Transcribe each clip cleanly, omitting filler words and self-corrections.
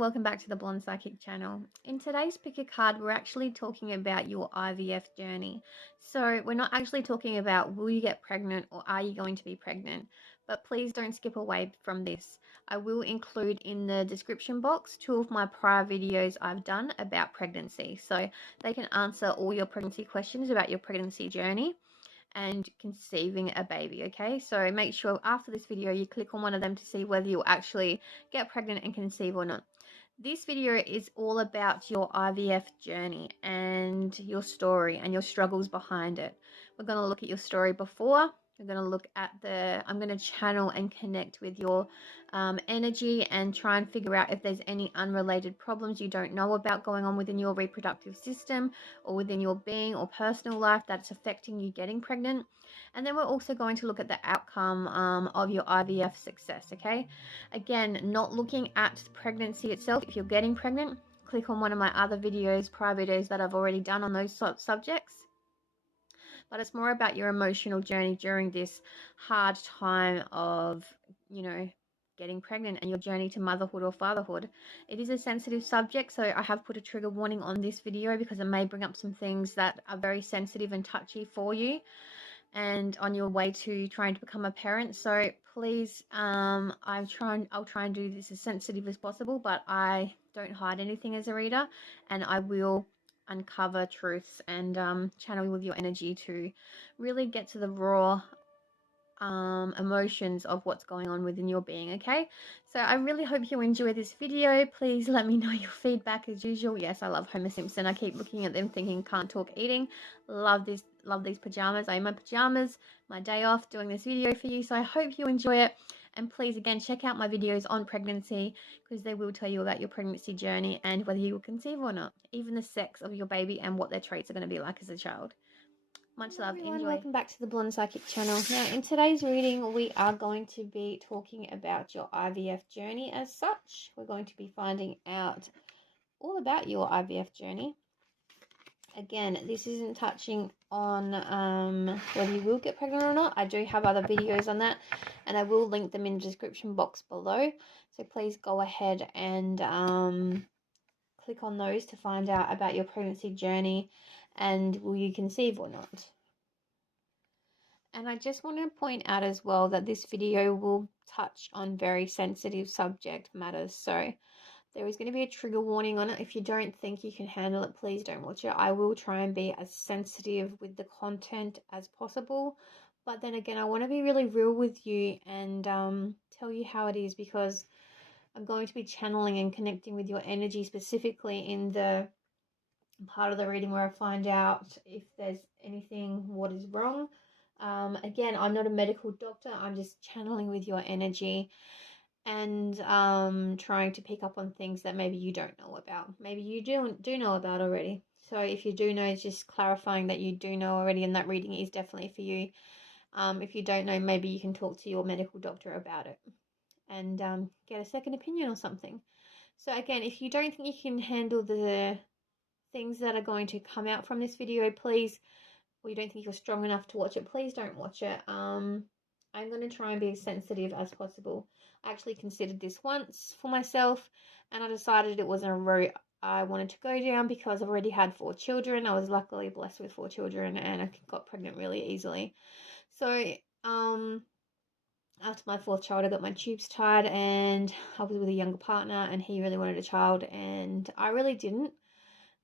welcome back to the Blonde Psychic channel. In today's pick a card, we're actually talking about your IVF journey. So we're not actually talking about will you get pregnant or are you going to be pregnant, but please don't skip away from this. I will include in the description box 2 of my prior videos I've done about pregnancy, so they can answer all your pregnancy questions about your pregnancy journey and conceiving a baby. Okay, so make sure after this video you click on one of them to see whether you'll actually get pregnant and conceive or not. This video is all about your IVF journey and your story and your struggles behind it. We're going to look at your story before. We're going to look at I'm going to channel and connect with your energy and try and figure out if there's any unrelated problems you don't know about going on within your reproductive system or within your being or personal life that's affecting you getting pregnant. And then we're also going to look at the outcome of your IVF success, okay? Again, not looking at pregnancy itself. If you're getting pregnant, click on one of my other videos, prior videos that I've already done on those subjects. But it's more about your emotional journey during this hard time of, getting pregnant and your journey to motherhood or fatherhood. It is a sensitive subject, so I have put a trigger warning on this video because it may bring up some things that are very sensitive and touchy for you and on your way to trying to become a parent. So please, I'll try and do this as sensitive as possible, but I don't hide anything as a reader, and I will uncover truths and channel with your energy to really get to the raw emotions of what's going on within your being. Okay, so I really hope you enjoy this video. Please let me know your feedback as usual. Yes, I love Homer Simpson. I keep looking at them thinking can't talk eating. Love these pajamas. I'm in my pajamas, my day off, doing this video for you, so I hope you enjoy it. And please, again, check out my videos on pregnancy because they will tell you about your pregnancy journey and whether you will conceive or not, even the sex of your baby and what their traits are going to be like as a child. Much love. Everyone, welcome back to the Blonde Psychic channel. Now, in today's reading, we are going to be talking about your IVF journey as such. We're going to be finding out all about your IVF journey. Again, this isn't touching on whether you will get pregnant or not. I do have other videos on that, and I will link them in the description box below. So please go ahead and click on those to find out about your pregnancy journey and will you conceive or not. And I just want to point out as well that this video will touch on very sensitive subject matters. So there is going to be a trigger warning on it. If you don't think you can handle it, please don't watch it. I will try and be as sensitive with the content as possible. But then again, I want to be really real with you and tell you how it is, because I'm going to be channeling and connecting with your energy specifically in the part of the reading where I find out if there's anything, what is wrong. Again, I'm not a medical doctor. I'm just channeling with your energy and trying to pick up on things that maybe you don't know about. Maybe you do know about already. So if you do know, it's just clarifying that you do know already, and that reading is definitely for you. If you don't know, maybe you can talk to your medical doctor about it and get a second opinion or something. So again, if you don't think you can handle the things that are going to come out from this video, please, or you don't think you're strong enough to watch it, please don't watch it. I'm going to try and be as sensitive as possible. I actually considered this once for myself, and I decided it wasn't a route I wanted to go down because I've already had 4 children. I was luckily blessed with 4 children, and I got pregnant really easily. So after my 4th child, I got my tubes tied, and I was with a younger partner, and he really wanted a child, and I really didn't.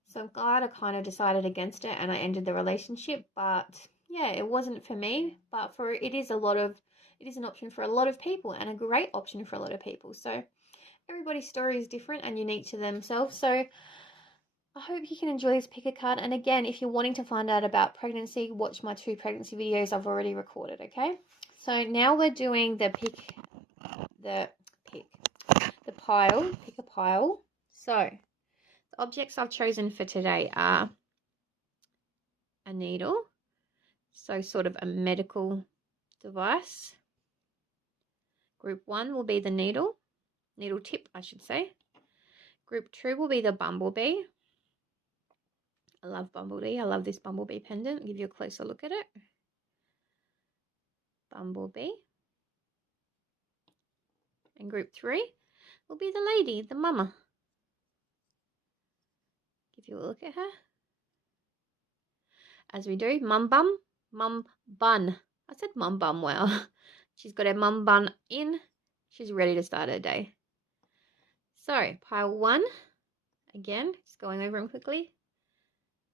So I'm glad I kind of decided against it and I ended the relationship. But yeah, it wasn't for me, but it is an option for a lot of people, and a great option for a lot of people. So everybody's story is different and unique to themselves. So I hope you can enjoy this pick a card. And again, if you're wanting to find out about pregnancy, watch my 2 pregnancy videos I've already recorded, okay? So now we're doing the pick a pile. So the objects I've chosen for today are a needle, so sort of a medical device. Group 1 will be the needle tip, I should say. Group 2 will be the bumblebee. I love bumblebee. I love this bumblebee pendant. I'll give you a closer look at it. Bumblebee. And group 3 will be the lady, the mama. Give you a look at her. As we do, mum bum, mum bun. I said mum bum, wow. She's got her mum bun in. She's ready to start her day. So, pile 1, again, just going over them quickly,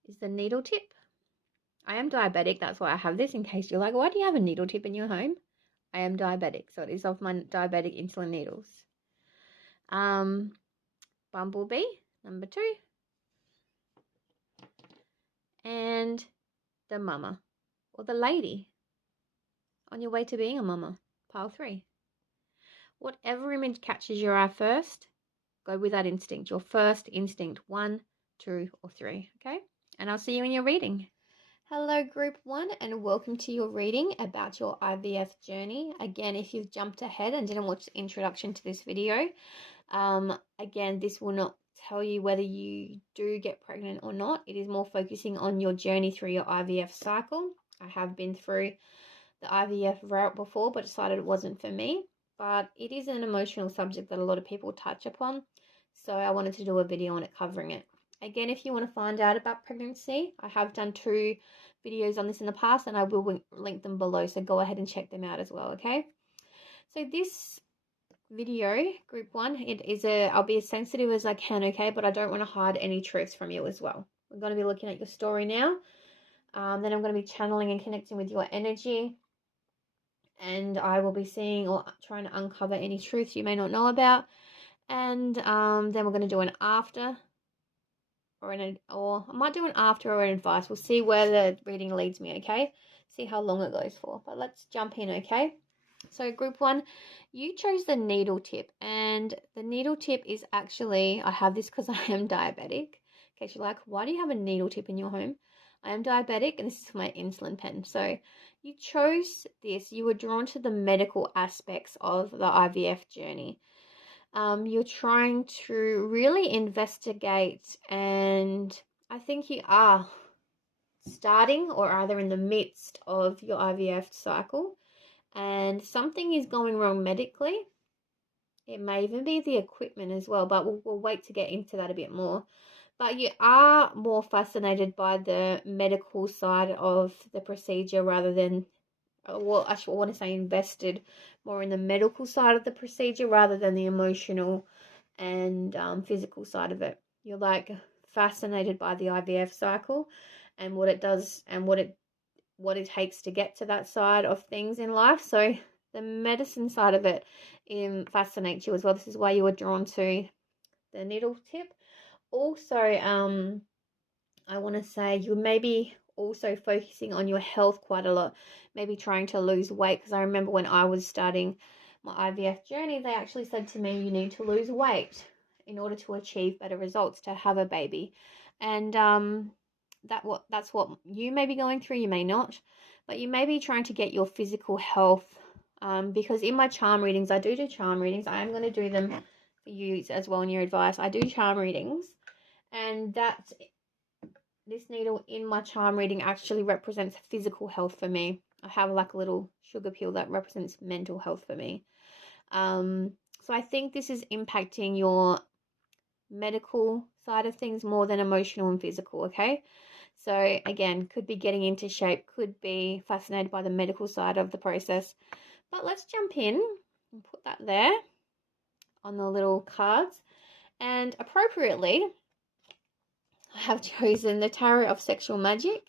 is the needle tip. I am diabetic, that's why I have this, in case you're like, why do you have a needle tip in your home? I am diabetic, so it is of my diabetic insulin needles. Bumblebee, number 2. And the mama, or the lady, on your way to being a mama, pile 3. Whatever image catches your eye first, go with that instinct, your first instinct, 1, 2, or 3, okay? And I'll see you in your reading. Hello, Group 1, and welcome to your reading about your IVF journey. Again, if you've jumped ahead and didn't watch the introduction to this video, again, this will not tell you whether you do get pregnant or not. It is more focusing on your journey through your IVF cycle. I have been through the IVF route before, but decided it wasn't for me. But it is an emotional subject that a lot of people touch upon, so I wanted to do a video on it covering it. Again, if you want to find out about pregnancy, I have done 2 videos on this in the past, and I will link them below, so go ahead and check them out as well, okay? So this video, Group 1, I'll be as sensitive as I can, okay? But I don't want to hide any truths from you as well. We're going to be looking at your story now. Then I'm going to be channeling and connecting with your energy. And I will be seeing or trying to uncover any truths you may not know about. And then we're going to do an after, or I might do an after or an advice. We'll see where the reading leads me, okay? See how long it goes for. But let's jump in, okay? So Group 1, you chose the needle tip. And the needle tip is actually, I have this because I am diabetic. In case you're like, why do you have a needle tip in your home? I am diabetic, and this is my insulin pen. So you chose this. You were drawn to the medical aspects of the IVF journey. You're trying to really investigate, and I think you are starting or either in the midst of your IVF cycle, and something is going wrong medically. It may even be the equipment as well, but we'll wait to get into that a bit more. But you are more fascinated by the medical side of the procedure rather than, well, actually, I want to say invested more in the medical side of the procedure rather than the emotional and physical side of it. You're like fascinated by the IVF cycle and what it does and what it takes to get to that side of things in life. So the medicine side of it fascinates you as well. This is why you were drawn to the needle tip. Also, I want to say you may be also focusing on your health quite a lot, maybe trying to lose weight, because I remember when I was starting my IVF journey, they actually said to me, you need to lose weight in order to achieve better results, to have a baby. And that's what you may be going through, you may not, but you may be trying to get your physical health, because in my charm readings, I do charm readings. I am going to do them for you as well in your advice. I do charm readings, and this needle in my charm reading actually represents physical health for me. I have like a little sugar pill that represents mental health for me. So I think this is impacting your medical side of things more than emotional and physical, okay? So again, could be getting into shape, could be fascinated by the medical side of the process. But let's jump in and put that there on the little cards. And appropriately, I have chosen the Tarot of Sexual Magic,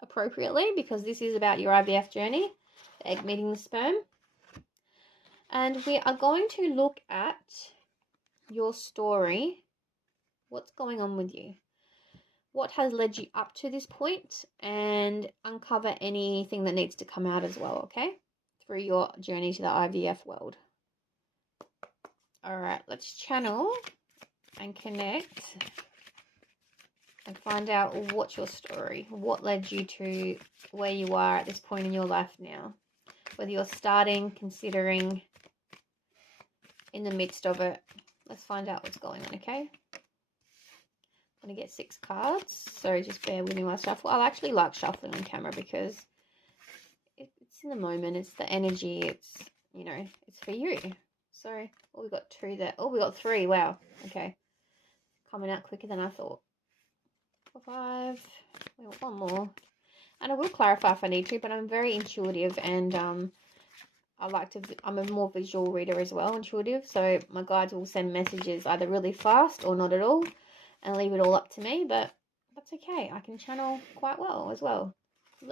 appropriately, because this is about your IVF journey, the egg meeting the sperm. And we are going to look at your story, what's going on with you, what has led you up to this point, and uncover anything that needs to come out as well, okay, through your journey to the IVF world. All right, let's channel and connect and find out what's your story, what led you to where you are at this point in your life now, whether you're starting, considering, in the midst of it. Let's find out what's going on, okay? I'm going to get 6 cards, so just bear with me while I shuffle. I actually like shuffling on camera because it's in the moment, it's the energy, it's, you know, it's for you. So, we got 2 there. Oh, we got 3, wow, okay. Coming out quicker than I thought. 5. We want one more. And I will clarify if I need to, but I'm very intuitive, and I'm a more visual reader as well, intuitive. So my guides will send messages either really fast or not at all and leave it all up to me, but that's okay. I can channel quite well as well.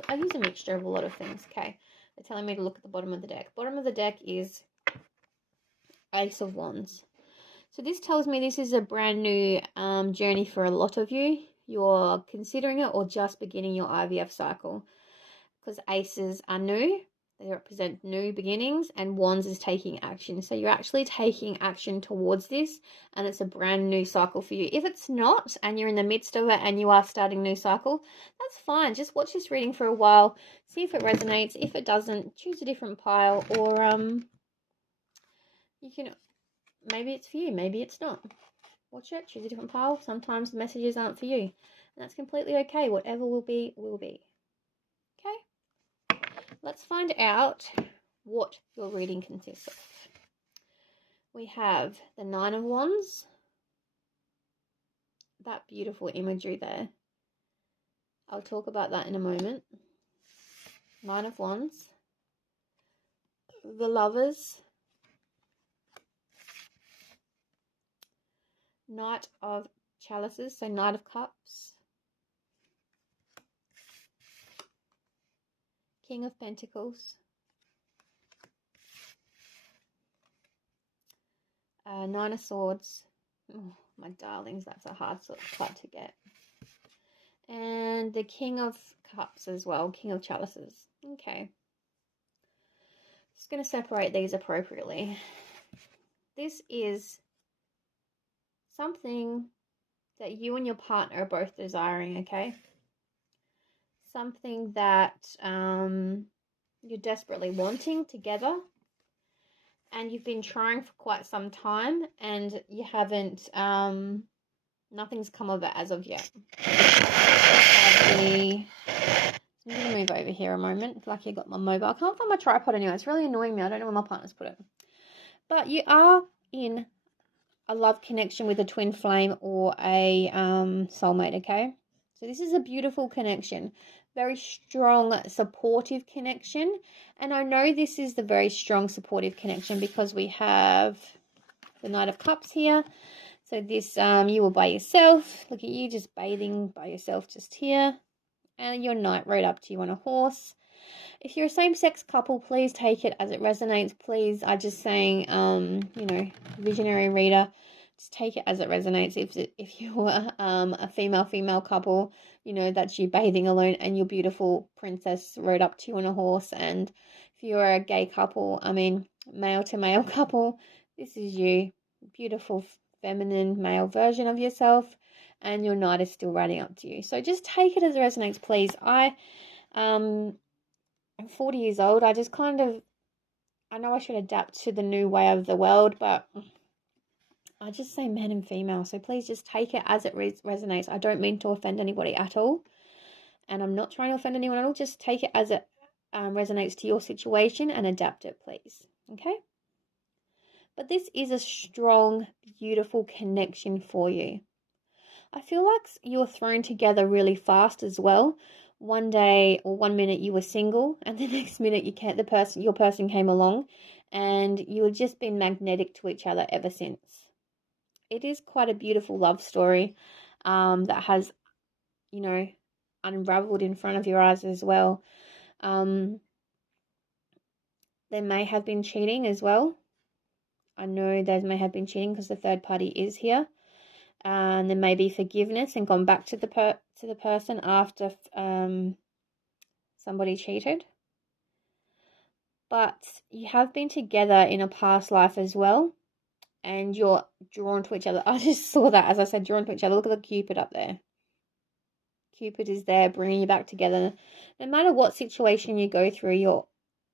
I use a mixture of a lot of things. Okay, they're telling me to look at the bottom of the deck. Bottom of the deck is Ace of Wands. So this tells me this is a brand new journey for a lot of you. You're considering it or just beginning your IVF cycle, because aces are new. They represent new beginnings, and wands is taking action. So you're actually taking action towards this, and it's a brand new cycle for you. If it's not, and you're in the midst of it and you are starting a new cycle, that's fine. Just watch this reading for a while, see if it resonates. If it doesn't, choose a different pile, or you can, maybe it's for you, maybe it's not. Watch it, choose a different pile. Sometimes the messages aren't for you, and that's completely okay. Whatever will be, will be. Okay? Let's find out what your reading consists of. We have the Nine of Wands. That beautiful imagery there. I'll talk about that in a moment. Nine of Wands. The Lovers. Knight of Chalices, so Knight of Cups. King of Pentacles. Nine of Swords. Oh, my darlings, that's a hard card to get. And the King of Cups as well, King of Chalices. Okay. Just going to separate these appropriately. This is something that you and your partner are both desiring, okay? Something that you're desperately wanting together, and you've been trying for quite some time, and you haven't, nothing's come of it as of yet. I'm going to move over here a moment. Lucky I got my mobile. I can't find my tripod anyway. It's really annoying me. I don't know where my partner's put it. But you are in a love connection with a twin flame or a soulmate, okay? So this is a beautiful connection. Very strong, supportive connection. And I know this is the very strong, supportive connection because we have the Knight of Cups here. So this, you were by yourself. Look at you just bathing by yourself just here. And your knight rode up to you on a horse. If you're a same-sex couple, please take it as it resonates. Please, I'm just saying, you know, visionary reader, just take it as it resonates. If you're a female couple, you know, that's you bathing alone and your beautiful princess rode up to you on a horse. And if you're a gay couple, I mean, male-to-male couple, this is you, beautiful feminine male version of yourself, and your knight is still riding up to you. So just take it as it resonates, please. I'm 40 years old. I just kind of, I know I should adapt to the new way of the world, but I just say man and female. So please just take it as it resonates. I don't mean to offend anybody at all. And I'm not trying to offend anyone at all. Just take it as it resonates to your situation and adapt it, please. Okay? But this is a strong, beautiful connection for you. I feel like you're thrown together really fast as well. One day or 1 minute you were single, and the next minute your person came along, and you've just been magnetic to each other ever since. It is quite a beautiful love story that has, you know, unraveled in front of your eyes as well. There may have been cheating as well. I know there may have been cheating because the third party is here. And there may be forgiveness and gone back to the person after somebody cheated. But you have been together in a past life as well, and you're drawn to each other. I just saw that, as I said, drawn to each other. Look at the Cupid up there. Cupid is there bringing you back together. No matter what situation you go through, you're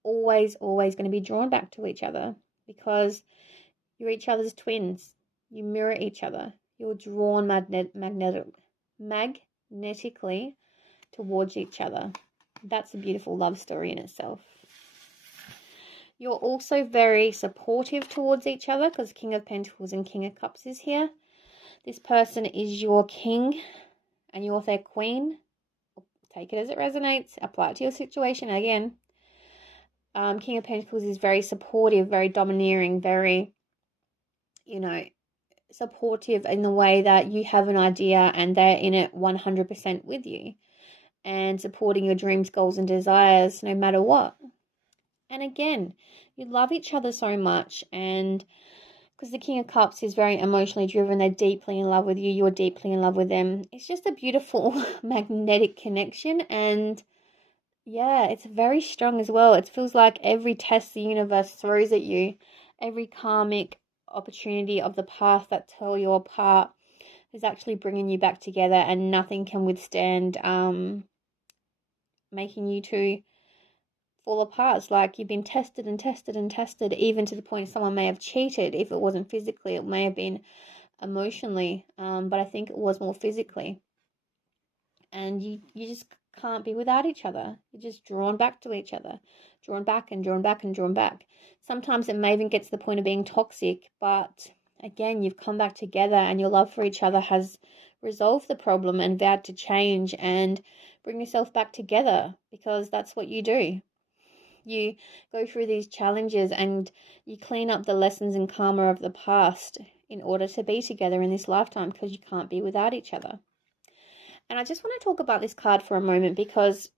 always going to be drawn back to each other because you're each other's twins. You mirror each other. You're drawn magnetically towards each other. That's a beautiful love story in itself. You're also very supportive towards each other because King of Pentacles and King of Cups is here. This person is your king and you're their queen, take it as it resonates, apply it to your situation. Again, King of Pentacles is very supportive, very domineering, very, supportive in the way that you have an idea and they're in it 100% with you and supporting your dreams, goals, and desires no matter what. And again, you love each other so much, and because the King of Cups is very emotionally driven, they're deeply in love with you, you're deeply in love with them. It's just a beautiful magnetic connection, and yeah, it's very strong as well. It feels like every test the universe throws at you, every karmic opportunity of the past that tore you apart is actually bringing you back together, and nothing can withstand making you two fall apart. It's like you've been tested and tested and tested, even to the point someone may have cheated. If it wasn't physically, it may have been emotionally, but I think it was more physically. And you just can't be without each other. You're just drawn back to each other, drawn back and drawn back and drawn back. Sometimes it may even get to the point of being toxic, but again, you've come back together and your love for each other has resolved the problem and vowed to change and bring yourself back together, because that's what you do. You go through these challenges and you clean up the lessons and karma of the past in order to be together in this lifetime, because you can't be without each other. And I just want to talk about this card for a moment, because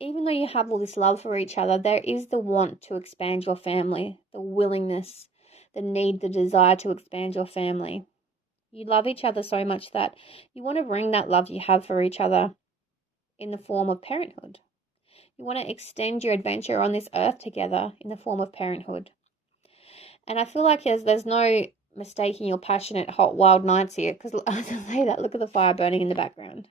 even though you have all this love for each other, there is the want to expand your family, the willingness, the need, the desire to expand your family. You love each other so much that you want to bring that love you have for each other in the form of parenthood. You want to extend your adventure on this earth together in the form of parenthood. And I feel like there's no mistaking your passionate, hot, wild nights here, because as I say that, look at the fire burning in the background.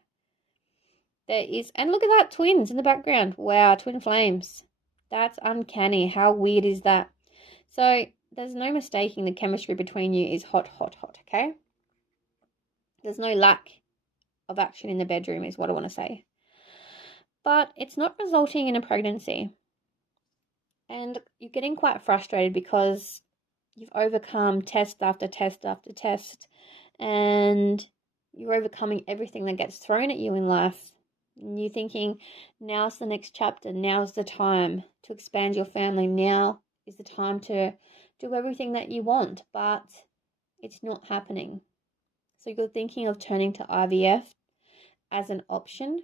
There is, and look at that, twins in the background. Wow, twin flames. That's uncanny. How weird is that? So there's no mistaking the chemistry between you is hot, hot, hot, okay? There's no lack of action in the bedroom is what I want to say. But it's not resulting in a pregnancy. And you're getting quite frustrated because you've overcome test after test after test, and you're overcoming everything that gets thrown at you in life. And you're thinking, now's the next chapter, now's the time to expand your family, now is the time to do everything that you want, but it's not happening. So you're thinking of turning to IVF as an option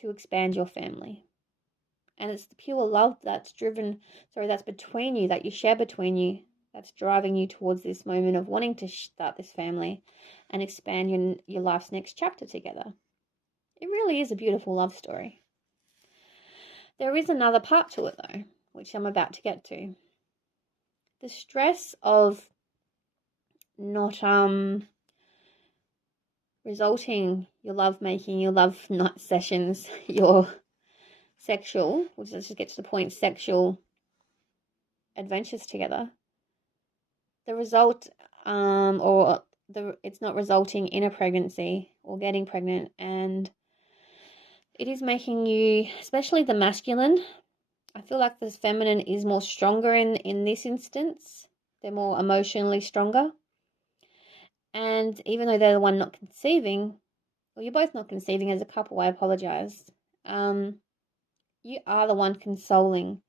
to expand your family. And it's the pure love that's between you, that you share between you, that's driving you towards this moment of wanting to start this family and expand your life's next chapter together. It really is a beautiful love story. There is another part to it though, which I'm about to get to. The stress of not resulting your love making, your love night sessions, your sexual, which let's just get to the point, sexual adventures together. The result, it's not resulting in a pregnancy or getting pregnant, and it is making you, especially the masculine, I feel like the feminine is more stronger in this instance. They're more emotionally stronger. And even though they're the one not conceiving, or you're both not conceiving as a couple, I apologize. You are the one consoling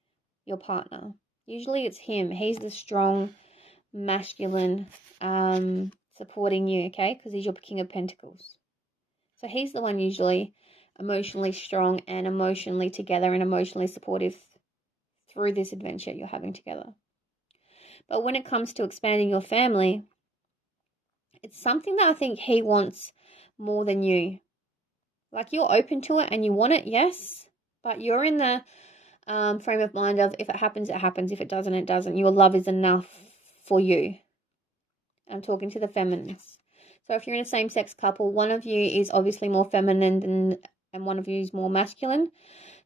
your partner. Usually it's him. He's the strong, masculine, supporting you, okay? Because he's your King of Pentacles. So he's the one usually emotionally strong and emotionally together and emotionally supportive through this adventure you're having together. But when it comes to expanding your family, it's something that I think he wants more than you. Like, you're open to it and you want it, yes, but you're in the frame of mind of, if it happens, it happens. If it doesn't, it doesn't. Your love is enough for you. I'm talking to the feminines. So if you're in a same-sex couple, one of you is obviously more feminine and one of you is more masculine.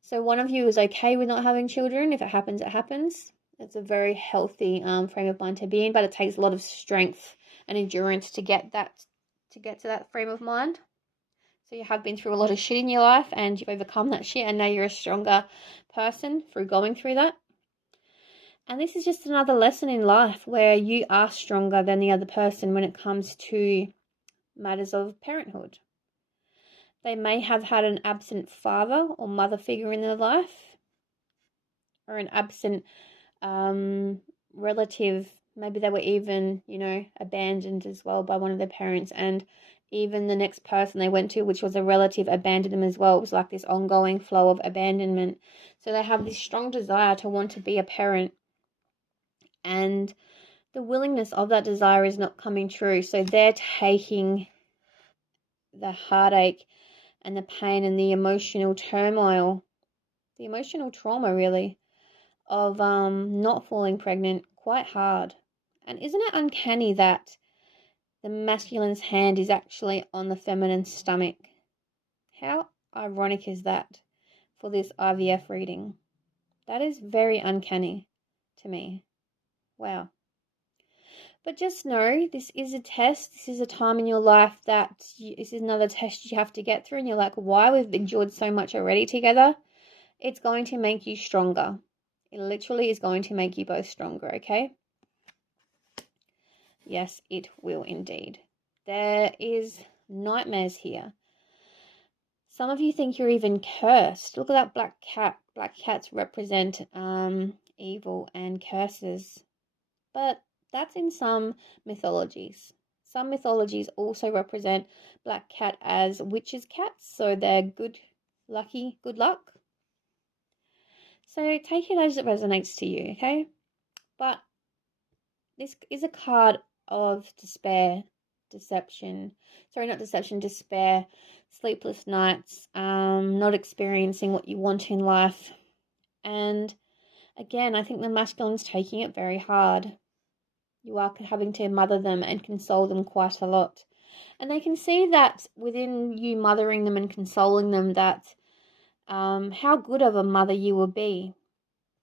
So one of you is okay with not having children. If it happens, it happens. It's a very healthy frame of mind to be in, but it takes a lot of strength and endurance to get to that frame of mind. So you have been through a lot of shit in your life and you've overcome that shit, and now you're a stronger person through going through that. And this is just another lesson in life where you are stronger than the other person when it comes to matters of parenthood. They may have had an absent father or mother figure in their life, or an absent relative. Maybe they were even, abandoned as well by one of their parents, and even the next person they went to, which was a relative, abandoned them as well. It was like this ongoing flow of abandonment. So they have this strong desire to want to be a parent, and the willingness of that desire is not coming true. So they're taking the heartache and the pain and the emotional turmoil, the emotional trauma really, of not falling pregnant quite hard. And isn't it uncanny that the masculine's hand is actually on the feminine's stomach? How ironic is that for this IVF reading? That is very uncanny to me. Wow. But just know this is a test. This is a time in your life this is another test you have to get through. And you're like, why? We've endured so much already together. It's going to make you stronger. It literally is going to make you both stronger, okay? Yes, it will indeed. There is nightmares here. Some of you think you're even cursed. Look at that black cat. Black cats represent evil and curses. But that's in some mythologies. Some mythologies also represent black cat as witches' cats, so they're good luck. So take it as it resonates to you, okay? But this is a card of despair, despair, sleepless nights, not experiencing what you want in life. And again, I think the masculine's taking it very hard. You are having to mother them and console them quite a lot. And they can see that within you mothering them and consoling them, that how good of a mother you will be.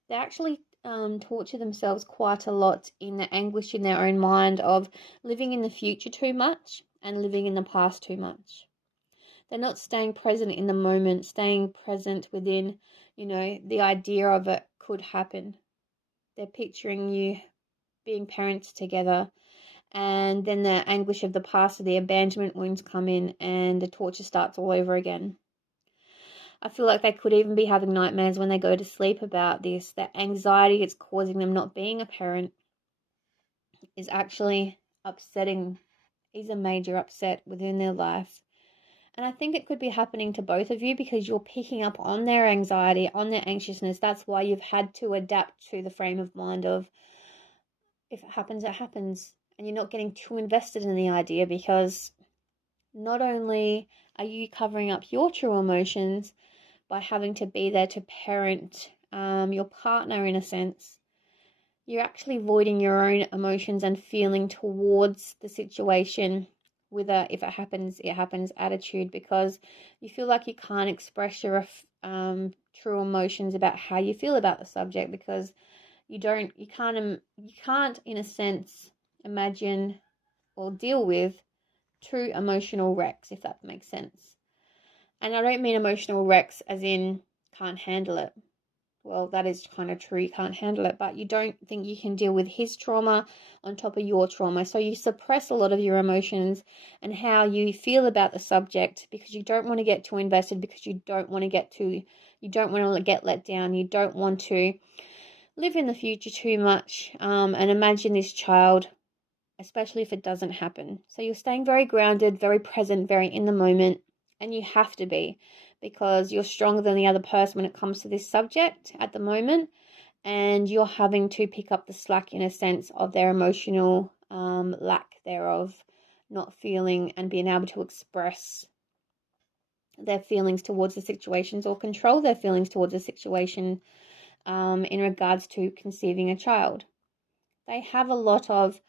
They actually torture themselves quite a lot in the anguish in their own mind of living in the future too much and living in the past too much. They're not staying present in the moment, staying present within, the idea of it could happen. They're picturing you being parents together, and then the anguish of the past, or the abandonment wounds come in, and the torture starts all over again. I feel like they could even be having nightmares when they go to sleep about this. That anxiety it's causing them not being a parent is actually is a major upset within their life. And I think it could be happening to both of you because you're picking up on their anxiety, on their anxiousness. That's why you've had to adapt to the frame of mind of, if it happens, it happens. And you're not getting too invested in the idea, because not only are you covering up your true emotions by having to be there to parent your partner in a sense, you're actually voiding your own emotions and feeling towards the situation with a if it happens attitude, because you feel like you can't express your true emotions about how you feel about the subject, because you can't in a sense imagine or deal with true emotional wrecks, if that makes sense. And I don't mean emotional wrecks as in can't handle it. Well, that is kind of true, you can't handle it, but you don't think you can deal with his trauma on top of your trauma. So you suppress a lot of your emotions and how you feel about the subject, because you don't want to get too invested, because you don't want to get let down, you don't want to live in the future too much, and imagine this child, especially if it doesn't happen. So you're staying very grounded, very present, very in the moment, and you have to be, because you're stronger than the other person when it comes to this subject at the moment, and you're having to pick up the slack in a sense of their emotional lack thereof, not feeling and being able to express their feelings towards the situations or control their feelings towards the situation in regards to conceiving a child. They have a lot of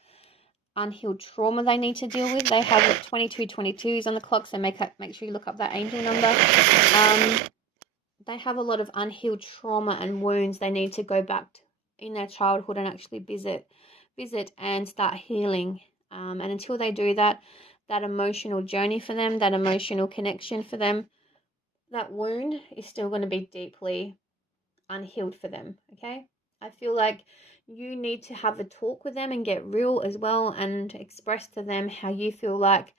unhealed trauma they need to deal with. They have 2222s on the clock, so make sure you look up that angel number. They have a lot of unhealed trauma and wounds they need to go back in their childhood and actually visit and start healing. And until they do that emotional journey for them, that emotional connection for them, that wound is still going to be deeply unhealed for them, okay? I feel like you need to have a talk with them and get real as well, and express to them how you feel like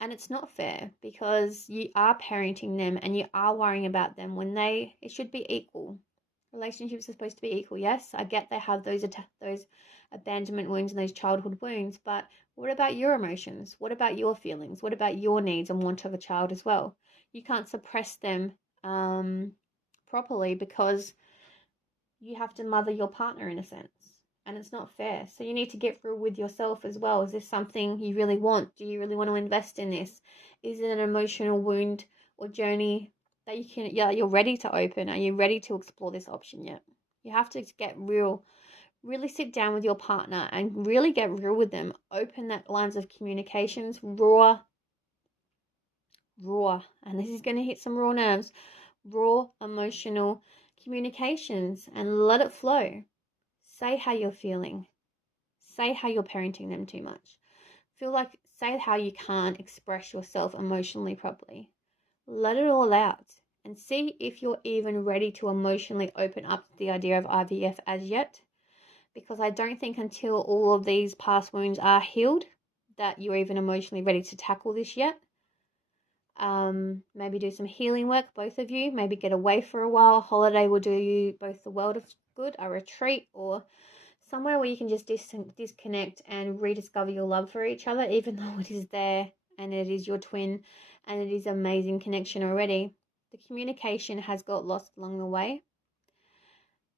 And it's not fair because you are parenting them and you are worrying about them when it should be equal. Relationships are supposed to be equal. Yes, I get they have those abandonment wounds and those childhood wounds, but what about your emotions? What about your feelings? What about your needs and want of a child as well? You can't suppress them properly because you have to mother your partner in a sense. And it's not fair. So you need to get through with yourself as well. Is this something you really want? Do you really want to invest in this? Is it an emotional wound or journey that you're ready to open? Are you ready to explore this option yet? You have to get real, really sit down with your partner and really get real with them. Open that lines of communications, raw, and this is going to hit some raw nerves, raw emotional communications, and let it flow. Say how you're feeling. Say how you're parenting them too much. Say how you can't express yourself emotionally properly. Let it all out and see if you're even ready to emotionally open up to the idea of IVF as yet. Because I don't think until all of these past wounds are healed that you're even emotionally ready to tackle this yet. Maybe do some healing work, both of you. Maybe get away for a while. A holiday will do you both the world of good. A retreat or somewhere where you can just disconnect and rediscover your love for each other, even though it is there and it is your twin and it is amazing connection already. The communication has got lost along the way.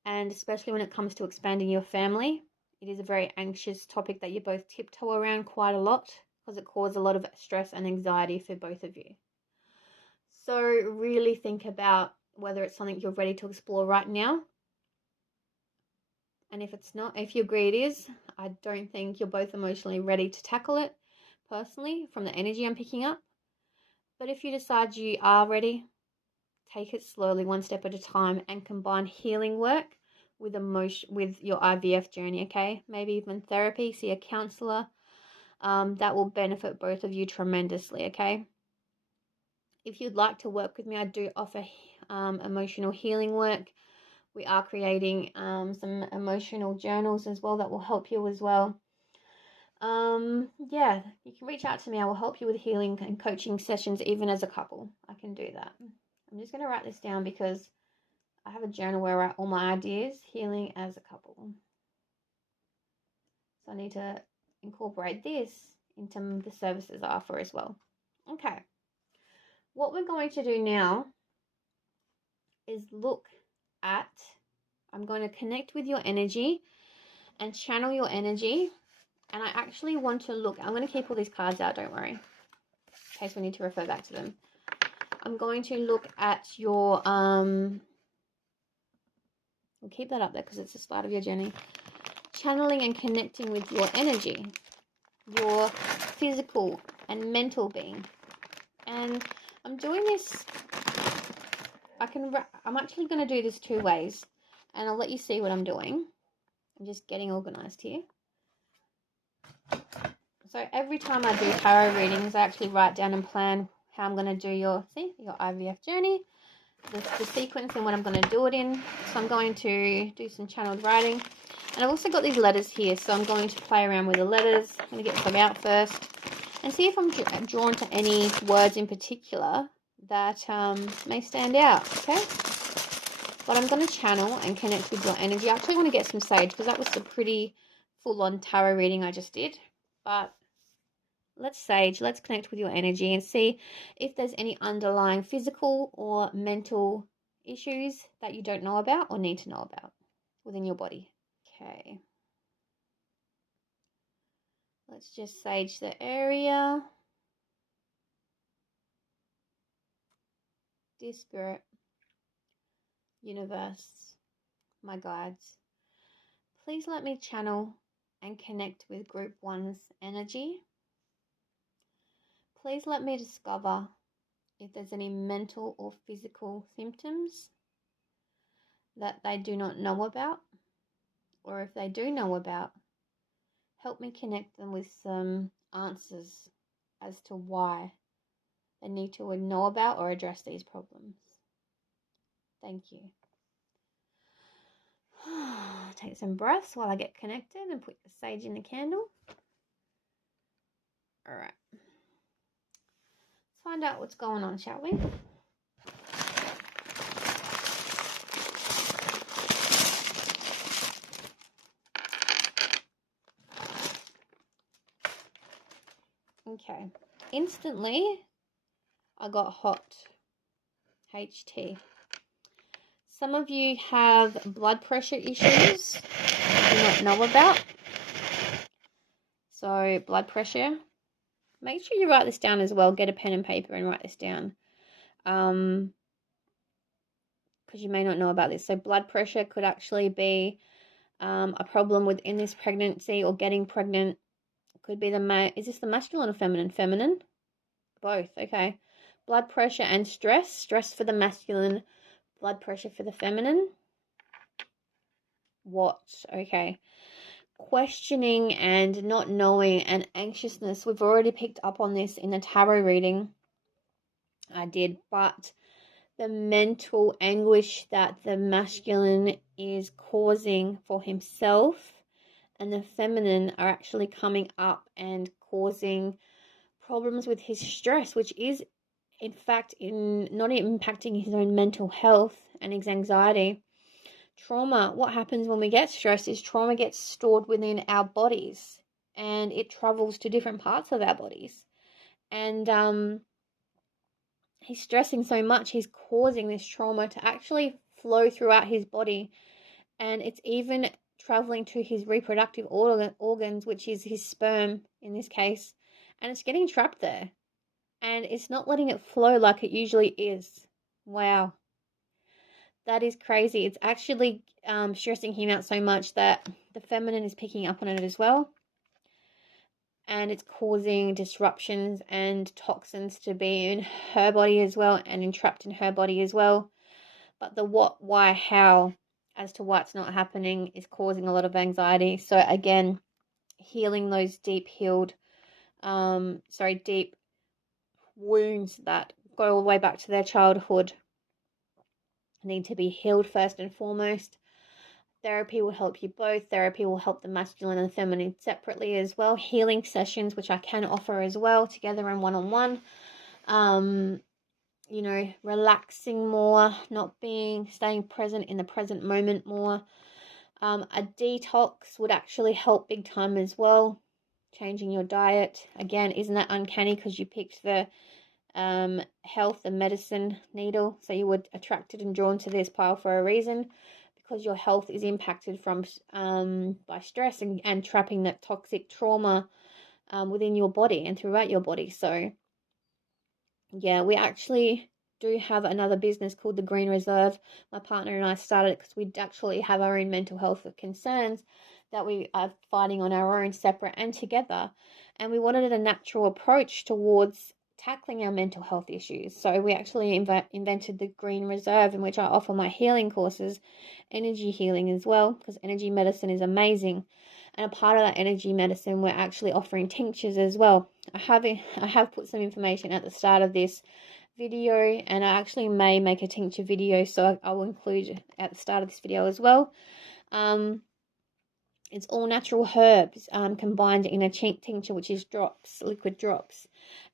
And especially when it comes to expanding your family, it is a very anxious topic that you both tiptoe around quite a lot because it causes a lot of stress and anxiety for both of you. So really think about whether it's something you're ready to explore right now. And if it's not, if you agree it is, I don't think you're both emotionally ready to tackle it personally from the energy I'm picking up. But if you decide you are ready, take it slowly, one step at a time, and combine healing work with your IVF journey, okay? Maybe even therapy, see a counselor. That will benefit both of you tremendously, okay? If you'd like to work with me, I do offer emotional healing work. We are creating some emotional journals as well that will help you as well. Yeah, you can reach out to me. I will help you with healing and coaching sessions even as a couple. I can do that. I'm just going to write this down because I have a journal where I write all my ideas, healing as a couple. So I need to incorporate this into the services I offer as well. Okay. What we're going to do now is I'm going to connect with your energy and channel your energy. And I actually want to I'm going to keep all these cards out, don't worry, in case we need to refer back to them. I'm going to look at your, we'll keep that up there because it's the start of your journey. Channeling and connecting with your energy, your physical and mental being. And I'm doing this, I'm actually going to do this 2 ways. And I'll let you see what I'm doing. I'm just getting organized here. So every time I do tarot readings, I actually write down and plan how I'm going to do your IVF journey, the sequence and when I'm going to do it in. So I'm going to do some channeled writing. And I've also got these letters here, so I'm going to play around with the letters. I'm going to get some out first and see if I'm drawn to any words in particular that may stand out, okay? But I'm going to channel and connect with your energy. I actually want to get some sage because that was a pretty full-on tarot reading I just did. But let's connect with your energy and see if there's any underlying physical or mental issues that you don't know about or need to know about within your body. Okay. Let's just sage the area. Dear Spirit, Universe, my guides, please let me channel and connect with Group 1's energy. Please let me discover if there's any mental or physical symptoms that they do not know about, or if they do know about, help me connect them with some answers as to why they need to know about or address these problems. Thank you. Take some breaths while I get connected and put the sage in the candle. All right. find out what's going on, shall we? Okay. Instantly, I got hot. HT. Some of you have blood pressure issues I do not know about. So, blood pressure. Make sure you write this down as well. Get a pen and paper and write this down. Because you may not know about this. So, blood pressure could actually be a problem within this pregnancy or getting pregnant. Could be is this the masculine or feminine? Feminine? Both, okay. Blood pressure and stress. Stress for the masculine, blood pressure for the feminine. What? Okay. Questioning and not knowing and anxiousness. We've already picked up on this in the tarot reading. I did, but the mental anguish that the masculine is causing for himself and the feminine are actually coming up and causing problems with his stress, which is in fact not impacting his own mental health and his anxiety. Trauma, what happens when we get stressed is trauma gets stored within our bodies and it travels to different parts of our bodies. And he's stressing so much, he's causing this trauma to actually flow throughout his body. And it's even traveling to his reproductive organs, which is his sperm in this case. And it's getting trapped there. And it's not letting it flow like it usually is. Wow. That is crazy. It's actually stressing him out so much that the feminine is picking up on it as well. And it's causing disruptions and toxins to be in her body as well and entrapped in her body as well. But the what, why, how as to why it's not happening is causing a lot of anxiety. So again, healing those deep wounds that go all the way back to their childhood need to be healed first and foremost. Therapy will help you both. Therapy will help the masculine and the feminine separately as well. Healing sessions, which I can offer as well, together and one-on-one. Relaxing more, staying present in the present moment more. A detox would actually help big time as well. Changing your diet. Again, isn't that uncanny because you picked the health and medicine needle, so you were attracted and drawn to this pile for a reason, because your health is impacted from by stress and trapping that toxic trauma within your body and throughout your body. So yeah, we actually do have another business called the Green Reserve. My partner and I started it because we actually have our own mental health concerns that we are fighting on our own, separate and together, and we wanted a natural approach towards tackling our mental health issues. So we actually invented the Green Reserve, in which I offer my healing courses, energy healing as well, because energy medicine is amazing. And a part of that energy medicine, we're actually offering tinctures as well. I have put some information at the start of this video, and I actually may make a tincture video, so I will include at the start of this video as well. It's all natural herbs combined in a tincture, which is liquid drops.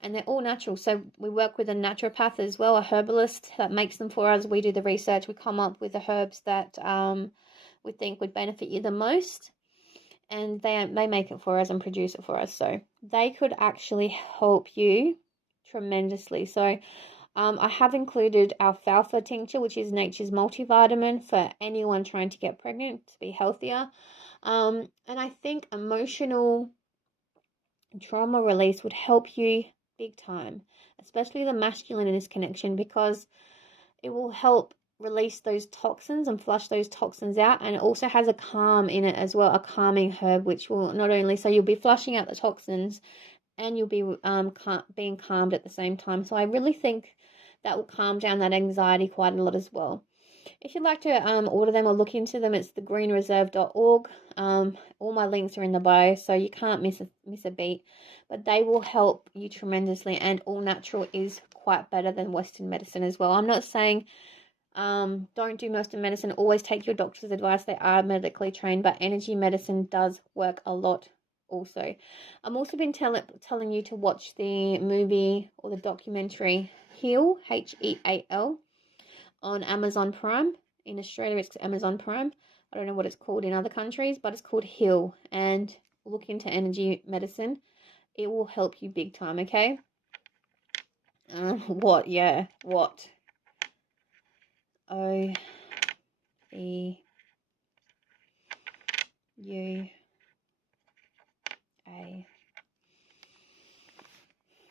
And they're all natural. So we work with a naturopath as well, a herbalist that makes them for us. We do the research. We come up with the herbs that we think would benefit you the most. And they make it for us and produce it for us. So they could actually help you tremendously. So I have included alfalfa tincture, which is nature's multivitamin for anyone trying to get pregnant, to be healthier. And I think emotional trauma release would help you big time, especially the masculine in this connection, because it will help release those toxins and flush those toxins out. And it also has a calm in it as well, a calming herb, which will not only, so you'll be flushing out the toxins and you'll be being calmed at the same time. So I really think that will calm down that anxiety quite a lot as well. If you'd like to order them or look into them, it's thegreenreserve.org. All my links are in the bio, so you can't miss a beat. But they will help you tremendously, and all natural is quite better than Western medicine as well. I'm not saying don't do Western medicine. Always take your doctor's advice. They are medically trained, but energy medicine does work a lot also. I'm also been telling you to watch the movie or the documentary Heal, Heal, on Amazon Prime. In Australia, it's Amazon Prime. I don't know what it's called in other countries, but it's called Heal. And look into energy medicine. It will help you big time, okay? What? Yeah, what? OVU.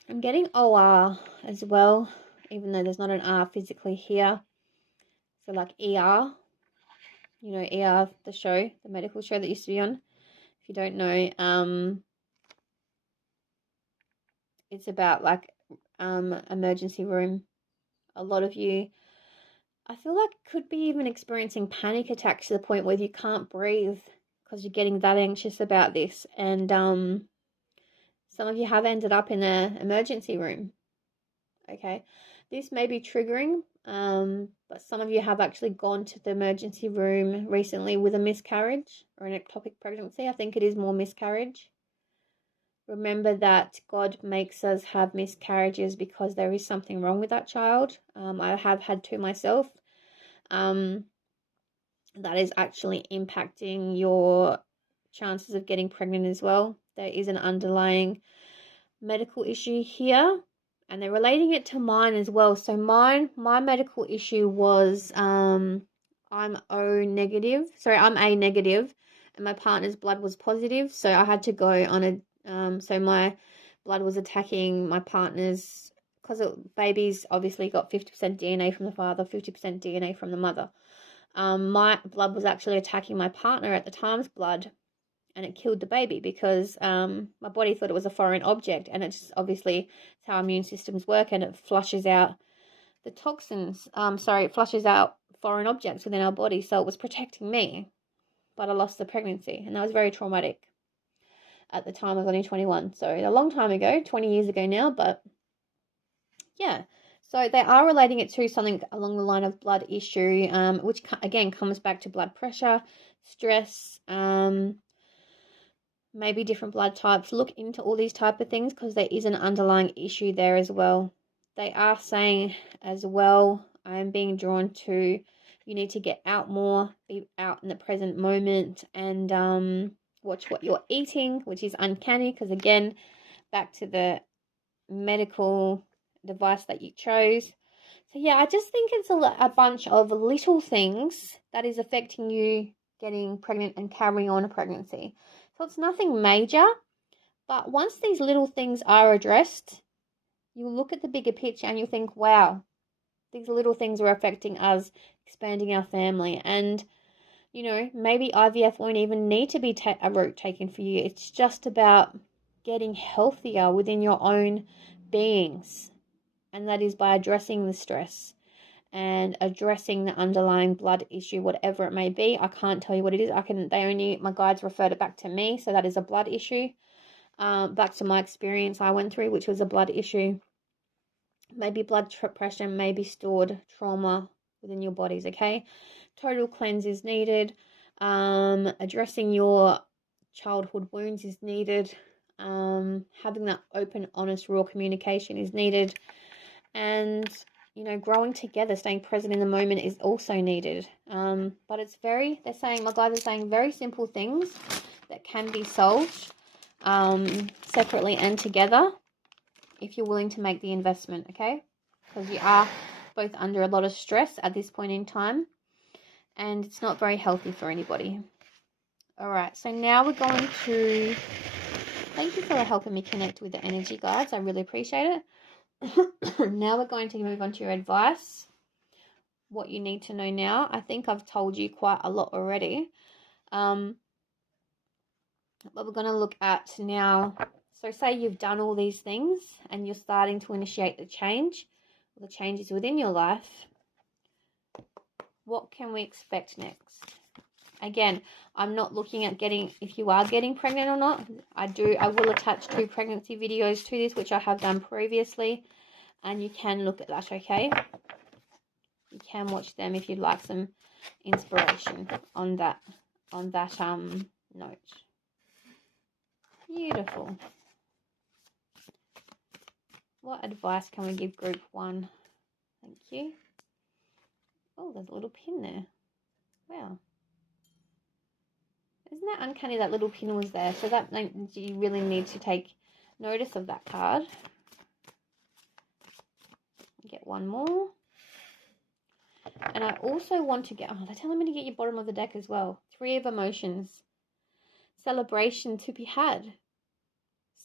I'm getting OR as well, even though there's not an R physically here. So like ER, you know, ER, the show, the medical show that used to be on. If you don't know, it's about like emergency room. A lot of you, I feel like, could be even experiencing panic attacks to the point where you can't breathe because you're getting that anxious about this. And some of you have ended up in an emergency room. Okay, this may be triggering, but some of you have actually gone to the emergency room recently with a miscarriage or an ectopic pregnancy. I think it is more miscarriage. Remember that God makes us have miscarriages because there is something wrong with that child. I have had two myself. That is actually impacting your chances of getting pregnant as well. There is an underlying medical issue here, and they're relating it to mine as well. So my medical issue was I'm O negative. Sorry, I'm A negative, and my partner's blood was positive. So I had to go on a so my blood was attacking my partner's, because babies obviously got 50% DNA from the father, 50% DNA from the mother. My blood was actually attacking my partner at the time's blood, and it killed the baby because my body thought it was a foreign object, and it's obviously it's how immune systems work, and it flushes out the toxins. It flushes out foreign objects within our body, so it was protecting me, but I lost the pregnancy, and that was very traumatic. At the time, I was only 21, so a long time ago, 20 years ago now, but yeah. So they are relating it to something along the line of blood issue, which again comes back to blood pressure, stress, maybe different blood types. Look into all these type of things because there is an underlying issue there as well. They are saying as well, I'm being drawn to, you need to get out more, be out in the present moment, and watch what you're eating, which is uncanny because, again, back to the medical device that you chose. So yeah, I just think it's a bunch of little things that is affecting you getting pregnant and carrying on a pregnancy. So it's nothing major, but once these little things are addressed, you look at the bigger picture and you think, wow, these little things are affecting us, expanding our family. And, you know, maybe IVF won't even need to be a route taken for you. It's just about getting healthier within your own beings. And that is by addressing the stress and addressing the underlying blood issue, whatever it may be. I can't tell you what it is. My guides referred it back to me. So that is a blood issue. Back to my experience I went through, which was a blood issue. Maybe blood pressure, maybe stored trauma within your bodies, okay? Total cleanse is needed. Addressing your childhood wounds is needed. Having that open, honest, raw communication is needed. And, you know, growing together, staying present in the moment is also needed. But it's my guys are saying very simple things that can be solved separately and together if you're willing to make the investment, okay? Because you are both under a lot of stress at this point in time, and it's not very healthy for anybody. All right, so now we're going to, thank you for helping me connect with the energy, guides. I really appreciate it. Now we're going to move on to your advice, what you need to know now. I think I've told you quite a lot already. But we're going to look at now, so say you've done all these things and you're starting to initiate the changes within your life. What can we expect next? Again, I'm not looking at if you are getting pregnant or not. I will attach 2 pregnancy videos to this, which I have done previously, and you can look at that, okay? You can watch them if you'd like some inspiration on that note. Beautiful. What advice can we give group 1? Thank you. Oh, there's a little pin there. Wow. Isn't that uncanny that little pin was there? So that means you really need to take notice of that card. Get one more. And I also want to get, oh, they're telling me to get your bottom of the deck as well. 3 of emotions. Celebration to be had.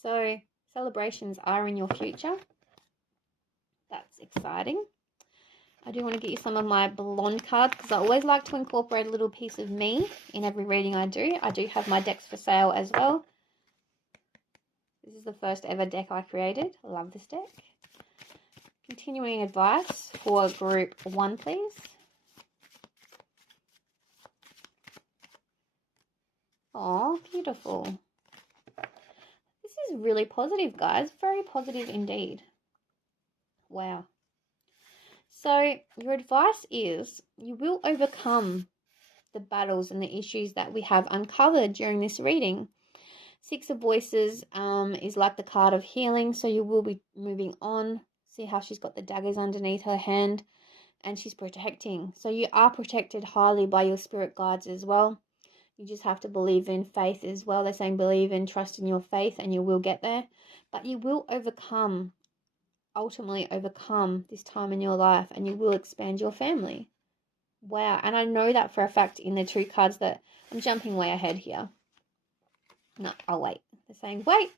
So celebrations are in your future. That's exciting. I do want to get you some of my blonde cards because I always like to incorporate a little piece of me in every reading I do. I do have my decks for sale as well. This is the first ever deck I created. I love this deck. Continuing advice for group 1, please. Oh, beautiful. This is really positive, guys. Very positive indeed. Wow. So your advice is you will overcome the battles and the issues that we have uncovered during this reading. 6 of Voices is like the card of healing. So you will be moving on. See how she's got the daggers underneath her hand and she's protecting. So you are protected highly by your spirit guides as well. You just have to believe in faith as well. They're saying believe and trust in your faith and you will get there. But you will overcome, ultimately overcome this time in your life and you will expand your family. Wow. And I know that for a fact in the 2 cards that I'm jumping way ahead here. No, I'll wait. They're saying wait.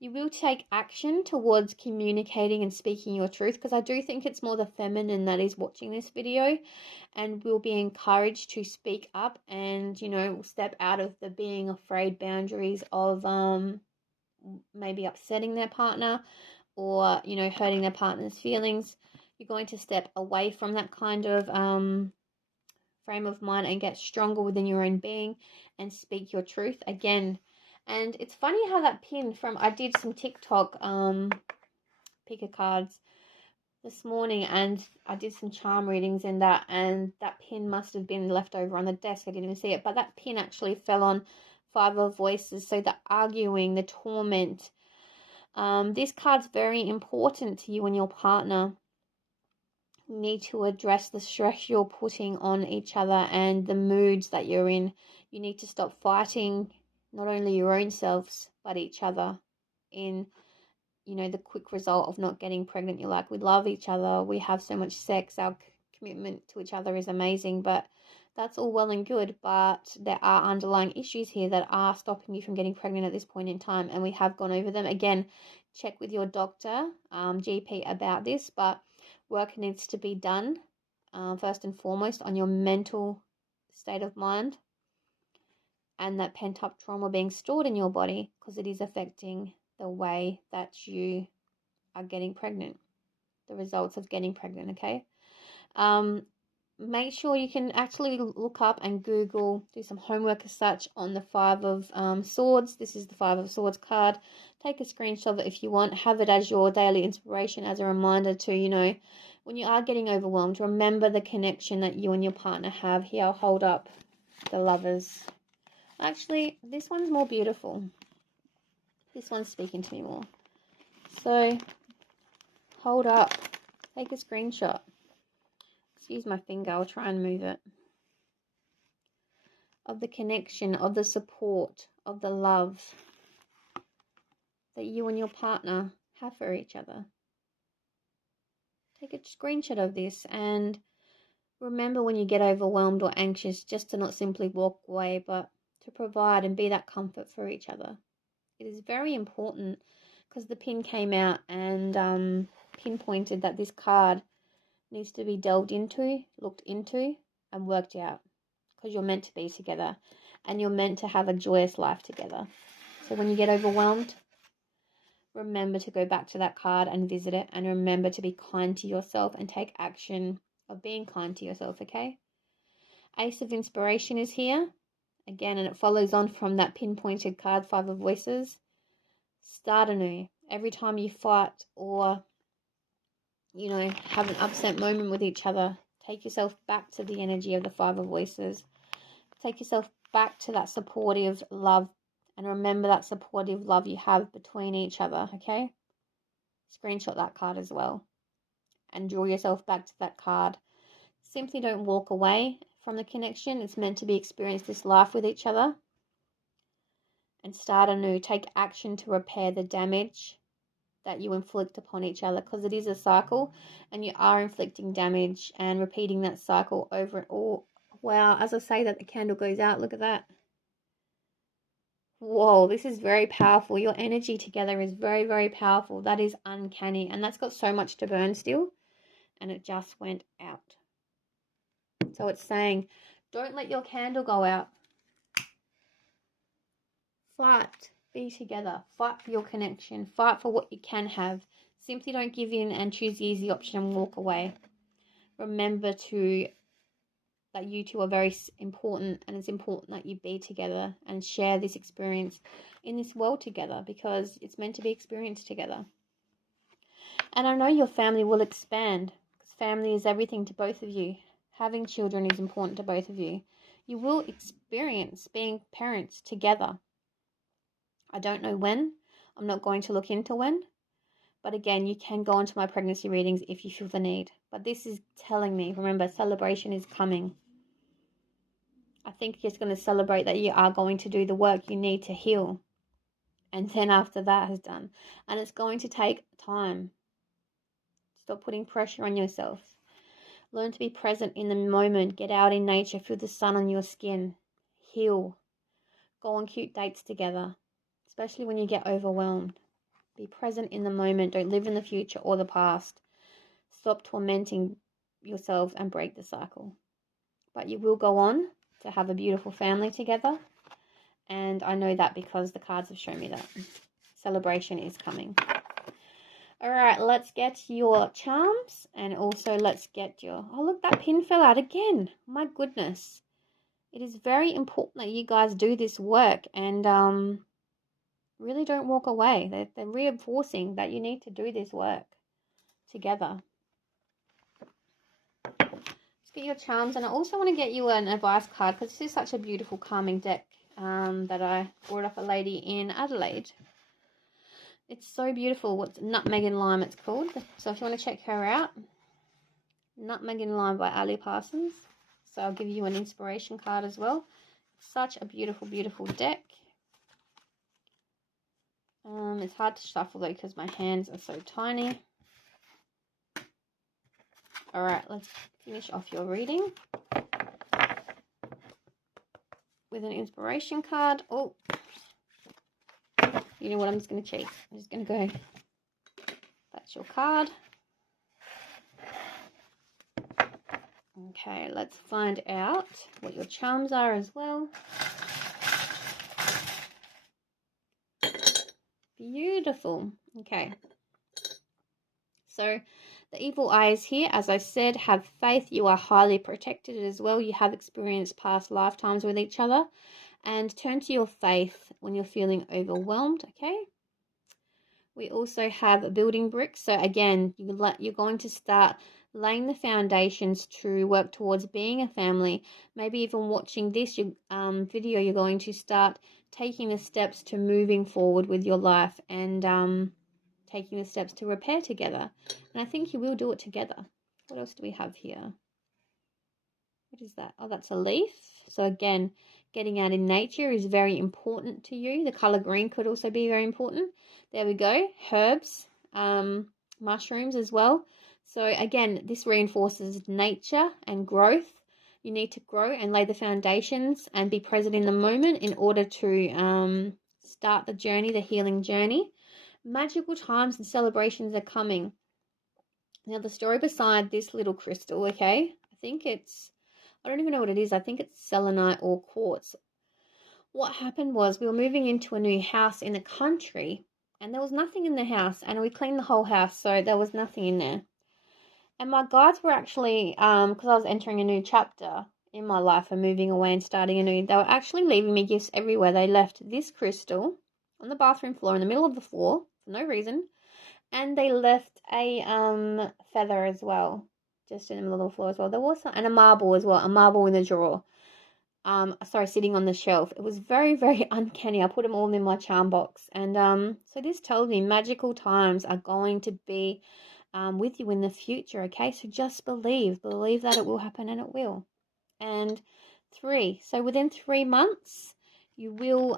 You will take action towards communicating and speaking your truth because I do think it's more the feminine that is watching this video and will be encouraged to speak up and, you know, step out of the being afraid boundaries of maybe upsetting their partner or, you know, hurting their partner's feelings. You're going to step away from that kind of frame of mind and get stronger within your own being and speak your truth again. And it's funny how that pin from, I did some TikTok picker cards this morning and I did some charm readings in that and that pin must have been left over on the desk. I didn't even see it, but that pin actually fell on 5 of Voices. So the arguing, the torment. This card's very important to you and your partner. You need to address the stress you're putting on each other and the moods that you're in. You need to stop fighting not only your own selves, but each other in, you know, the quick result of not getting pregnant. You're like, we love each other. We have so much sex. Our commitment to each other is amazing, but that's all well and good. But there are underlying issues here that are stopping you from getting pregnant at this point in time. And we have gone over them. Again, check with your doctor, GP about this, but work needs to be done first and foremost on your mental state of mind and that pent-up trauma being stored in your body because it is affecting the way that you are getting pregnant, the results of getting pregnant, okay? Make sure you can actually look up and Google, do some homework as such on the 5 of Swords. This is the 5 of Swords card. Take a screenshot of it if you want. Have it as your daily inspiration, as a reminder to, you know, when you are getting overwhelmed, remember the connection that you and your partner have. Here, I'll hold up the Lovers. Actually, this one's more beautiful. This one's speaking to me more. So, hold up. Take a screenshot. Excuse my finger. I'll try and move it. Of the connection, of the support, of the love that you and your partner have for each other. Take a screenshot of this and remember when you get overwhelmed or anxious just to not simply walk away, but to provide and be that comfort for each other. It is very important because the pin came out and pinpointed that this card needs to be delved into, looked into, and worked out because you're meant to be together and you're meant to have a joyous life together. So when you get overwhelmed, remember to go back to that card and visit it and remember to be kind to yourself and take action of being kind to yourself, okay? Ace of Inspiration is here. Again, and it follows on from that pinpointed card, 5 of Voices. Start anew. Every time you fight or, you know, have an upset moment with each other, take yourself back to the energy of the 5 of Voices. Take yourself back to that supportive love And remember that supportive love you have between each other, okay? Screenshot that card as well. And draw yourself back to that card. Simply don't walk away from the connection. It's meant to be experienced this life with each other. And start anew. Take action to repair the damage that you inflict upon each other, because it is a cycle and you are inflicting damage and repeating that cycle over and all. Wow, as I say that, the candle goes out. Look at that. Whoa, this is very powerful. Your energy together is very, very powerful. That is uncanny. And that's got so much to burn still. And it just went out. So it's saying, don't let your candle go out. Fight. Be together. Fight for your connection. Fight for what you can have. Simply don't give in and choose the easy option and walk away. Remember that you two are very important, and it's important that you be together and share this experience in this world together, because it's meant to be experienced together. And I know your family will expand, because family is everything to both of you. Having children is important to both of you. You will experience being parents together. I don't know when. I'm not going to look into when. But again, you can go into my pregnancy readings if you feel the need. But this is telling me, remember, celebration is coming. I think you're just going to celebrate that you are going to do the work you need to heal. And then after that is done. And it's going to take time. Stop putting pressure on yourself. Learn to be present in the moment. Get out in nature. Feel the sun on your skin. Heal. Go on cute dates together. Especially when you get overwhelmed. Be present in the moment. Don't live in the future or the past. Stop tormenting yourselves and break the cycle. But you will go on to have a beautiful family together. And I know that because the cards have shown me that. Celebration is coming. All right, let's get your charms. And also let's get your... Oh, look, that pin fell out again. My goodness. It is very important that you guys do this work. And really don't walk away. They're reinforcing that you need to do this work together. Let's get your charms. And I also want to get you an advice card, because this is such a beautiful calming deck that I brought up a lady in Adelaide. It's so beautiful. What's Nutmeg and Lime it's called. So if you want to check her out, Nutmeg and Lime by Ali Parsons. So I'll give you an inspiration card as well. Such a beautiful, beautiful deck. It's hard to shuffle though because my hands are so tiny. Alright, let's finish off your reading with an inspiration card. Oh, you know what? I'm just going to cheat. I'm just going to go. That's your card. Okay, let's find out what your charms are as well. Beautiful. Okay. So the evil eyes here, as I said, have faith. You are highly protected as well. You have experienced past lifetimes with each other. And turn to your faith when you're feeling overwhelmed, okay? We also have building bricks. So again, you're going to start laying the foundations to work towards being a family. Maybe even watching this video, you're going to start taking the steps to moving forward with your life and taking the steps to repair together. And I think you will do it together. What else do we have here? What is that? Oh, that's a leaf. So again, getting out in nature is very important to you. The color green could also be very important. There we go. Herbs, mushrooms as well. So again, this reinforces nature and growth. You need to grow and lay the foundations and be present in the moment in order to start the journey, the healing journey. Magical times and celebrations are coming. Now, the story beside this little crystal, okay, I don't even know what it is. I think it's selenite or quartz. What happened was we were moving into a new house in the country and there was nothing in the house, and we cleaned the whole house, so there was nothing in there. And my guides were actually, because I was entering a new chapter in my life and moving away and starting anew, they were actually leaving me gifts everywhere. They left this crystal on the bathroom floor, in the middle of the floor, for no reason. And they left a feather as well, just in the middle of the floor as well. There was some, and a marble as well, a marble in the drawer. sitting on the shelf. It was very, very uncanny. I put them all in my charm box. And so this tells me magical times are going to be with you in the future, okay? So just believe that it will happen, and it will. And 3, so within 3 months, you will,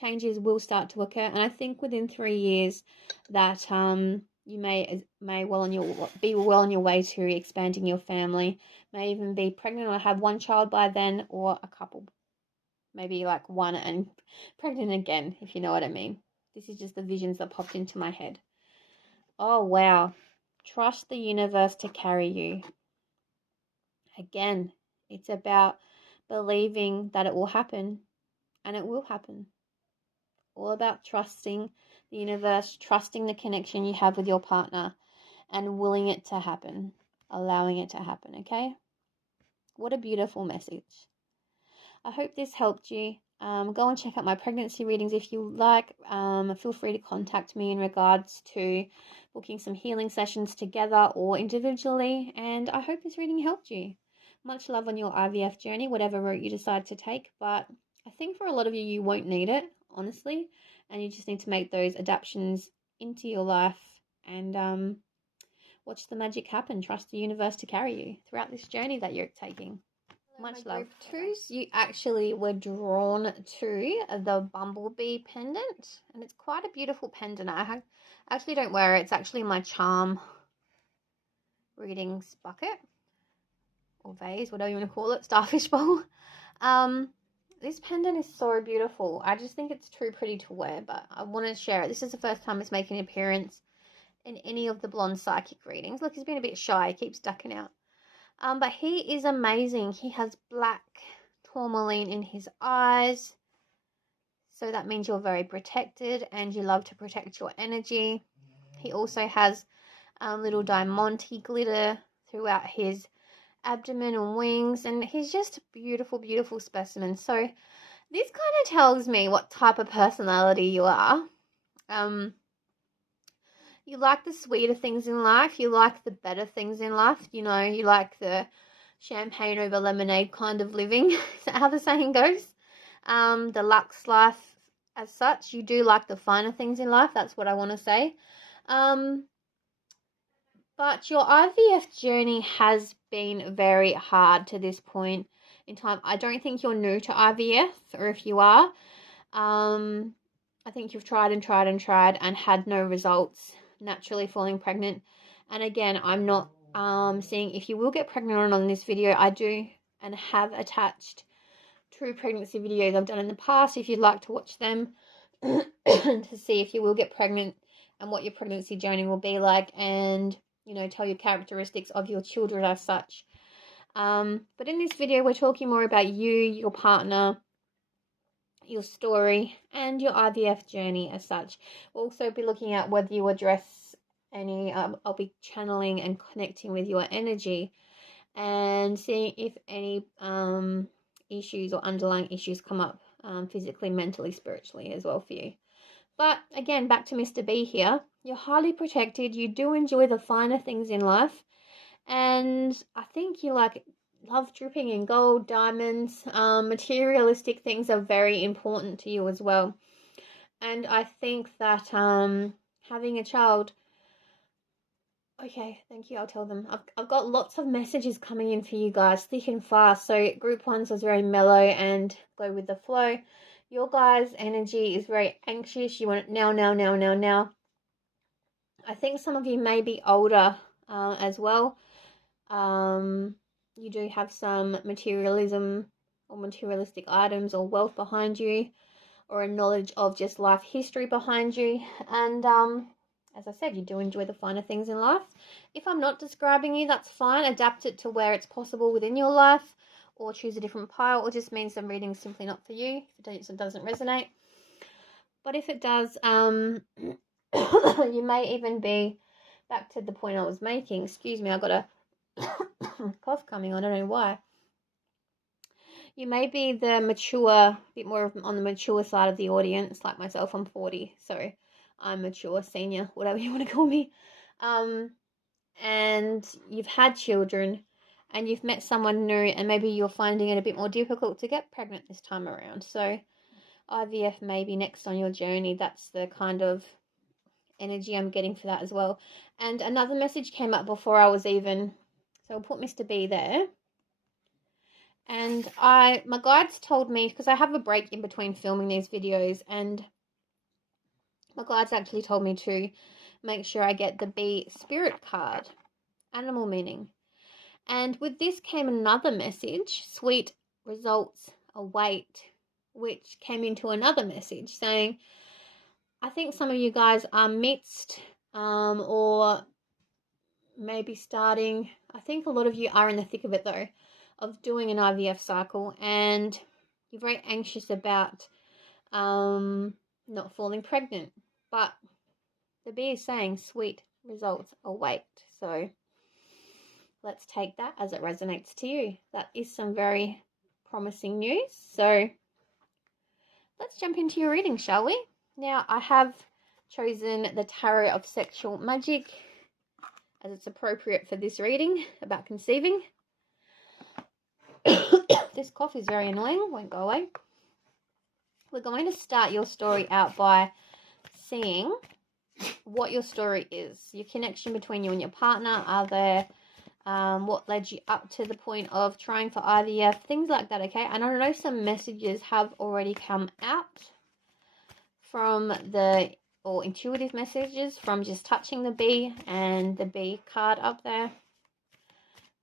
changes will start to occur. And I think within 3 years that you may be well on your way to expanding your family. May even be pregnant or have one child by then, or a couple, maybe like one and pregnant again, if you know what I mean. This is just the visions that popped into my head. Oh, wow. Trust the universe to carry you. Again, it's about believing that it will happen, and it will happen. All about trusting the universe, trusting the connection you have with your partner, and willing it to happen, allowing it to happen, okay? What a beautiful message. I hope this helped you. Go and check out my pregnancy readings if you like. Feel free to contact me in regards to booking some healing sessions together or individually. And I hope this reading helped you. Much love on your IVF journey, whatever route you decide to take. But I think for a lot of you, you won't need it, honestly. And you just need to make those adaptations into your life and watch the magic happen. Trust the universe to carry you throughout this journey that you're taking. Much love. Group 2s, you actually were drawn to the bumblebee pendant, and it's quite a beautiful pendant. I actually don't wear it. It's actually my charm readings bucket or vase, whatever you want to call it, starfish bowl. This pendant is so beautiful. I just think it's too pretty to wear, but I want to share it. This is the first time it's making an appearance in any of the blonde psychic readings. Look, he's been a bit shy. He keeps ducking out. But he is amazing. He has black tourmaline in his eyes. So that means you're very protected and you love to protect your energy. He also has little diamante glitter throughout his abdomen and wings. And he's just a beautiful, beautiful specimen. So this kind of tells me what type of personality you are. You like the sweeter things in life. You like the better things in life. You know, you like the champagne over lemonade kind of living. Is that how the saying goes? The luxe life as such. You do like the finer things in life. That's what I want to say. But your IVF journey has been very hard to this point in time. I don't think you're new to IVF, or if you are, I think you've tried and had no results, naturally falling pregnant. And again, I'm not seeing if you will get pregnant or not in this video. I do and have attached 2 pregnancy videos I've done in the past if you'd like to watch them to see if you will get pregnant and what your pregnancy journey will be like, and tell your characteristics of your children as such. But in this video, we're talking more about you, your partner, your story, and your IVF journey as such. We'll also be looking at whether you address any, I'll be channeling and connecting with your energy and seeing if any issues or underlying issues come up physically, mentally, spiritually as well for you. But again, back to Mr. B here. You're highly protected. You do enjoy the finer things in life. And I think you love dripping in gold, diamonds. Materialistic things are very important to you as well. And I think that having a child... Okay, thank you. I'll tell them. I've got lots of messages coming in for you guys, thick and fast. So group 1 was very mellow and go with the flow. Your guys' energy is very anxious. You want it now, now, now, now, now. I think some of you may be older as well. You do have some materialism or materialistic items or wealth behind you, or a knowledge of just life history behind you. And as I said, you do enjoy the finer things in life. If I'm not describing you, that's fine. Adapt it to where it's possible within your life, or choose a different pile, or just means the reading's simply not for you if it doesn't resonate. But if it does, you may even be back to the point I was making. Excuse me, I got a cough coming on. I don't know why. You may be the mature, bit more on the mature side of the audience, like myself. I'm 40, so I'm mature, senior, whatever you want to call me. And you've had children, and you've met someone new, and maybe you're finding it a bit more difficult to get pregnant this time around. So IVF may be next on your journey. That's the kind of energy I'm getting for that as well. And another message came up before I was even, so I'll put Mr. B there. And my guides told me, because I have a break in between filming these videos, and my guides actually told me to make sure I get the B spirit card, animal meaning. And with this came another message, sweet results await, which came into another message saying, I think some of you guys are midst or maybe starting, I think a lot of you are in the thick of it though, of doing an IVF cycle, and you're very anxious about not falling pregnant. But the bee is saying sweet results await. So let's take that as it resonates to you. That is some very promising news. So let's jump into your reading, shall we? Now, I have chosen the Tarot of Sexual Magic as it's appropriate for this reading about conceiving. This cough is very annoying, won't go away. We're going to start your story out by seeing what your story is, your connection between you and your partner. Are there what led you up to the point of trying for IVF, things like that, okay? And I know some messages have already come out from or intuitive messages from just touching the bee and the bee card up there.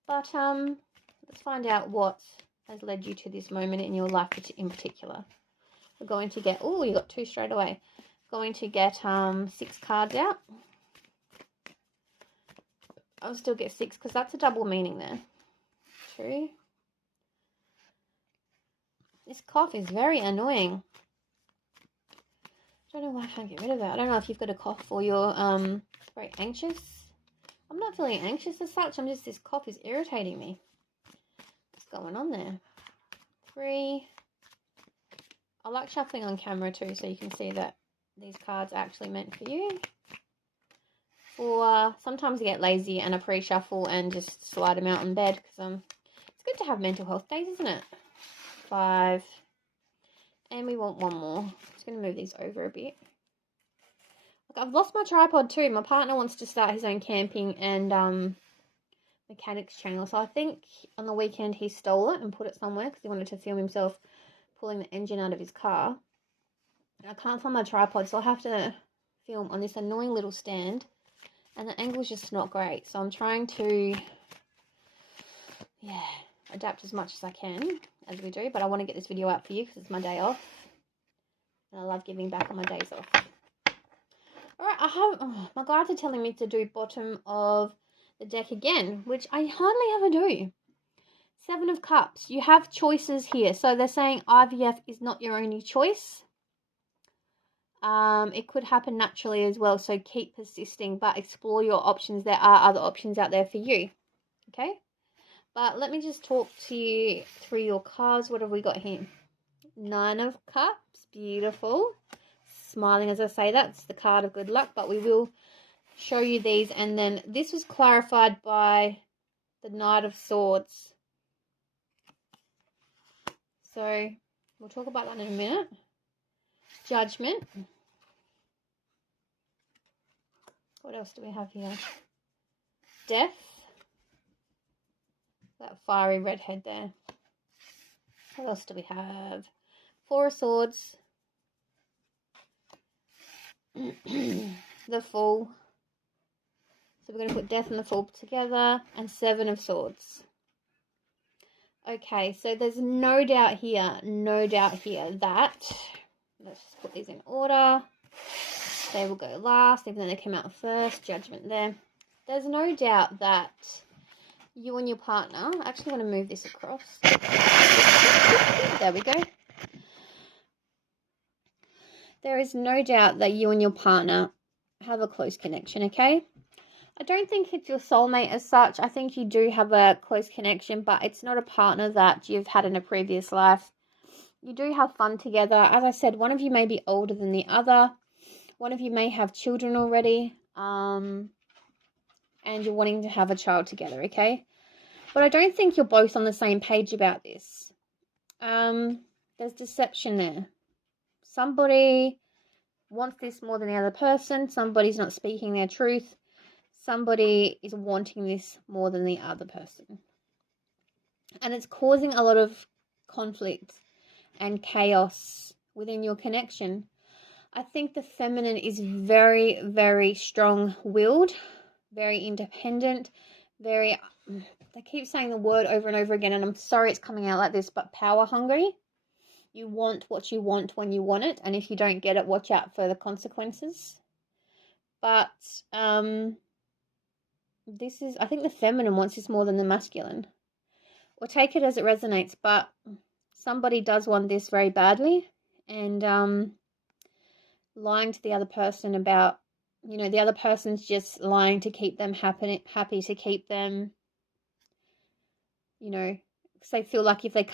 But let's find out what has led you to this moment in your life in particular. We're going to get, oh, you got 2 straight away. Going to get 6 cards out. I'll still get 6 because that's a double meaning there. 2. This cough is very annoying. I don't know why I can't get rid of it. I don't know if you've got a cough or you're very anxious. I'm not feeling anxious as such. This cough is irritating me. What's going on there? 3. I like shuffling on camera too, so you can see that these cards are actually meant for you. 4. Sometimes I get lazy and I pre-shuffle and just slide them out in bed because it's good to have mental health days, isn't it? 5. And we want 1 more. I'm just going to move these over a bit. Look, I've lost my tripod too. My partner wants to start his own camping and mechanics channel. So I think on the weekend he stole it and put it somewhere because he wanted to film himself pulling the engine out of his car. And I can't find my tripod, so I'll have to film on this annoying little stand. And the angle's just not great. So I'm trying to, adapt as much as I can, as we do. But I want to get this video out for you because it's my day off. And I love giving back on my days off. Alright, my guides are telling me to do bottom of the deck again, which I hardly ever do. 7 of Cups. You have choices here. So they're saying IVF is not your only choice. It could happen naturally as well. So keep persisting, but explore your options. There are other options out there for you. Okay? But let me just talk to you through your cards. What have we got here? 9 of Cups. Beautiful. Smiling as I say that. It's the card of good luck, but we will show you these. And then this was clarified by the Knight of Swords. So we'll talk about that in a minute. Judgment. What else do we have here? Death. That fiery redhead there. What else do we have? 4 of Swords. The Fool. So we're going to put Death and the Fool together. And 7 of Swords. Okay, so there's no doubt here that, let's just put these in order. They will go last, even though they came out first. Judgment there. There's no doubt that you and your partner, I actually want to move this across. There we go. There is no doubt that you and your partner have a close connection, okay? I don't think it's your soulmate as such. I think you do have a close connection, but it's not a partner that you've had in a previous life. You do have fun together. As I said, one of you may be older than the other. One of you may have children already. And you're wanting to have a child together, okay? But I don't think you're both on the same page about this. There's deception there. Somebody wants this more than the other person. Somebody's not speaking their truth. Somebody is wanting this more than the other person. And it's causing a lot of conflict and chaos within your connection. I think the feminine is very, very strong-willed, very independent, very, they keep saying the word over and over again, and I'm sorry it's coming out like this, but power hungry. You want what you want when you want it, and if you don't get it, watch out for the consequences. But this is, I think the feminine wants this more than the masculine. Or take it as it resonates, but somebody does want this very badly, and lying to the other person about, you know, the other person's just lying to keep them happy to keep them, you know, because they feel like if they they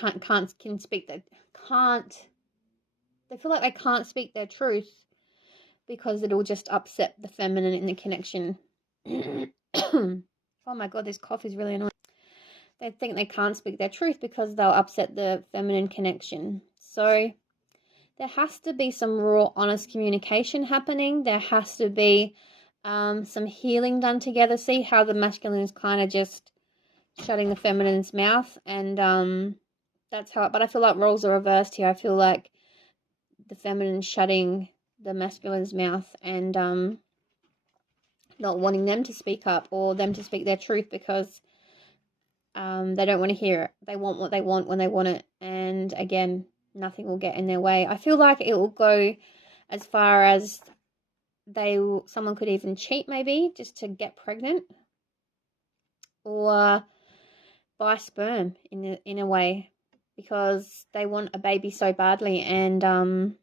feel like they can't speak their truth because it'll just upset the feminine in the connection. Oh my God, this cough is really annoying. They think they can't speak their truth because they'll upset the feminine connection. So there has to be some raw, honest communication happening. There has to be some healing done together. See how the masculine is kind of just shutting the feminine's mouth, and that's how. But I feel like roles are reversed here. I feel like the feminine shutting the masculine's mouth and not wanting them to speak up or them to speak their truth because they don't want to hear it. They want what they want when they want it, and again, nothing will get in their way. I feel like it will go as far as someone could even cheat, maybe just to get pregnant, or buy sperm in a way because they want a baby so badly, and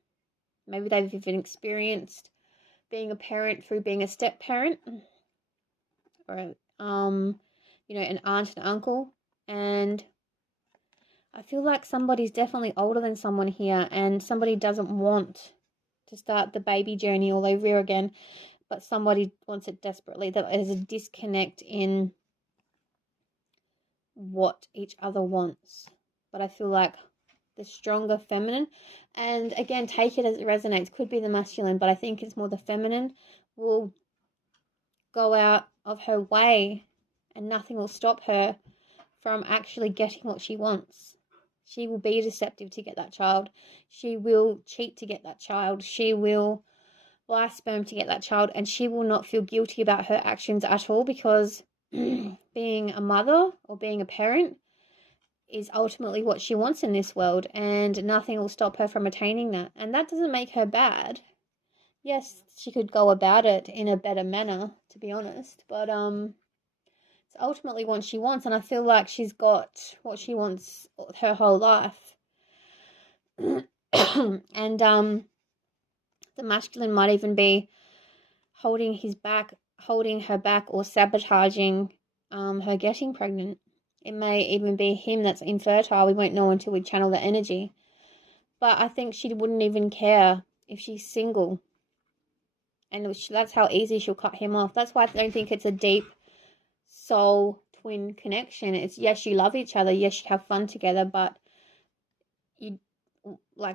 maybe they've even experienced being a parent through being a step parent, or you know, an aunt and uncle. And I feel like somebody's definitely older than someone here, and somebody doesn't want to start the baby journey all over again, but somebody wants it desperately. There's a disconnect in what each other wants. But I feel like the stronger feminine, and again, take it as it resonates, could be the masculine, but I think it's more the feminine, will go out of her way and nothing will stop her from actually getting what she wants. She will be deceptive to get that child. She will cheat to get that child. She will buy sperm to get that child, and she will not feel guilty about her actions at all, because being a mother or being a parent is ultimately what she wants in this world, and nothing will stop her from attaining that. And that doesn't make her bad. Yes, she could go about it in a better manner, to be honest, but it's ultimately what she wants, and I feel like she's got what she wants her whole life. And the masculine might even be holding her back, or sabotaging her getting pregnant. It may even be him that's infertile. We won't know until we channel the energy. But I think she wouldn't even care if she's single. And that's how easy she'll cut him off. That's why I don't think it's a deep soul twin connection. It's, yes, you love each other. Yes, you have fun together. But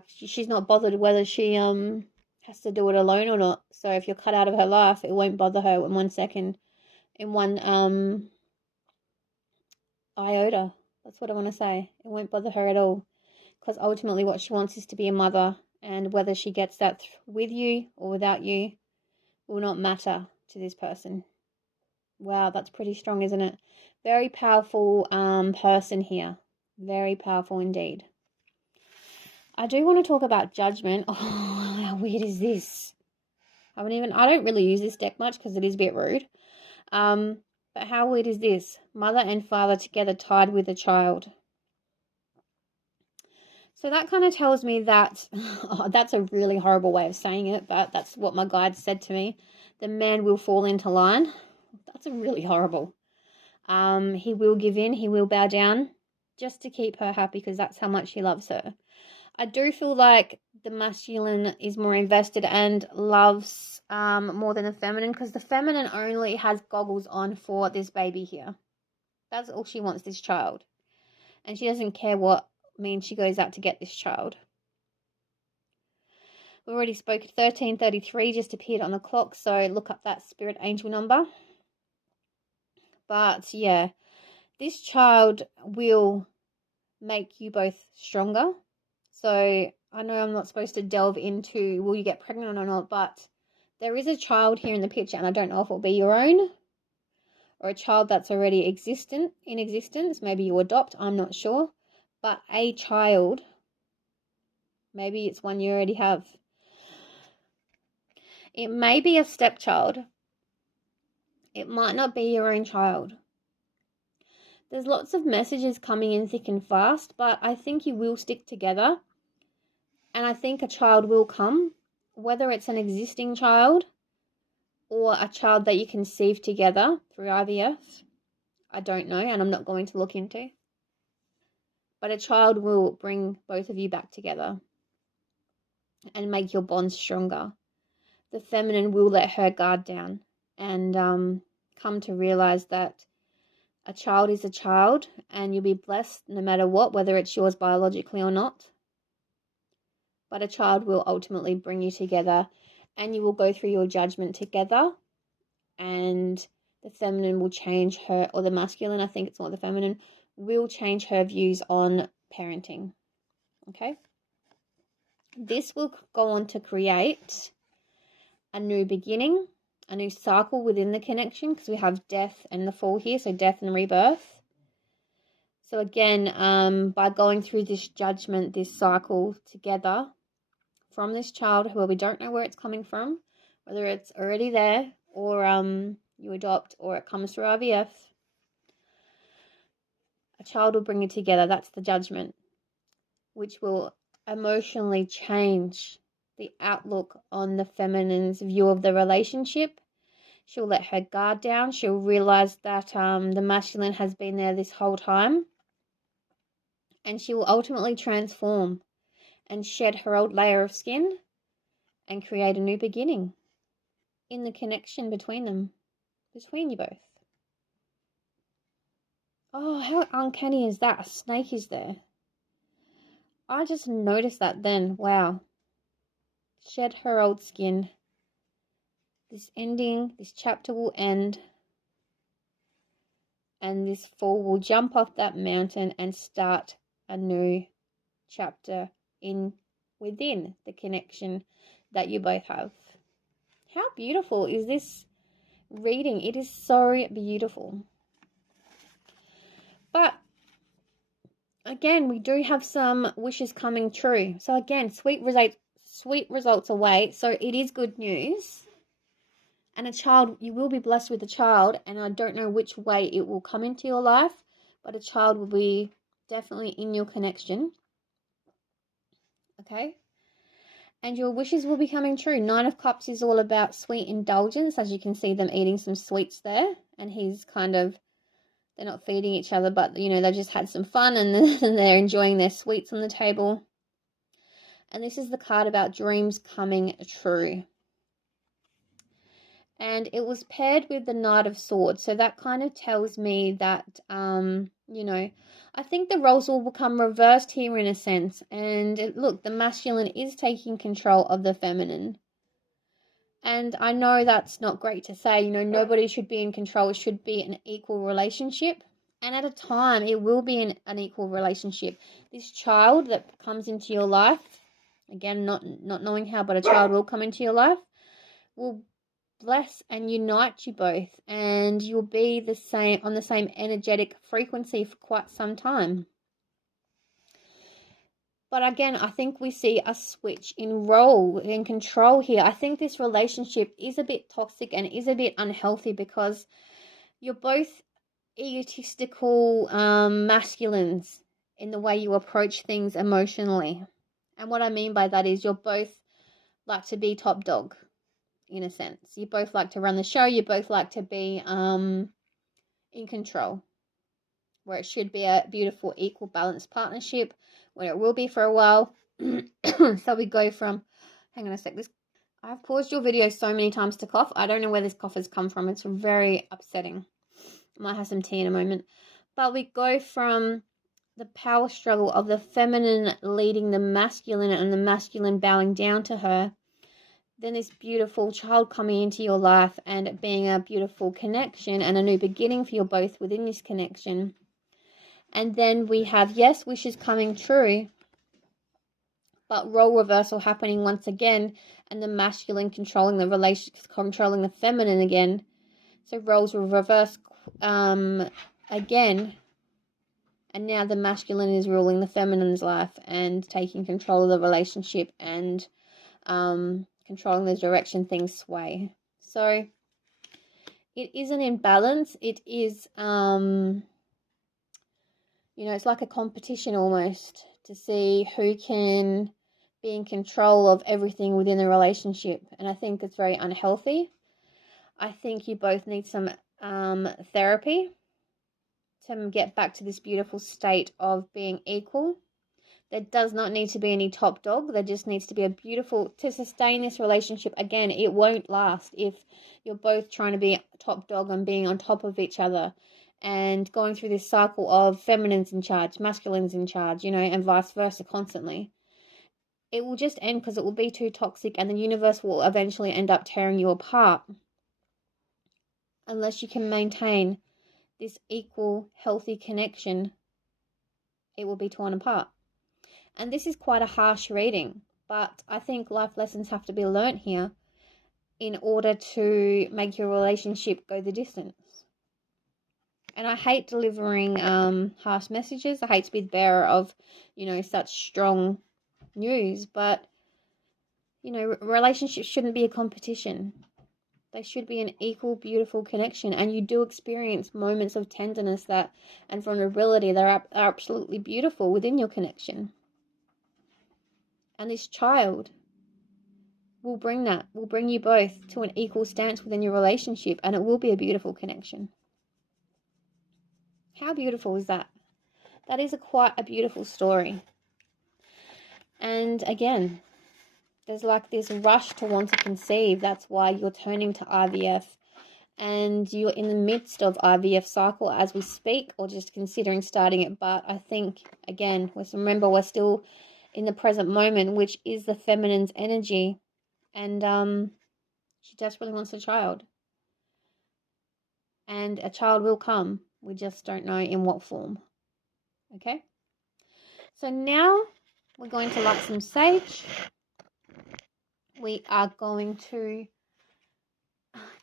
she's not bothered whether she has to do it alone or not. So if you're cut out of her life, it won't bother her in 1 second. In one iota. That's what I want to say. It won't bother her at all, because ultimately what she wants is to be a mother, and whether she gets that with you or without you will not matter to this person. Wow, that's pretty strong, isn't it? Very powerful person here. Very powerful indeed. I do want to talk about judgment. Oh, how weird is this? I don't really use this deck much because it is a bit rude. But how weird is this? Mother and father together, tied with a child. So that kind of tells me that, that's a really horrible way of saying it, but that's what my guide said to me. The man will fall into line. That's a really horrible. He will give in, he will bow down just to keep her happy, because that's how much he loves her. I do feel like the masculine is more invested and loves more than the feminine, because the feminine only has goggles on for this baby here. That's all she wants, this child. And she doesn't care what means she goes out to get this child. We already spoke. 1333 just appeared on the clock, so look up that spirit angel number. But yeah, this child will make you both stronger. So I know I'm not supposed to delve into will you get pregnant or not, but there is a child here in the picture, and I don't know if it'll be your own or a child that's already in existence. Maybe you adopt, I'm not sure. But a child, maybe it's one you already have. It may be a stepchild. It might not be your own child. There's lots of messages coming in thick and fast, but I think you will stick together. And I think a child will come, whether it's an existing child or a child that you conceive together through IVF. I don't know, and I'm not going to look into. But a child will bring both of you back together and make your bond stronger. The feminine will let her guard down and come to realize that a child is a child, and you'll be blessed no matter what, whether it's yours biologically or not. But a child will ultimately bring you together, and you will go through your judgment together, and the feminine will change her, or the masculine, I think it's more the feminine, will change her views on parenting. Okay? This will go on to create a new beginning, a new cycle within the connection, because we have death and the fall here, so death and rebirth. So again, by going through this judgment, this cycle together from this child, where we don't know where it's coming from, whether it's already there or you adopt or it comes through IVF, a child will bring you together. That's the judgment, which will emotionally change the outlook on the feminine's view of the relationship. She'll let her guard down. She'll realize that the masculine has been there this whole time. And she will ultimately transform and shed her old layer of skin and create a new beginning in the connection between them, between you both. Oh, how uncanny is that? A snake is there. I just noticed that then. Wow. Shed her old skin. This ending, this chapter will end, and this fool will jump off that mountain and start a new chapter within the connection that you both have. How beautiful is this reading? It is so beautiful. But again, we do have some wishes coming true. So again, sweet results await. So it is good news. And a child, you will be blessed with a child, and I don't know which way it will come into your life, but a child will be definitely in your connection. Okay? And your wishes will be coming true. 9 of Cups is all about sweet indulgence, as you can see them eating some sweets there. And he's kind of, they're not feeding each other, but, you know, they've just had some fun and they're enjoying their sweets on the table. And this is the card about dreams coming true. And it was paired with the Knight of Swords. So that kind of tells me that, you know, I think the roles will become reversed here in a sense. And look, the masculine is taking control of the feminine. And I know that's not great to say. You know, nobody should be in control. It should be an equal relationship. And at a time, it will be an equal relationship. This child that comes into your life, again, not knowing how, but a child will come into your life, will bless and unite you both, and you'll be on the same energetic frequency for quite some time. But again, I think we see a switch in role, in control here. I think this relationship is a bit toxic and is a bit unhealthy because you're both egotistical masculines in the way you approach things emotionally. And what I mean by that is you're both like to be top dog. In a sense, you both like to run the show. You both like to be in control, where it should be a beautiful, equal, balanced partnership, where it will be for a while. So we go from, hang on a sec, I've paused your video so many times to cough. I don't know where this cough has come from. It's very upsetting. I might have some tea in a moment. But we go from the power struggle of the feminine leading the masculine and the masculine bowing down to her. Then this beautiful child coming into your life and it being a beautiful connection and a new beginning for you both within this connection. And then we have, yes, wishes coming true, but role reversal happening once again, and the masculine controlling the relationship, controlling the feminine again. So roles will reverse again, and now the masculine is ruling the feminine's life and taking control of the relationship and controlling the direction things sway. So it is an imbalance. It is, it's like a competition almost to see who can be in control of everything within the relationship. And I think it's very unhealthy. I think you both need some therapy to get back to this beautiful state of being equal. There does not need to be any top dog. There just needs to be a beautiful, to sustain this relationship. Again, it won't last if you're both trying to be top dog and being on top of each other and going through this cycle of feminines in charge, masculines in charge, and vice versa constantly. It will just end because it will be too toxic and the universe will eventually end up tearing you apart unless you can maintain this equal, healthy connection. It will be torn apart. And this is quite a harsh reading, but I think life lessons have to be learnt here in order to make your relationship go the distance. And I hate delivering harsh messages. I hate to be the bearer of, such strong news, but, relationships shouldn't be a competition. They should be an equal, beautiful connection. And you do experience moments of tenderness and vulnerability that are absolutely beautiful within your connection. And this child will bring you both to an equal stance within your relationship, and it will be a beautiful connection. How beautiful is that? That is quite a beautiful story. And again, there's like this rush to want to conceive. That's why you're turning to IVF. And you're in the midst of IVF cycle as we speak, or just considering starting it. But I think, again, remember, we're still in the present moment, which is the feminine's energy. And she desperately wants a child. And a child will come. We just don't know in what form. Okay? So now we're going to light some sage. We are going to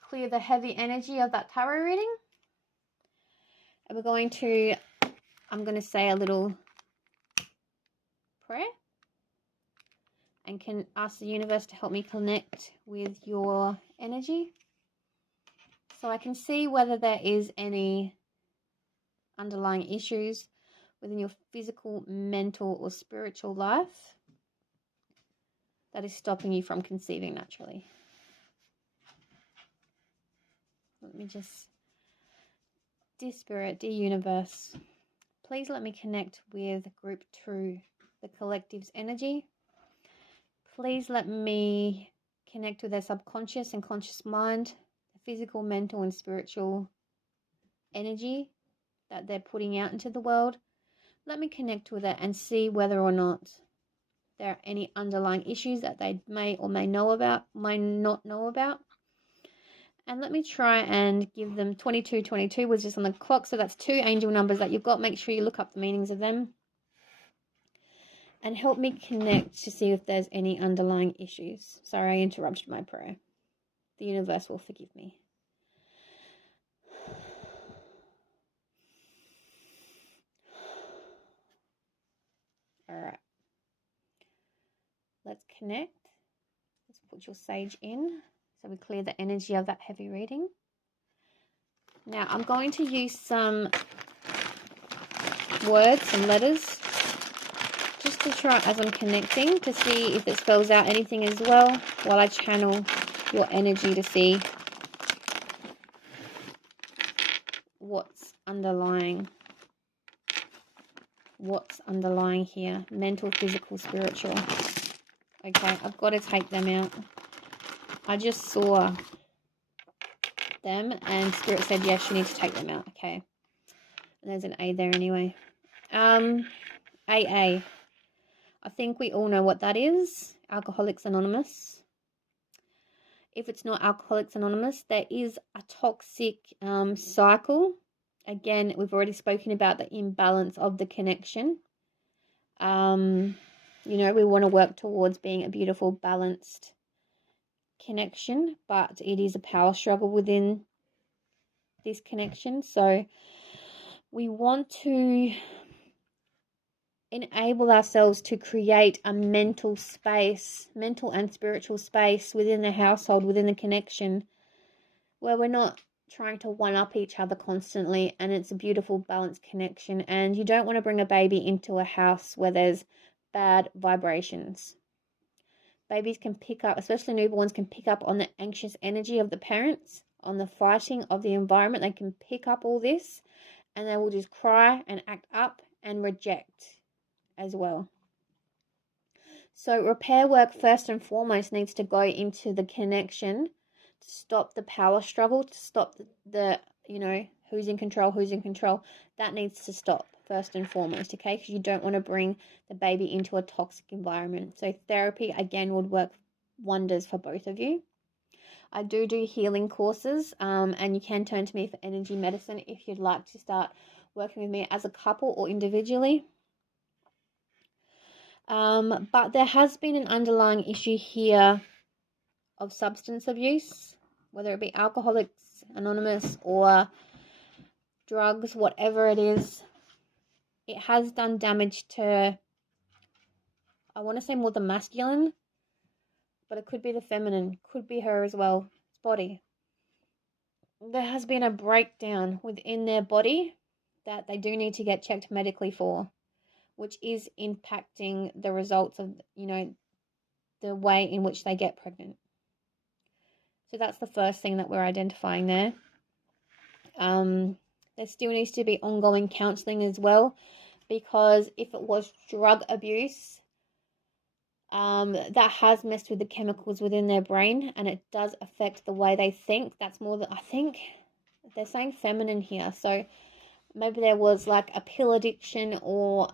clear the heavy energy of that tarot reading. And I'm going to say a little prayer. And can ask the universe to help me connect with your energy. So I can see whether there is any underlying issues within your physical, mental, or spiritual life that is stopping you from conceiving naturally. Let me just, dear Spirit, dear Universe, please let me connect with Group 2, the collective's energy. Please let me connect with their subconscious and conscious mind, the physical, mental, and spiritual energy that they're putting out into the world. Let me connect with it and see whether or not there are any underlying issues that they may or may not know about. And let me try and give them 2222 was just on the clock. So that's 2 angel numbers that you've got. Make sure you look up the meanings of them. And help me connect to see if there's any underlying issues. Sorry, I interrupted my prayer. The universe will forgive me. All right. Let's connect. Let's put your sage in so we clear the energy of that heavy reading. Now, I'm going to use some words, some letters, just to try as I'm connecting to see if it spells out anything as well while I channel your energy to see what's underlying here. Mental, physical, spiritual. Okay, I've got to take them out. I just saw them and Spirit said, yes, you need to take them out. Okay. There's an A there anyway. AA. I think we all know what that is. Alcoholics Anonymous. If it's not Alcoholics Anonymous, there is a toxic cycle. Again, we've already spoken about the imbalance of the connection. You know, we want to work towards being a beautiful, balanced connection, but it is a power struggle within this connection. So we want to enable ourselves to create a mental space, mental and spiritual space within the household, within the connection, where we're not trying to one-up each other constantly, and it's a beautiful, balanced connection. And you don't want to bring a baby into a house where there's bad vibrations. Babies can pick up, especially newborns, can pick up on the anxious energy of the parents, on the fighting of the environment. They can pick up all this, and they will just cry and act up and reject as well. So repair work first and foremost needs to go into the connection to stop the power struggle, to stop the you know, who's in control. That needs to stop first and foremost, okay? Because you don't want to bring the baby into a toxic environment. So therapy, again, would work wonders for both of you. I do healing courses, and you can turn to me for energy medicine if you'd like to start working with me as a couple or individually. But there has been an underlying issue here of substance abuse, whether it be Alcoholics Anonymous or drugs, whatever it is. It has done damage to, I want to say more the masculine, but it could be the feminine, could be her as well, body. There has been a breakdown within their body that they do need to get checked medically for, which is impacting the results of, you know, the way in which they get pregnant. So that's the first thing that we're identifying there. There still needs to be ongoing counseling as well, because if it was drug abuse, that has messed with the chemicals within their brain, and it does affect the way they think. That's more than, I think they're saying feminine here. So maybe there was like a pill addiction, or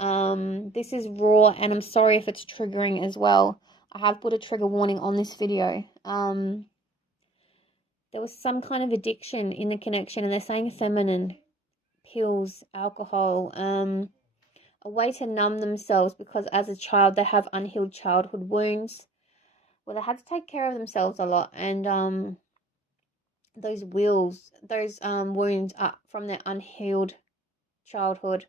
this is raw, and I'm sorry if it's triggering as well. I have put a trigger warning on this video. There was some kind of addiction in the connection, and they're saying feminine, pills, alcohol, a way to numb themselves, because as a child they have unhealed childhood wounds where they had to take care of themselves a lot, and those wounds are from their unhealed childhood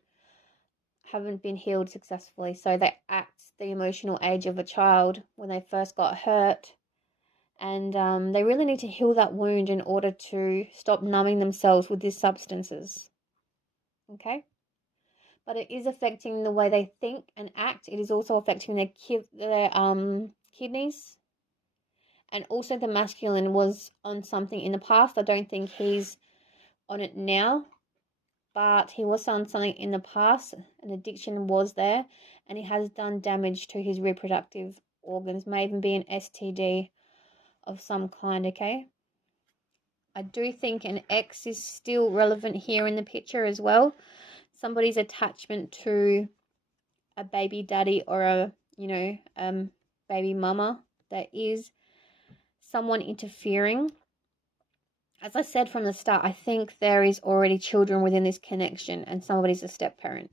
haven't been healed successfully. So they act the emotional age of a child when they first got hurt, and they really need to heal that wound in order to stop numbing themselves with these substances. Okay? But it is affecting the way they think and act. It is also affecting their kidneys. And also the masculine was on something in the past. I don't think he's on it now, but he was on something in the past. An addiction was there, and it has done damage to his reproductive organs. May even be an STD of some kind, okay? I do think an ex is still relevant here in the picture as well. Somebody's attachment to a baby daddy or a, you know, baby mama. There is someone interfering. As I said from the start, I think there is already children within this connection, and somebody's a step parent.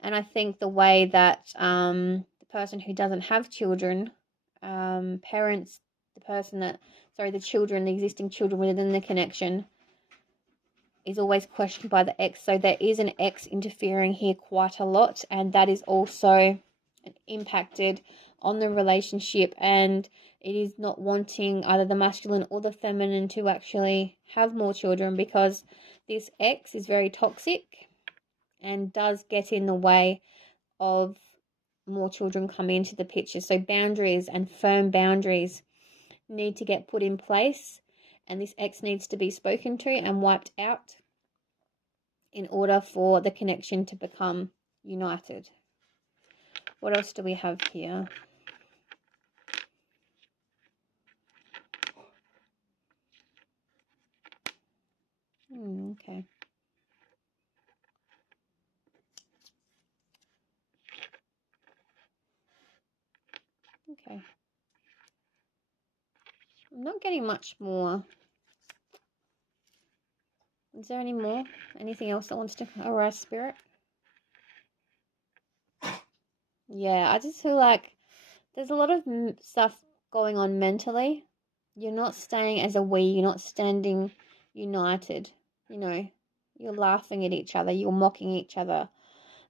And I think the way that the person who doesn't have children parents the children, the existing children within the connection, is always questioned by the ex. So there is an ex interfering here quite a lot, and that is also impacted on the relationship, and it is not wanting either the masculine or the feminine to actually have more children, because this ex is very toxic and does get in the way of more children coming into the picture. So boundaries and firm boundaries need to get put in place, and this ex needs to be spoken to and wiped out in order for the connection to become united. What else do we have here? Okay. Okay. I'm not getting much more. Is there any more? Anything else that wants to arise, Spirit? Yeah, I just feel like there's a lot of stuff going on mentally. You're not staying as a we. You're not standing united. You know, you're laughing at each other. You're mocking each other.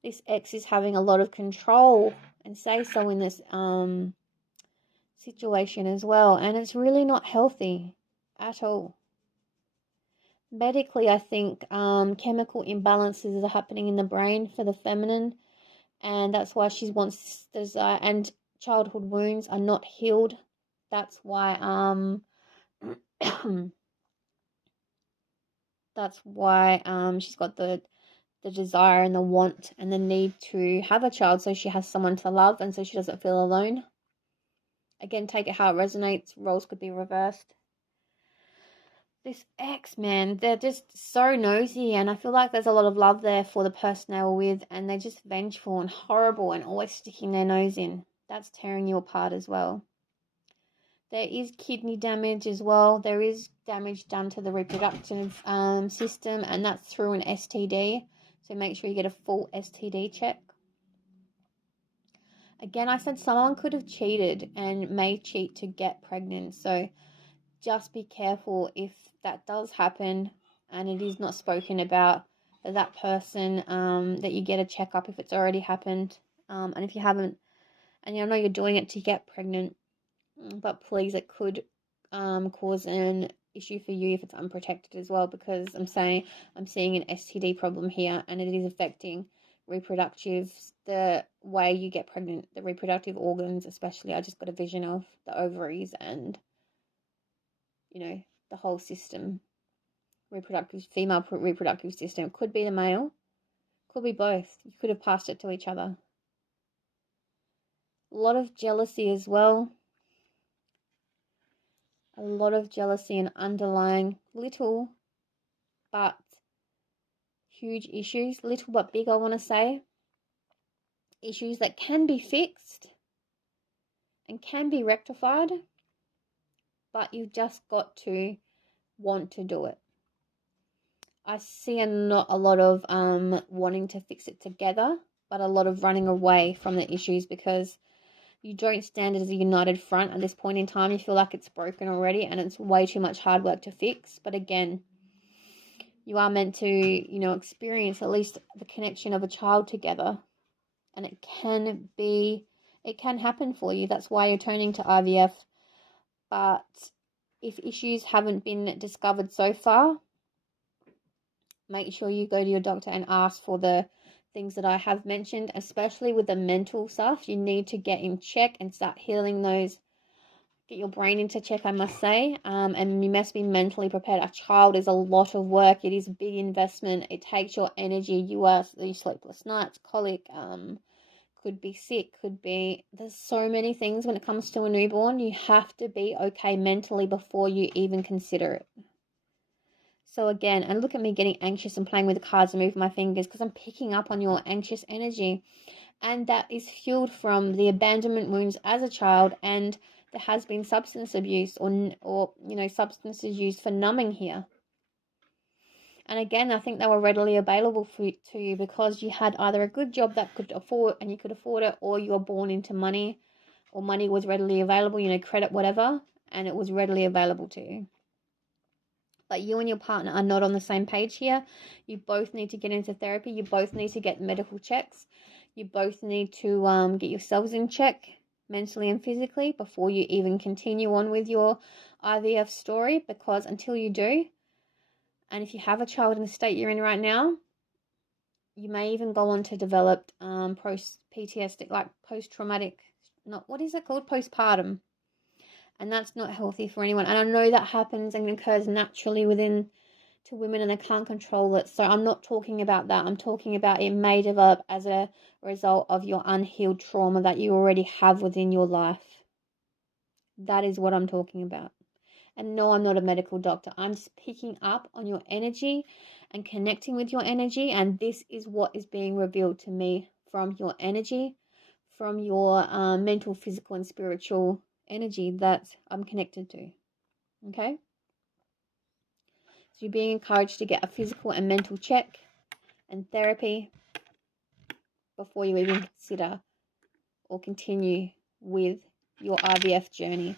This ex is having a lot of control and say so in this situation as well. And it's really not healthy at all. Medically, I think chemical imbalances are happening in the brain for the feminine. And that's why she wants desire, and childhood wounds are not healed. That's why that's why she's got the desire and the want and the need to have a child, so she has someone to love and so she doesn't feel alone. Again, take it how it resonates. Roles could be reversed. This ex, man, they're just so nosy, and I feel like there's a lot of love there for the person they were with, and they're just vengeful and horrible and always sticking their nose in. That's tearing you apart as well. There is kidney damage as well. There is damage done to the reproductive system, and that's through an STD. So make sure you get a full STD check. Again, I said someone could have cheated and may cheat to get pregnant. So just be careful if that does happen and it is not spoken about, that person, that you get a checkup if it's already happened. And if you haven't, and you know you're doing it to get pregnant, but please, it could cause an issue for you if it's unprotected as well, because I'm seeing an STD problem here, and it is affecting the way you get pregnant, the reproductive organs especially. I just got a vision of the ovaries and, you know, the whole system, female reproductive system. Could be the male, could be both. You could have passed it to each other. A lot of jealousy as well. A lot of jealousy and underlying little but huge issues, little but big, I want to say. Issues that can be fixed and can be rectified, but you've just got to want to do it. I see not a lot of wanting to fix it together, but a lot of running away from the issues because you don't stand as a united front at this point in time. You feel like it's broken already and it's way too much hard work to fix. But again, you are meant to, experience at least the connection of a child together. And it can happen for you. That's why you're turning to IVF. But if issues haven't been discovered so far, make sure you go to your doctor and ask for the things that I have mentioned, especially with the mental stuff. You need to get in check and start healing those. Get your brain into check, I must say. And you must be mentally prepared. A child is a lot of work. It is a big investment. It takes your energy. You sleepless nights, colic, could be sick, there's so many things when it comes to a newborn. You have to be okay mentally before you even consider it. So again, and look at me getting anxious and playing with the cards and moving my fingers because I'm picking up on your anxious energy. And that is fueled from the abandonment wounds as a child, and there has been substance abuse or substances used for numbing here. And again, I think they were readily available to you because you had either a good job that could afford and you could afford it, or you were born into money, or money was readily available, credit, whatever, and it was readily available to you. But you and your partner are not on the same page here. You both need to get into therapy. You both need to get medical checks. You both need to get yourselves in check mentally and physically before you even continue on with your IVF story, because until you do, and if you have a child in the state you're in right now, you may even go on to develop post-PTSD, like post-traumatic, postpartum. And that's not healthy for anyone. And I know that happens and occurs naturally to women, and they can't control it. So I'm not talking about that. I'm talking about it may develop as a result of your unhealed trauma that you already have within your life. That is what I'm talking about. And no, I'm not a medical doctor. I'm just picking up on your energy and connecting with your energy. And this is what is being revealed to me from your energy, from your mental, physical, and spiritual energy that I'm connected to. Okay? So you're being encouraged to get a physical and mental check and therapy before you even consider or continue with your IVF journey.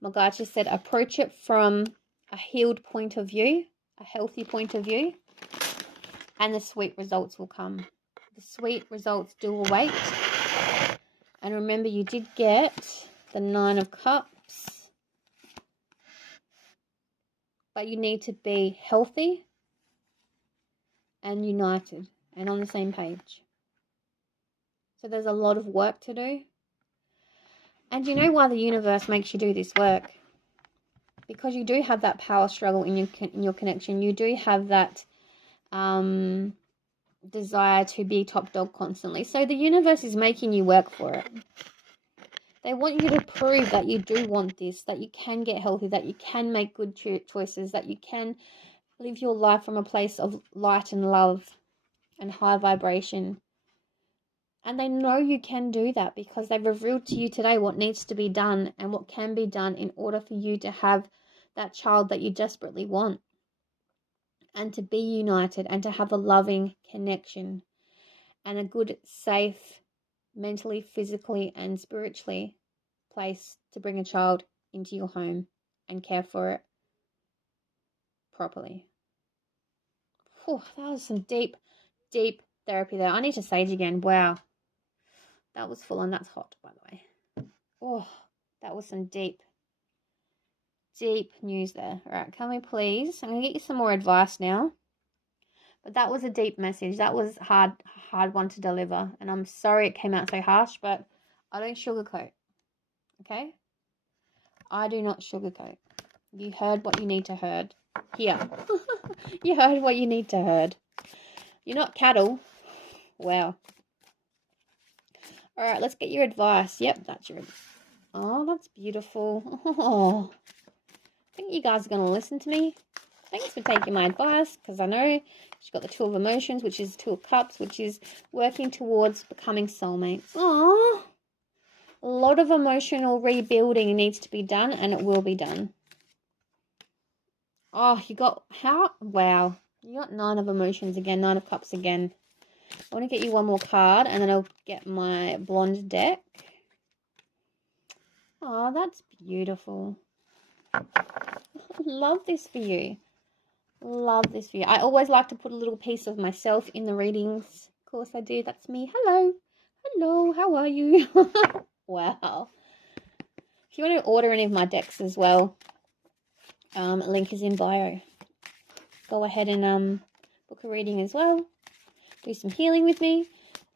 My guide just said approach it from a healed point of view, a healthy point of view, and the sweet results will come. The sweet results do await. And remember, you did get the 9 of Cups, but you need to be healthy and united and on the same page. So there's a lot of work to do. And you know why the universe makes you do this work? Because you do have that power struggle in your connection. You do have that desire to be top dog constantly. So the universe is making you work for it. They want you to prove that you do want this, that you can get healthy, that you can make good choices, that you can live your life from a place of light and love and high vibration. And they know you can do that because they've revealed to you today what needs to be done and what can be done in order for you to have that child that you desperately want, and to be united and to have a loving connection and a good, safe, mentally, physically, and spiritually place to bring a child into your home and care for it properly. Whew, that was some deep, deep therapy there. I need to sage again. Wow. That was full on. That's hot, by the way. Oh, that was some deep news there. All right, can we please? I'm going to get you some more advice now. But that was a deep message. That was hard one to deliver. And I'm sorry it came out so harsh, but I don't sugarcoat. Okay? I do not sugarcoat. You heard what you need to heard. Here. You heard what you need to heard. You're not cattle. Wow. All right, let's get your advice. Yep, that's your advice. Oh, that's beautiful. Oh, I think you guys are going to listen to me. Thanks for taking my advice, because I know she's got the 2 of Emotions, which is 2 of Cups, which is working towards becoming soulmates. Oh, a lot of emotional rebuilding needs to be done, and it will be done. Oh, you got, how? Wow. You got 9 of Emotions again, 9 of Cups again. I want to get you one more card, and then I'll get my blonde deck. Oh, that's beautiful. Love this for you. Love this for you. I always like to put a little piece of myself in the readings. Of course I do. That's me. Hello. Hello. How are you? Wow. If you want to order any of my decks as well, link is in bio. Go ahead and book a reading as well. Do some healing with me.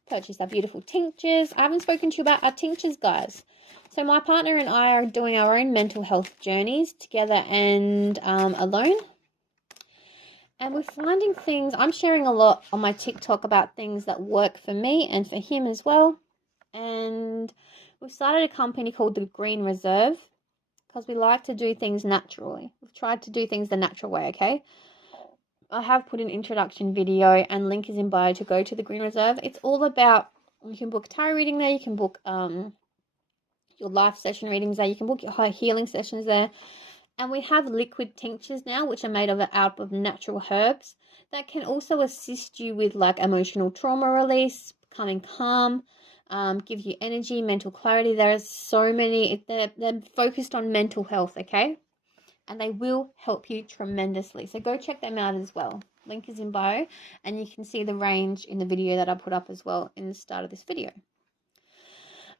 Purchase our beautiful tinctures. I haven't spoken to you about our tinctures, guys. So my partner and I are doing our own mental health journeys together and alone. And we're finding things, I'm sharing a lot on my TikTok about things that work for me and for him as well. And we've started a company called the Green Reserve because we like to do things naturally. We've tried to do things the natural way, okay? I have put an introduction video and link is in bio to go to the Green Reserve. It's all about, you can book tarot reading there, you can book your life session readings there, you can book your high healing sessions there. And we have liquid tinctures now, which are made out of natural herbs that can also assist you with like emotional trauma release, becoming calm, give you energy, mental clarity. There are so many, they're focused on mental health, okay? And they will help you tremendously. So go check them out as well. Link is in bio, and you can see the range in the video that I put up as well in the start of this video.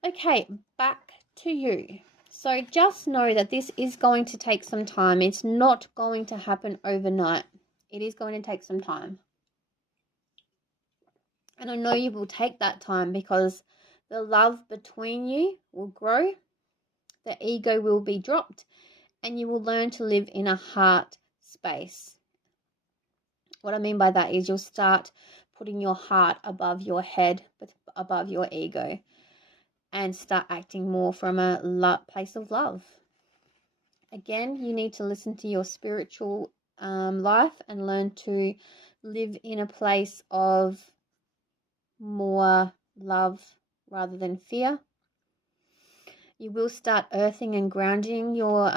Okay, back to you. So just know that this is going to take some time. It's not going to happen overnight. It is going to take some time. And I know you will take that time because the love between you will grow. The ego will be dropped. And you will learn to live in a heart space. What I mean by that is you'll start putting your heart above your head, above your ego. And start acting more from a place of love. Again, you need to listen to your spiritual life and learn to live in a place of more love rather than fear You will start earthing and grounding your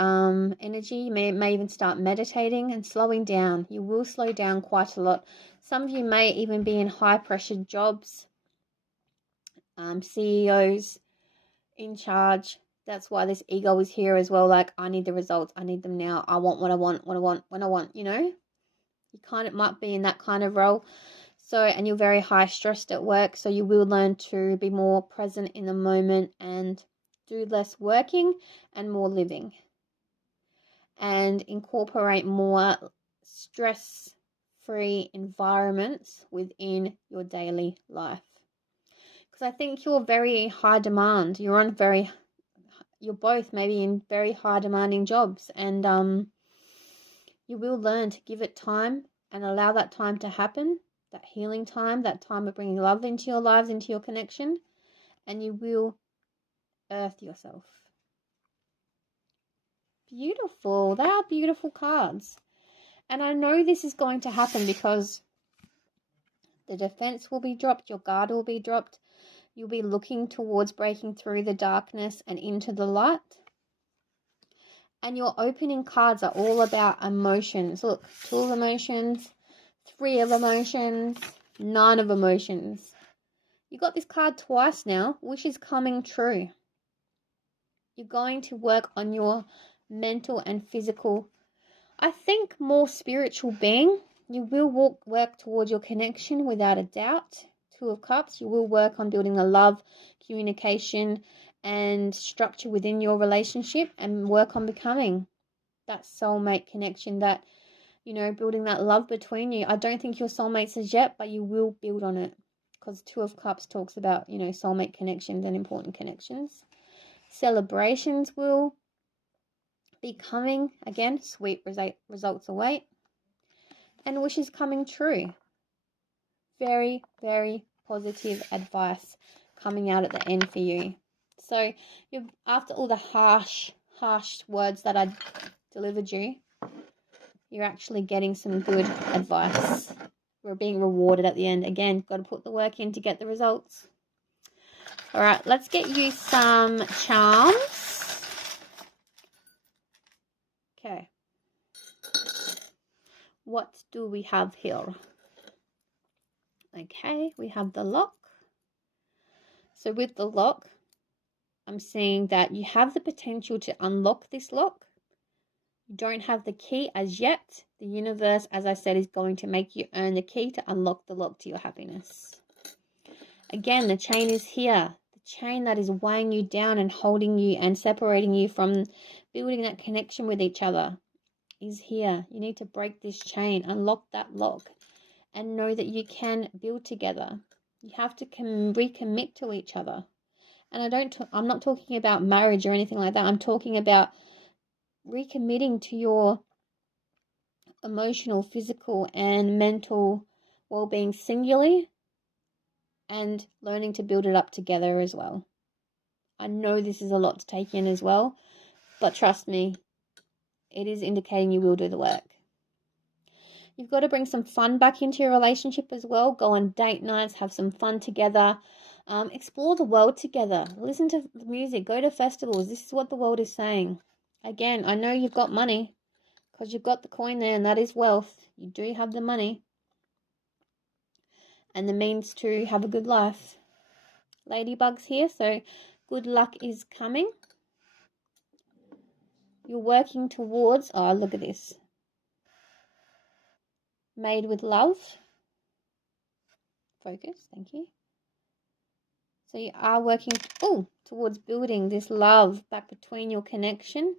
energy. You may even start meditating and slowing down. You will slow down quite a lot. Some of you may even be in high-pressure jobs, CEOs, in charge. That's why this ego is here as well. Like, I need the results. I need them now. I want what I want, what I want, when I want, you know? You kind of might be in that kind of role. So, and you're very high stressed at work. So you will learn to be more present in the moment and do less working and more living. And incorporate more stress-free environments within your daily life. Because I think you're very high demand. You're both maybe in very high demanding jobs, and you will learn to give it time and allow that time to happen, that healing time, that time of bringing love into your lives, into your connection, and you will earth yourself. Beautiful. They are beautiful cards. And I know this is going to happen because the defense will be dropped, your guard will be dropped. You'll be looking towards breaking through the darkness and into the light. And your opening cards are all about emotions. Look, 2 of emotions, 3 of emotions, 9 of emotions. You got this card twice now, which is coming true. You're going to work on your mental and physical, I think more spiritual being. You will work towards your connection without a doubt. 2 of Cups, you will work on building the love, communication, and structure within your relationship and work on becoming that soulmate connection, that, you know, building that love between you. I don't think you're soulmates as yet, but you will build on it because 2 of Cups talks about, you know, soulmate connections and important connections. Celebrations will be coming. Again, sweet results await. And wishes coming true. Very, very positive advice coming out at the end for you. So after all the harsh words that I delivered you, you're actually getting some good advice. We're being rewarded at the end. Again, got to put the work in to get the results. All right, let's get you some charms. Okay. What do we have here? Okay, we have the lock. So with the lock, I'm seeing that you have the potential to unlock this lock. You don't have the key as yet. The universe, as I said, is going to make you earn the key to unlock the lock to your happiness. Again, the chain is here. The chain that is weighing you down and holding you and separating you from building that connection with each other is here. You need to break this chain, unlock that lock, and know that you can build together. You have to recommit to each other. And I'm not talking about marriage or anything like that. I'm talking about recommitting to your emotional, physical, and mental well-being singularly, and learning to build it up together as well. I know this is a lot to take in as well, but trust me, it is indicating you will do the work. You've got to bring some fun back into your relationship as well. Go on date nights, have some fun together. Explore the world together. Listen to the music. Go to festivals. This is what the world is saying. Again, I know you've got money because you've got the coin there, and that is wealth. You do have the money and the means to have a good life. Ladybugs here, so good luck is coming. You're working towards, oh, look at this. Made with love. Focus, thank you. So you are working towards building this love back between your connection.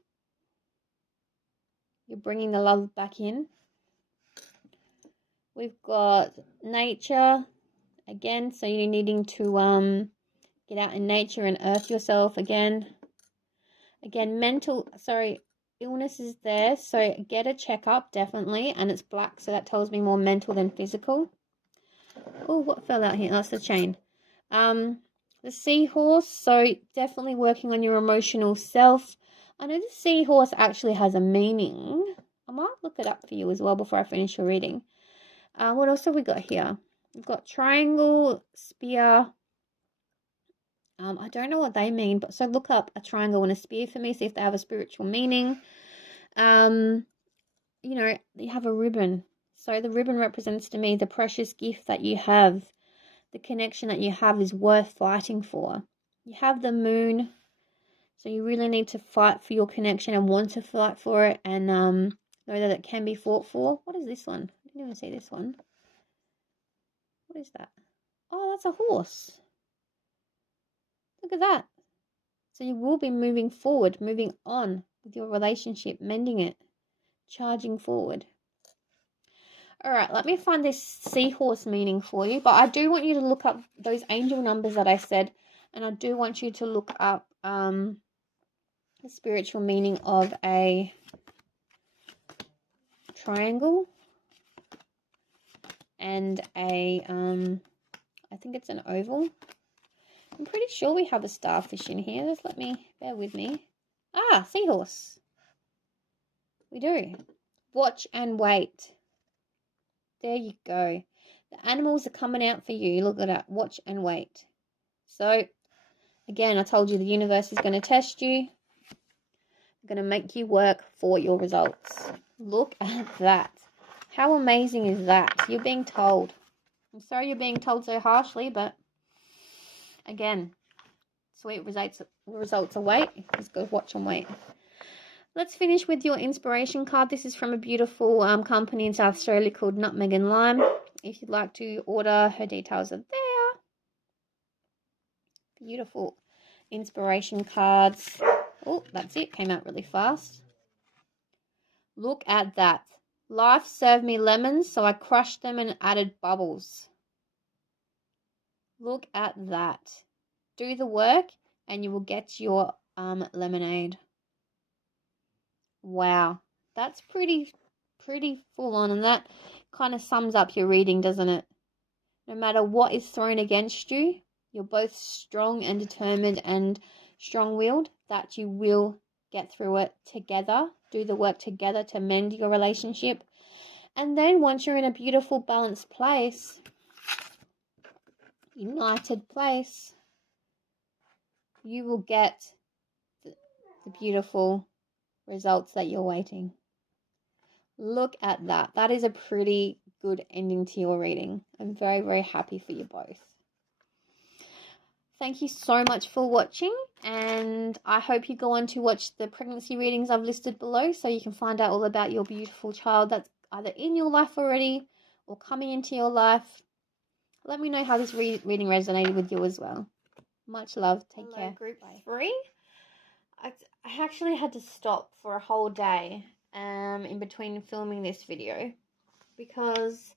You're bringing the love back in. We've got nature again, so you're needing to get out in nature and earth yourself again. Again, illness is there, so get a checkup definitely, and it's black, so that tells me more mental than physical. Oh, what fell out here? That's the chain. The seahorse, so definitely working on your emotional self. I know the seahorse actually has a meaning. I might look it up for you as well before I finish your reading. What else have we got here? We've got triangle, spear, I don't know what they mean, but so look up a triangle and a spear for me, see if they have a spiritual meaning. You know, you have a ribbon. So the ribbon represents to me the precious gift that you have. The connection that you have is worth fighting for. You have the moon, so you really need to fight for your connection and want to fight for it, and know that it can be fought for. What is this one? I didn't even see this one. What is that? Oh, that's a horse. Look at that. So you will be moving forward, moving on with your relationship, mending it, charging forward. All right, let me find this seahorse meaning for you. But I do want you to look up those angel numbers that I said. And I do want you to look up the spiritual meaning of a triangle and a, I think it's an oval. I'm pretty sure we have a starfish in here. Just bear with me. Ah, seahorse. We do. Watch and wait. There you go. The animals are coming out for you. Look at that. Watch and wait. So, again, I told you the universe is going to test you. They're going to make you work for your results. Look at that. How amazing is that? You're being told. I'm sorry you're being told so harshly, but again, sweet results await. Just go watch and wait. Let's finish with your inspiration card. This is from a beautiful company in South Australia called Nutmeg and Lime. If you'd like to order, her details are there. Beautiful inspiration cards. Oh, that's it. Came out really fast. Look at that. Life served me lemons, so I crushed them and added bubbles. Look at that. Do the work and you will get your lemonade. Wow. That's pretty full on, and that kind of sums up your reading, doesn't it? No matter what is thrown against you, you're both strong and determined and strong-willed that you will get through it together, do the work together to mend your relationship. And then once you're in a beautiful, balanced place, united place, you will get the beautiful results that you're waiting. Look at that. That is a pretty good ending to your reading. I'm very, very happy for you both. Thank you so much for watching, and I hope you go on to watch the pregnancy readings I've listed below so you can find out all about your beautiful child that's either in your life already or coming into your life. Let me know how this reading resonated with you as well. Much love. Take care. Group 3. I actually had to stop for a whole day in between filming this video because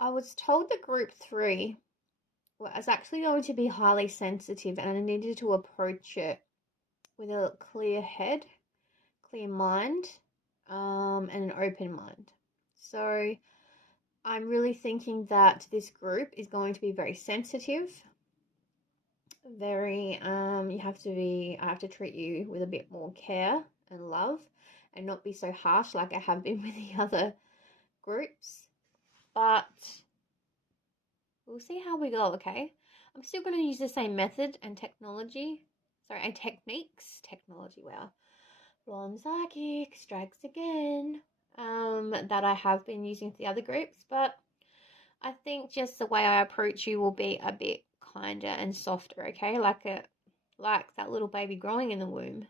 I was told that group 3 was actually going to be highly sensitive and I needed to approach it with a clear head, clear mind, and an open mind. So I'm really thinking that this group is going to be very sensitive, very, I have to treat you with a bit more care and love and not be so harsh like I have been with the other groups. But we'll see how we go, okay? I'm still going to use the same method and technologies, wow. Blonde Psychic strikes again, that I have been using for the other groups, but I think just the way I approach you will be a bit kinder and softer, okay? Like that little baby growing in the womb,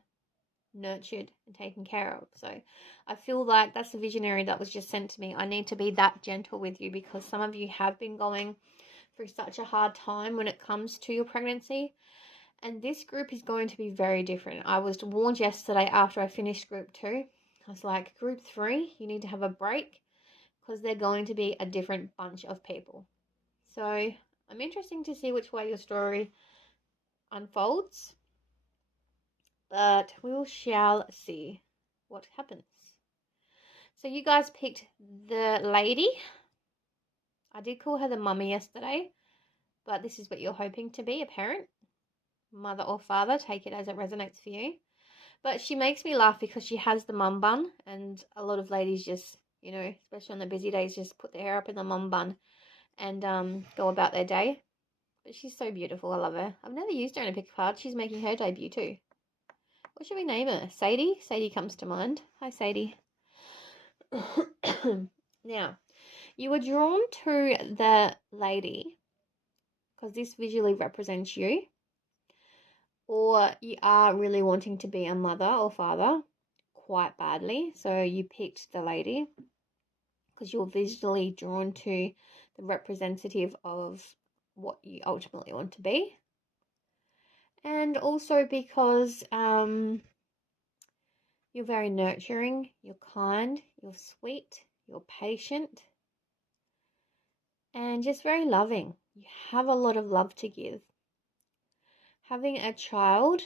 nurtured and taken care of. So I feel like that's the visionary that was just sent to me. I need to be that gentle with you because some of you have been going through such a hard time when it comes to your pregnancy, and this group is going to be very different. I was warned yesterday after I finished group 2. I was like, group 3, you need to have a break because they're going to be a different bunch of people. So I'm interested to see which way your story unfolds, but we shall see what happens. So you guys picked the lady. I did call her the mummy yesterday, but this is what you're hoping to be, a parent, mother or father. Take it as it resonates for you. But she makes me laugh because she has the mum bun, and a lot of ladies just, you know, especially on the busy days, just put their hair up in the mum bun and go about their day. But she's so beautiful. I love her. I've never used her in a pick card. She's making her debut too. What should we name her? Sadie? Sadie comes to mind. Hi, Sadie. Now, you were drawn to the lady because this visually represents you, or you are really wanting to be a mother or father quite badly. So you picked the lady because you're visually drawn to the representative of what you ultimately want to be. And also because you're very nurturing, you're kind, you're sweet, you're patient, and just very loving. You have a lot of love to give. Having a child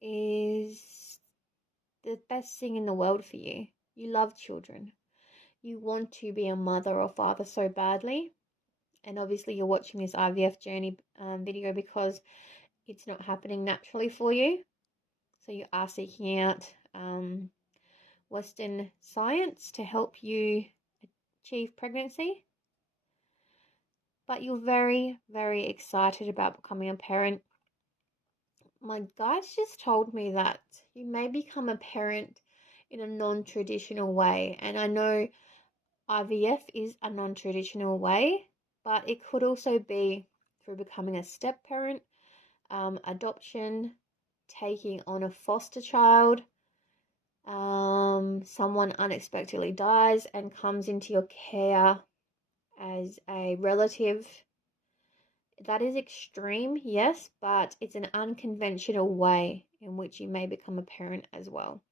is the best thing in the world for you. You love children. You want to be a mother or father so badly. And obviously you're watching this IVF journey video because it's not happening naturally for you. So you are seeking out Western science to help you achieve pregnancy. But you're very, very excited about becoming a parent. My guides just told me that you may become a parent in a non-traditional way. And I know IVF is a non-traditional way, but it could also be through becoming a step parent, adoption, taking on a foster child, someone unexpectedly dies and comes into your care as a relative. That is extreme, yes, but it's an unconventional way in which you may become a parent as well.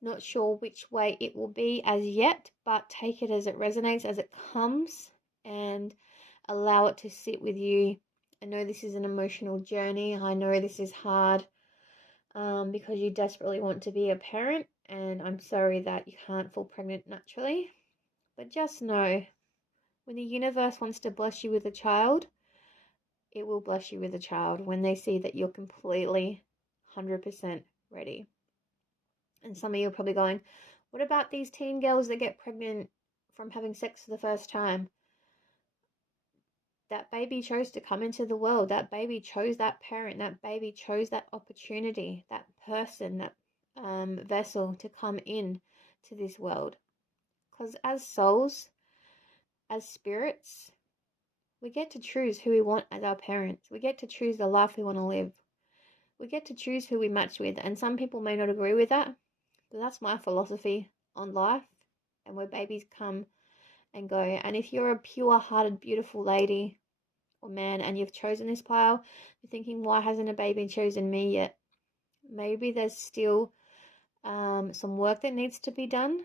Not sure which way it will be as yet, but take it as it resonates, as it comes, and allow it to sit with you. I know this is an emotional journey. I know this is hard because you desperately want to be a parent, and I'm sorry that you can't fall pregnant naturally. But just know, when the universe wants to bless you with a child, it will bless you with a child when they see that you're completely 100% ready. And some of you are probably going, what about these teen girls that get pregnant from having sex for the first time? That baby chose to come into the world. That baby chose that parent. That baby chose that opportunity, that person, that vessel to come in to this world. Because as souls, as spirits, we get to choose who we want as our parents. We get to choose the life we want to live. We get to choose who we match with. And some people may not agree with that, but that's my philosophy on life and where babies come and go. And if you're a pure-hearted, beautiful lady or man and you've chosen this pile, you're thinking, why hasn't a baby chosen me yet? Maybe there's still some work that needs to be done,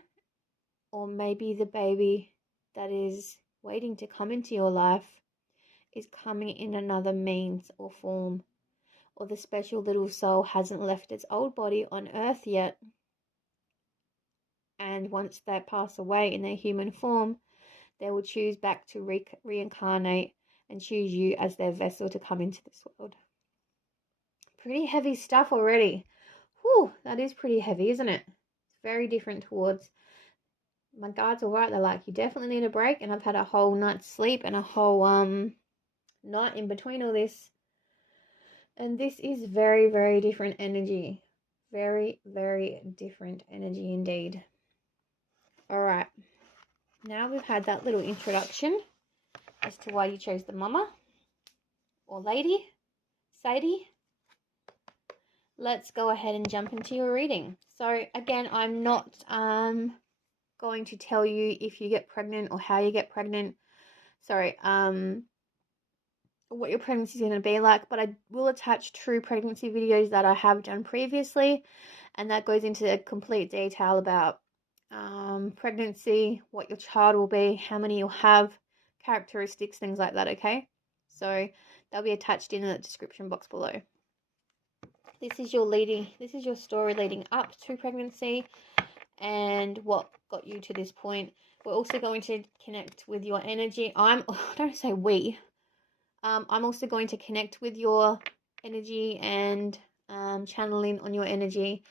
or maybe the baby that is waiting to come into your life is coming in another means or form, or the special little soul hasn't left its old body on earth yet, and once they pass away in their human form, they will choose back to reincarnate and choose you as their vessel to come into this world. Pretty heavy stuff already. Whew, that is pretty heavy, isn't it? It's very different towards... My guides are right. They're like, you definitely need a break, and I've had a whole night's sleep and a whole night in between all this. And this is very, very different energy. Very, very different energy indeed. All right. Now we've had that little introduction as to why you chose the mama or lady, Sadie. Let's go ahead and jump into your reading. So again, I'm not going to tell you if you get pregnant or how you get pregnant. What your pregnancy is going to be like, but I will attach true pregnancy videos that I have done previously, and that goes into complete detail about pregnancy, what your child will be, how many you'll have, characteristics, things like that, okay? So they'll be attached in the description box below. This is your story leading up to pregnancy and what got you to this point. We're also going to connect with your energy. I'm also going to connect with your energy and channeling on your energy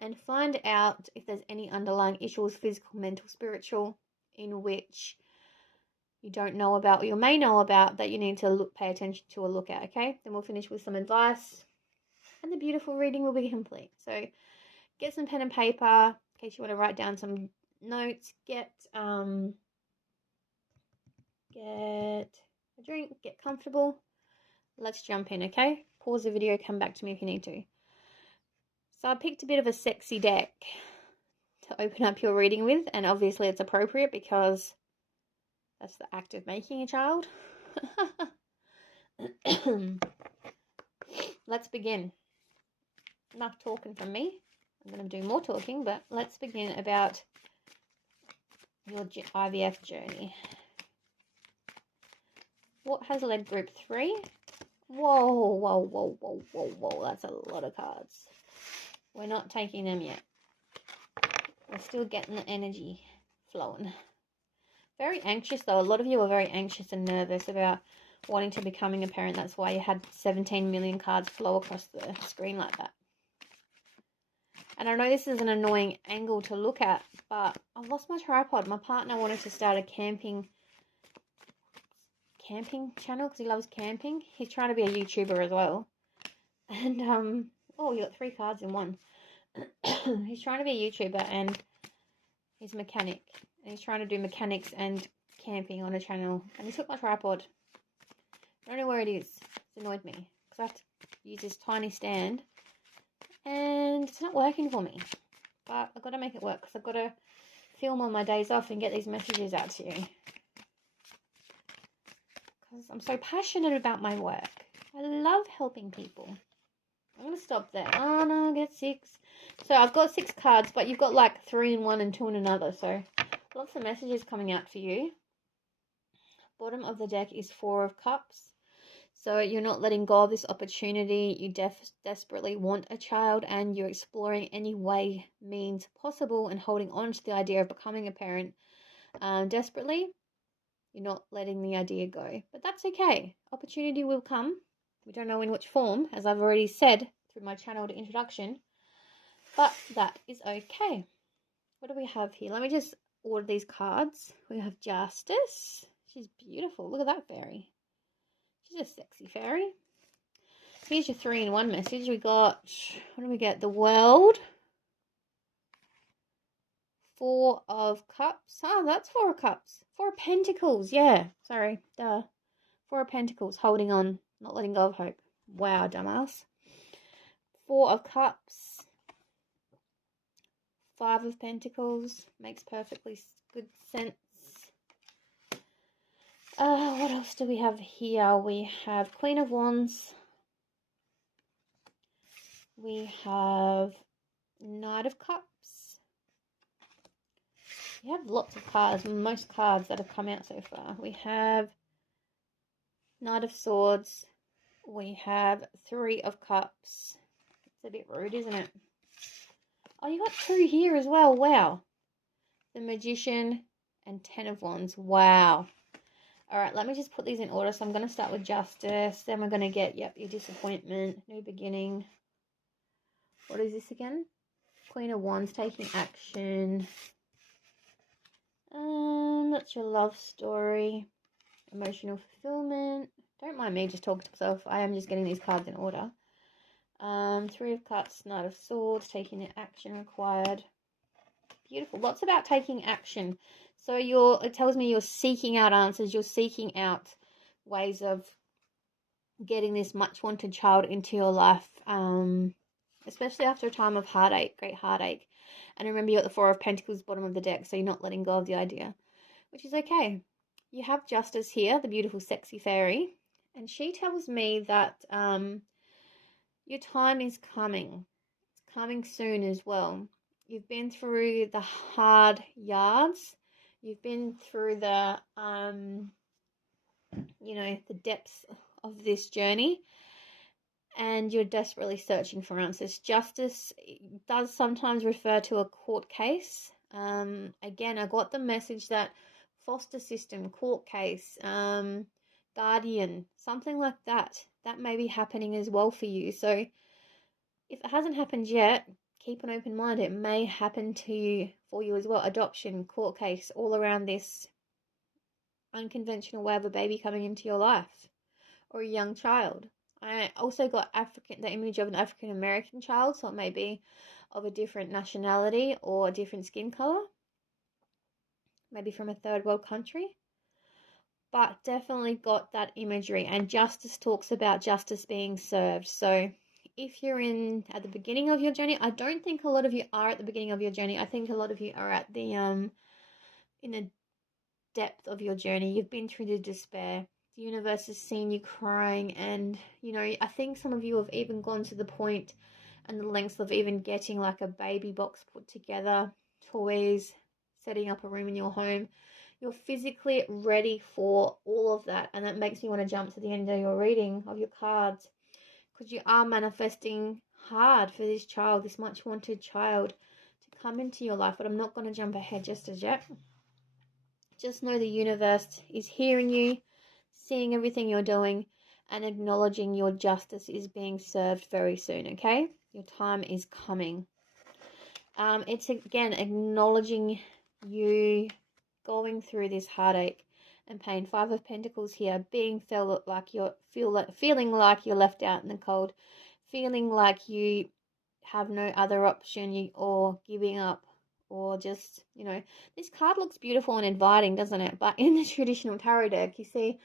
and find out if there's any underlying issues, physical, mental, spiritual, in which you don't know about, or you may know about, that you need to pay attention to or look at, okay? Then we'll finish with some advice, and the beautiful reading will be complete. So get some pen and paper in case you want to write down some notes. Get a drink, get comfortable. Let's jump in, okay? Pause the video, come back to me if you need to. So I picked a bit of a sexy deck to open up your reading with, and obviously it's appropriate because that's the act of making a child. Let's begin. Enough talking from me. I'm going to do more talking, but let's begin about your IVF journey. What has led group 3? Whoa. That's a lot of cards. We're not taking them yet. We're still getting the energy flowing. Very anxious, though. A lot of you are very anxious and nervous about wanting to becoming a parent. That's why you had 17 million cards flow across the screen like that. And I know this is an annoying angle to look at, but I've lost my tripod. My partner wanted to start a camping channel because he loves camping. He's trying to be a YouTuber as well. And, oh, you got 3 cards in one. He's trying to be a YouTuber, and he's a mechanic. And he's trying to do mechanics and camping on a channel. And he took my tripod. I don't know where it is. It's annoyed me because I have to use this tiny stand. And it's not working for me. But I've got to make it work because I've got to film on my days off and get these messages out to you. Because I'm so passionate about my work. I love helping people. I'm going to stop there. Oh, no, I get 6. So I've got 6 cards, but you've got like 3 in one and 2 in another. So lots of messages coming out for you. Bottom of the deck is 4 of Cups. So you're not letting go of this opportunity. You desperately want a child, and you're exploring any way, means possible, and holding on to the idea of becoming a parent desperately. You're not letting the idea go. But that's okay. Opportunity will come. We don't know in which form, as I've already said through my channel introduction. But that is okay. What do we have here? Let me just order these cards. We have Justice. She's beautiful. Look at that fairy. She's a sexy fairy. Here's your 3 in 1 message. We got, what do we get? The World. 4 of Cups. Oh, that's 4 of Cups. 4 of Pentacles. Yeah, sorry. Duh. 4 of Pentacles. Holding on. Not letting go of hope. Wow, dumbass. 4 of Cups. 5 of Pentacles. Makes perfectly good sense. What else do we have here? We have Queen of Wands. We have Knight of Cups. We have lots of cards, most cards that have come out so far. We have Knight of Swords. We have 3 of Cups. It's a bit rude, isn't it? Oh, you got 2 here as well. Wow. The Magician and 10 of Wands. Wow. All right, let me just put these in order. So I'm going to start with Justice. Then we're going to get, yep, your Disappointment, New Beginning. What is this again? Queen of Wands, taking action. That's your love story. Emotional fulfillment. Don't mind me just talking to myself. I am just getting these cards in order. 3 of Cups, Knight of Swords, taking the action required. Beautiful. Lots about taking action. So it tells me you're seeking out answers. You're seeking out ways of getting this much wanted child into your life, especially after a time of heartache, great heartache. And remember, you're at the 4 of Pentacles, bottom of the deck, so you're not letting go of the idea, which is okay. You have Justice here, the beautiful, sexy fairy, and she tells me that your time is coming. It's coming soon as well. You've been through the hard yards. You've been through the, the depths of this journey, and you're desperately searching for answers. Justice does sometimes refer to a court case. Again, I got the message that foster system, court case, guardian, something like that. That may be happening as well for you. So if it hasn't happened yet, keep an open mind. It may happen for you as well. Adoption, court case, all around this unconventional way of a baby coming into your life, or a young child. I also got the image of an African American child, so it may be of a different nationality or a different skin color, maybe from a third world country, but definitely got that imagery. And justice talks about justice being served. So if you're at the beginning of your journey, I don't think a lot of you are at the beginning of your journey. I think a lot of you are at the in the depth of your journey. You've been through the despair. The universe has seen you crying, and I think some of you have even gone to the point and the lengths of even getting like a baby box put together, toys, setting up a room in your home. You're physically ready for all of that, and that makes me want to jump to the end of your reading of your cards, because you are manifesting hard for this child, this much wanted child, to come into your life. But I'm not going to jump ahead just as yet. Just know the universe is hearing you, seeing everything you're doing, and acknowledging your justice is being served very soon, okay? Your time is coming. It's again acknowledging you going through this heartache and pain. 5 of Pentacles here, feeling like you're left out in the cold, feeling like you have no other option, or giving up, or just, this card looks beautiful and inviting, doesn't it? But in the traditional tarot deck, you see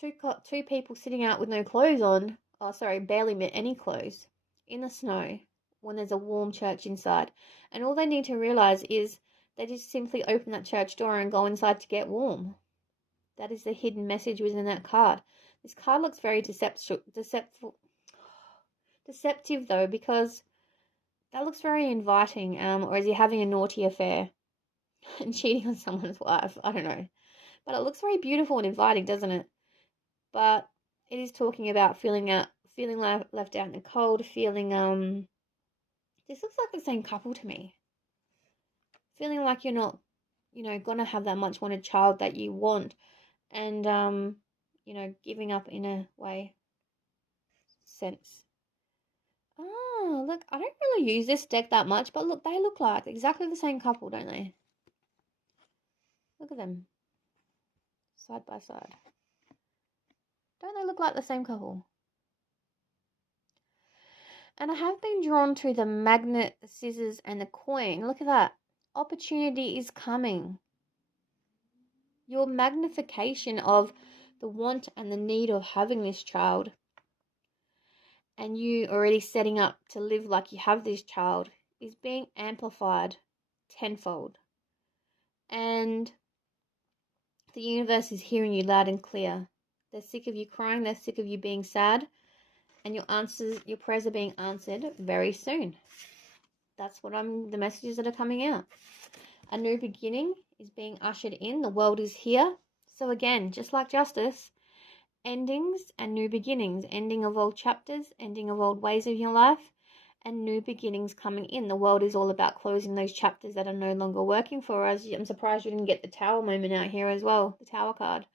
two people sitting out with no clothes on. Oh, sorry, barely any clothes in the snow when there's a warm church inside. And all they need to realize is they just simply open that church door and go inside to get warm. That is the hidden message within that card. This card looks very deceptive though, because that looks very inviting. Or is he having a naughty affair and cheating on someone's wife? I don't know. But it looks very beautiful and inviting, doesn't it? But it is talking about feeling left out in the cold, feeling this looks like the same couple to me. Feeling like you're not, gonna have that much wanted child that you want, and giving up in a way sense. Oh, look, I don't really use this deck that much, but look, they look like exactly the same couple, don't they? Look at them. Side by side. Don't they look like the same couple? And I have been drawn to the magnet, the scissors, and the coin. Look at that. Opportunity is coming. Your magnification of the want and the need of having this child, and you already setting up to live like you have this child, is being amplified tenfold. And the universe is hearing you loud and clear. They're sick of you crying. They're sick of you being sad. And your prayers are being answered very soon. That's the messages that are coming out. A new beginning is being ushered in. The world is here. So again, just like justice, endings and new beginnings. Ending of old chapters, ending of old ways of your life, and new beginnings coming in. The world is all about closing those chapters that are no longer working for us. I'm surprised you didn't get the Tower moment out here as well, the Tower card.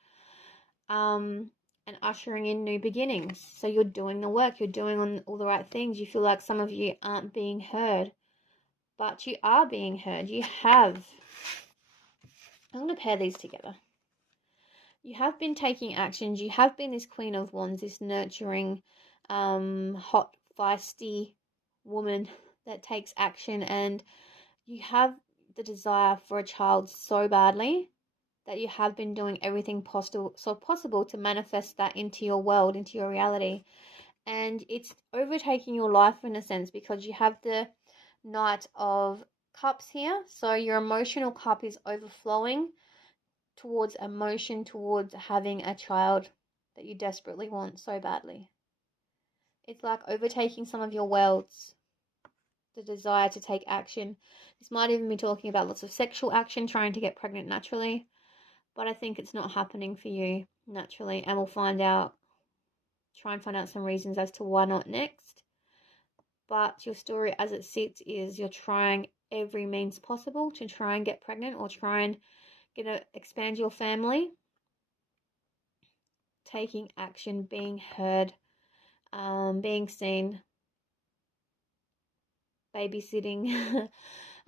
And ushering in new beginnings. So you're doing the work, you're doing all the right things. You feel like some of you aren't being heard, but you are being heard. I'm going to pair these together. You have been taking actions. You have been this Queen of Wands, this nurturing, hot, feisty woman that takes action, and you have the desire for a child so badly that you have been doing everything possible to manifest that into your world, into your reality. And it's overtaking your life in a sense, because you have the Knight of Cups here. So your emotional cup is overflowing towards emotion, towards having a child that you desperately want so badly. It's like overtaking some of your worlds, the desire to take action. This might even be talking about lots of sexual action, trying to get pregnant naturally. But I think it's not happening for you naturally. And we'll try and find out some reasons as to why not next. But your story as it sits is you're trying every means possible to try and get pregnant, or try and expand your family. Taking action, being heard, being seen, babysitting,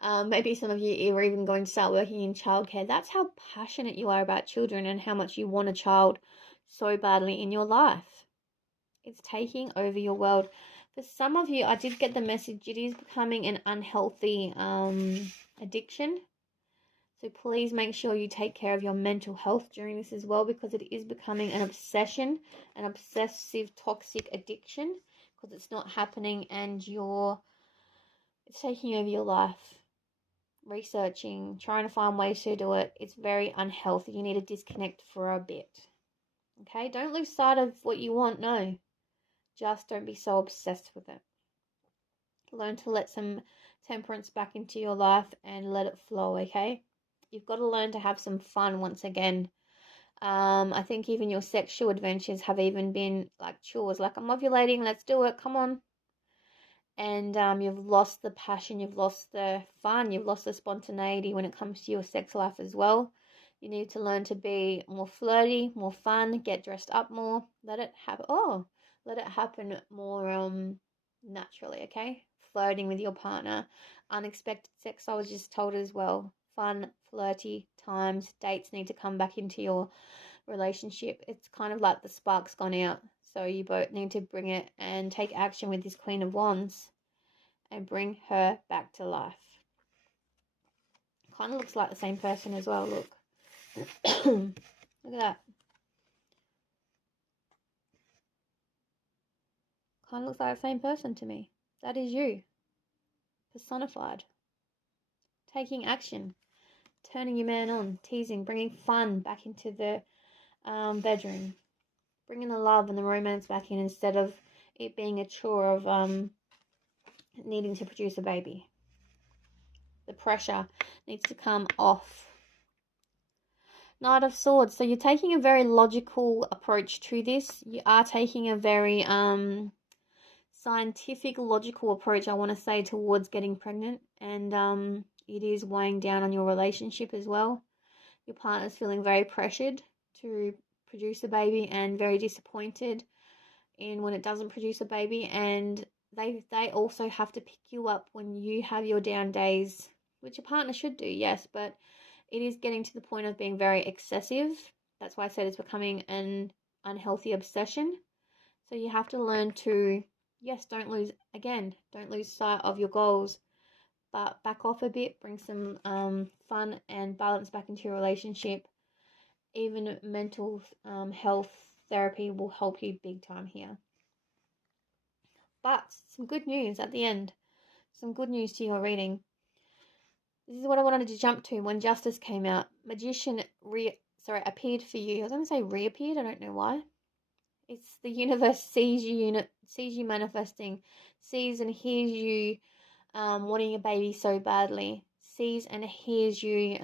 Maybe some of you are even going to start working in childcare. That's how passionate you are about children and how much you want a child so badly in your life. It's taking over your world. For some of you, I did get the message, it is becoming an unhealthy addiction. So please make sure you take care of your mental health during this as well, because it is becoming an obsession, an obsessive, toxic addiction, because it's not happening and it's taking over your life. Researching, trying to find ways to do it. It's very unhealthy. You need to disconnect for a bit. Okay? Don't lose sight of what you want. No. Just don't be so obsessed with it. Learn to let some temperance back into your life and let it flow, okay? You've got to learn to have some fun once again. I think even your sexual adventures have even been like chores. Like, I'm ovulating, let's do it, come on. And you've lost the passion, you've lost the fun, you've lost the spontaneity when it comes to your sex life as well. You need to learn to be more flirty, more fun, get dressed up more. Let it happen more naturally, okay? Flirting with your partner, unexpected sex, I was just told as well. Fun, flirty times, dates need to come back into your relationship. It's kind of like the spark's gone out. So you both need to bring it and take action with this Queen of Wands and bring her back to life. Kind of looks like the same person as well, look. Look at that. Kind of looks like the same person to me. That is you. Personified. Taking action. Turning your man on. Teasing. Bringing fun back into the bedroom. Bringing the love and the romance back in instead of it being a chore of needing to produce a baby. The pressure needs to come off. Knight of Swords. So you're taking a very logical approach to this. You are taking a very scientific, logical approach, I want to say, towards getting pregnant. And it is weighing down on your relationship as well. Your partner's feeling very pressured to produce a baby and very disappointed in when it doesn't produce a baby. And they also have to pick you up when you have your down days, which your partner should do, yes, but it is getting to the point of being very excessive. That's why I said it's becoming an unhealthy obsession. So you have to learn to, yes, don't lose sight of your goals, but back off a bit, bring some fun and balance back into your relationship. Even mental health therapy will help you big time here. But some good news at the end. Some good news to your reading. This is what I wanted to jump to when Justice came out. Magician appeared for you. I was going to say reappeared. I don't know why. It's the universe sees you manifesting, sees and hears you wanting a baby so badly, sees and hears you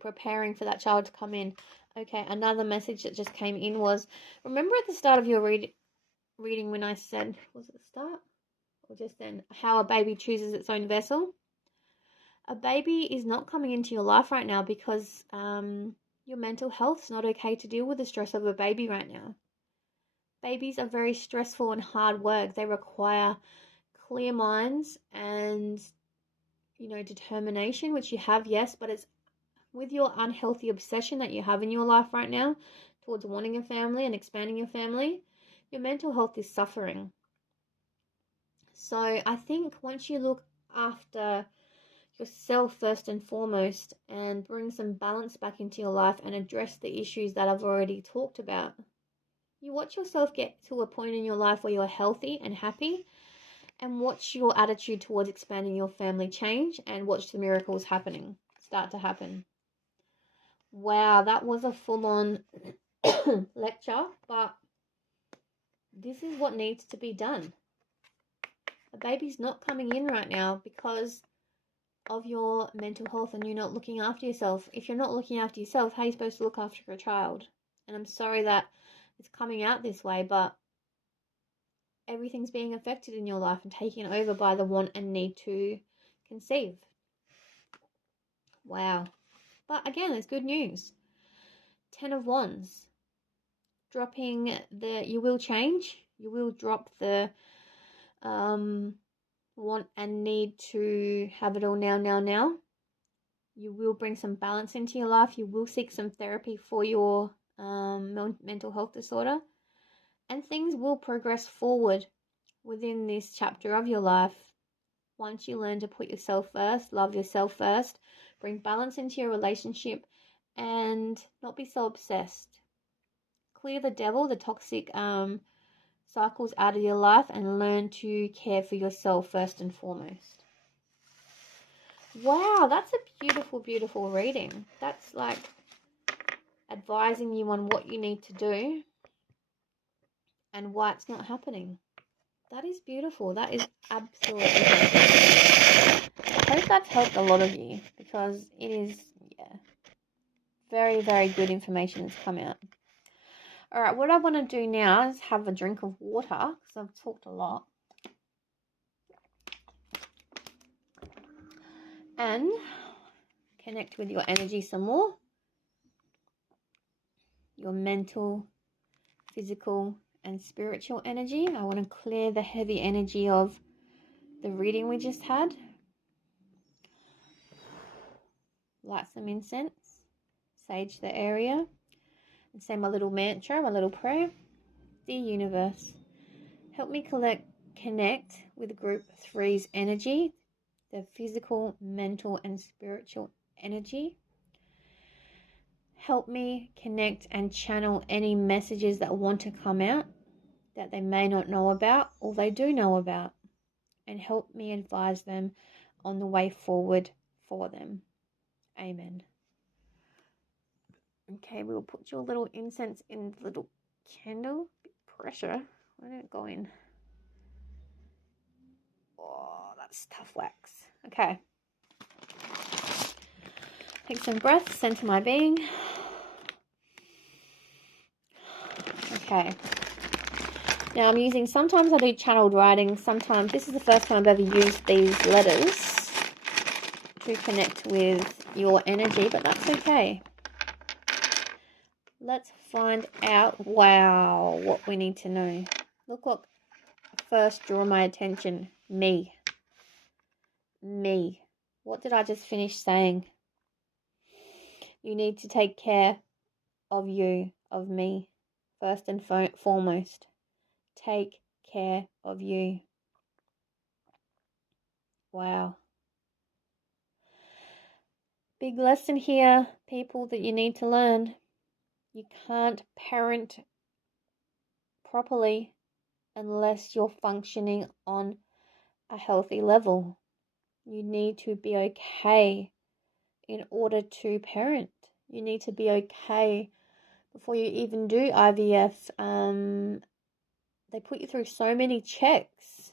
preparing for that child to come in. Okay, another message that just came in was, remember at the start of your reading when I said, was it the start or just then, how a baby chooses its own vessel? A baby is not coming into your life right now because your mental health's not okay to deal with the stress of a baby right now. Babies are very stressful and hard work. They require clear minds and, determination, which you have, yes, but it's with your unhealthy obsession that you have in your life right now towards wanting a family and expanding your family, your mental health is suffering. So I think once you look after yourself first and foremost and bring some balance back into your life and address the issues that I've already talked about, you watch yourself get to a point in your life where you're healthy and happy, and watch your attitude towards expanding your family change and watch the miracles start to happen. Wow, that was a full-on lecture, but this is what needs to be done. A baby's not coming in right now because of your mental health and you're not looking after yourself. If you're not looking after yourself, how are you supposed to look after a child? And I'm sorry that it's coming out this way, but everything's being affected in your life and taken over by the want and need to conceive. Wow. But again, it's good news. 10 of Wands. Dropping you will change. You will drop the want and need to have it all now. You will bring some balance into your life. You will seek some therapy for your mental health disorder. And things will progress forward within this chapter of your life. Once you learn to put yourself first, love yourself first, bring balance into your relationship, and not be so obsessed. Clear the devil, the toxic cycles out of your life, and learn to care for yourself first and foremost. Wow, that's a beautiful, beautiful reading. That's like advising you on what you need to do and why it's not happening. That is beautiful. That is absolutely beautiful. I hope that's helped a lot of you, because it is, very, very good information has come out. All right, what I want to do now is have a drink of water, because I've talked a lot. And connect with your energy some more. Your mental, physical, and spiritual energy. I want to clear the heavy energy of the reading we just had. Light some incense. Sage the area. And say my little mantra, my little prayer. Dear universe, help me connect with group 3's energy, the physical, mental, and spiritual energy. Help me connect and channel any messages that want to come out that they may not know about or they do know about, and help me advise them on the way forward for them. Amen. Okay, we'll put your little incense in the little candle. Bit pressure. Why didn't it go in? Oh, that's tough wax. Okay. Take some breaths, center my being. Okay. Now I'm using, sometimes I do channeled writing, sometimes, this is the first time I've ever used these letters to connect with your energy, but that's okay. Let's find out, wow, what we need to know. Look what first drew my attention. Me. Me. What did I just finish saying? You need to take care of you, of me, first and foremost. Take care of you. Wow. Big lesson here, people, that you need to learn. You can't parent properly unless you're functioning on a healthy level. You need to be okay in order to parent. You need to be okay before you even do IVF. They put you through so many checks,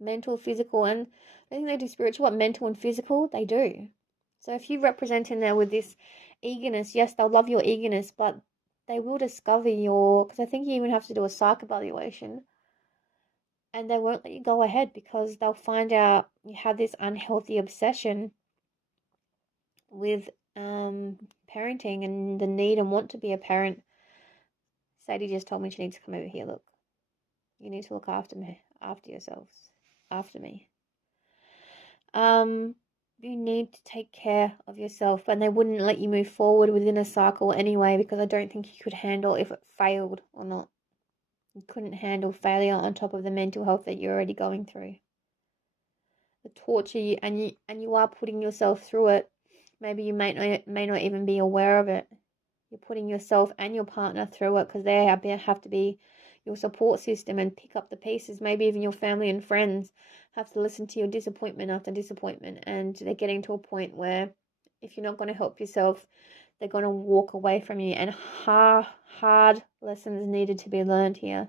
mental, physical, and I think they do spiritual, but mental and physical, they do. So if you represent in there with this eagerness, yes, they'll love your eagerness, but they will discover because I think you even have to do a psych evaluation, and they won't let you go ahead because they'll find out you have this unhealthy obsession with parenting and the need and want to be a parent. Sadie just told me she needs to come over here. Look, you need to look after me, after yourselves, after me. You need to take care of yourself, and they wouldn't let you move forward within a cycle anyway, because I don't think you could handle if it failed or not. You couldn't handle failure on top of the mental health that you're already going through. The torture you are putting yourself through it. Maybe you may not even be aware of it. You're putting yourself and your partner through it, because they have to be your support system and pick up the pieces. Maybe even your family and friends have to listen to your disappointment after disappointment, and they're getting to a point where if you're not going to help yourself, they're going to walk away from you, and hard lessons needed to be learned here.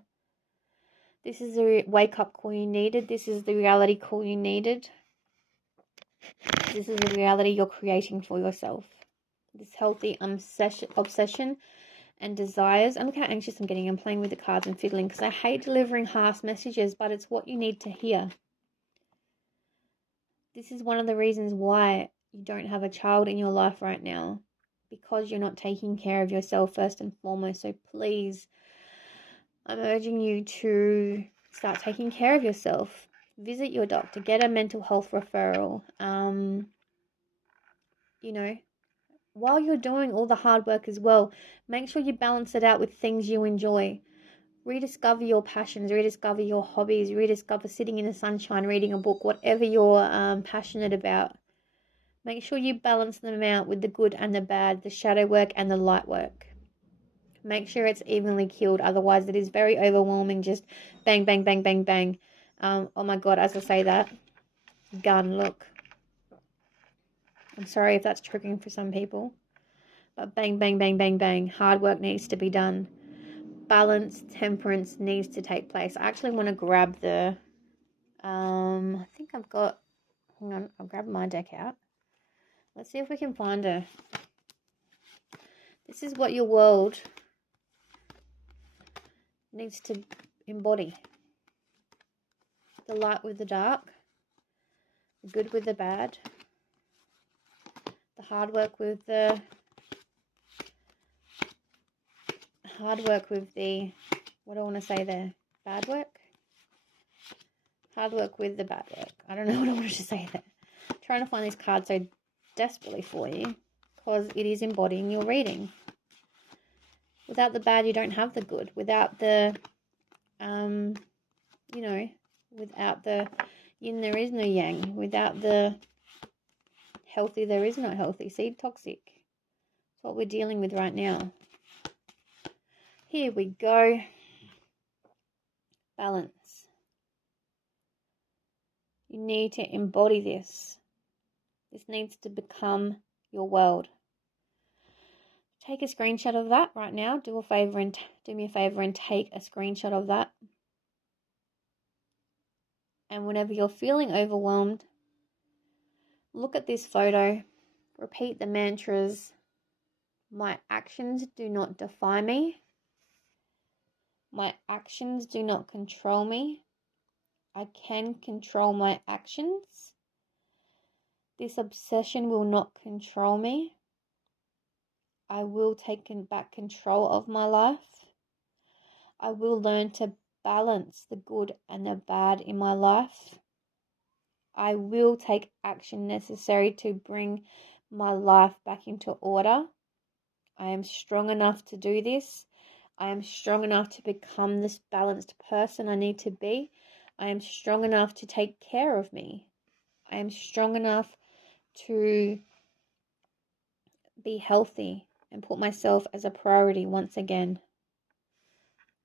This is the wake-up call you needed. This is the reality call you needed. This is the reality you're creating for yourself. This healthy obsession and desires. And look how anxious I'm getting. I'm playing with the cards and fiddling because I hate delivering harsh messages, but it's what you need to hear. This is one of the reasons why you don't have a child in your life right now, because you're not taking care of yourself first and foremost. So please, I'm urging you to start taking care of yourself. Visit your doctor. Get a mental health referral. You know, while you're doing all the hard work as well, make sure you balance it out with things you enjoy. Rediscover your passions, rediscover your hobbies, rediscover sitting in the sunshine, reading a book, whatever you're passionate about. Make sure you balance them out with the good and the bad, the shadow work and the light work. Make sure it's evenly killed. Otherwise, it is very overwhelming. Just bang, bang, bang, bang, bang. Oh my God, as I say that, gun, look. I'm sorry if that's triggering for some people. But bang, bang, bang, bang, bang. Hard work needs to be done. Balance, temperance needs to take place. I actually want to grab the, I think I've got, hang on, I'll grab my deck out. Let's see if we can find her. This is what your world needs to embody. The light with the dark, the good with the bad, the hard work with the what do I want to say there? Bad work? Hard work with the bad work. I don't know what I wanted to say there. I'm trying to find this card so desperately for you because it is embodying your reading. Without the bad, you don't have the good. Without the, without the yin, there is no yang. Without the healthy, there is no healthy. See, toxic. That's what we're dealing with right now. Here we go. Balance. You need to embody this. This needs to become your world. Take a screenshot of that right now. Do me a favor and take a screenshot of that. And whenever you're feeling overwhelmed, look at this photo. Repeat the mantras. My actions do not define me. My actions do not control me. I can control my actions. This obsession will not control me. I will take back control of my life. I will learn to balance the good and the bad in my life. I will take action necessary to bring my life back into order. I am strong enough to do this. I am strong enough to become this balanced person I need to be. I am strong enough to take care of me. I am strong enough to be healthy and put myself as a priority once again.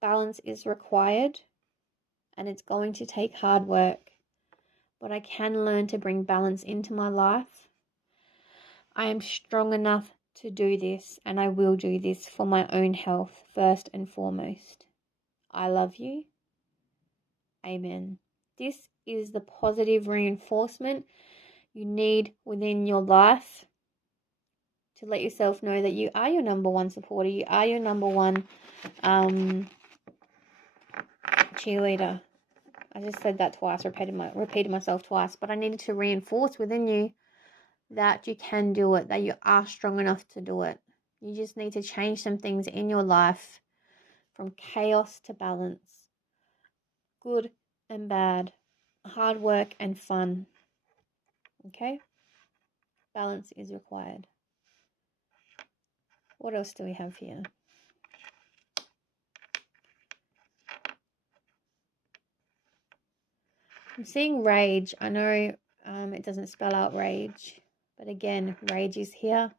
Balance is required and it's going to take hard work, but I can learn to bring balance into my life. I am strong enough to do this and I will do this for my own health first and foremost. I love you. Amen. This is the positive reinforcement you need within your life to let yourself know that you are your number one supporter. You are your number one cheerleader. I just said that twice, repeated myself twice, but I needed to reinforce within you that you can do it, that you are strong enough to do it. You just need to change some things in your life from chaos to balance, good and bad, hard work and fun. Okay? Balance is required. What else do we have here? I'm seeing rage. I know it doesn't spell out rage, but again, rage is here.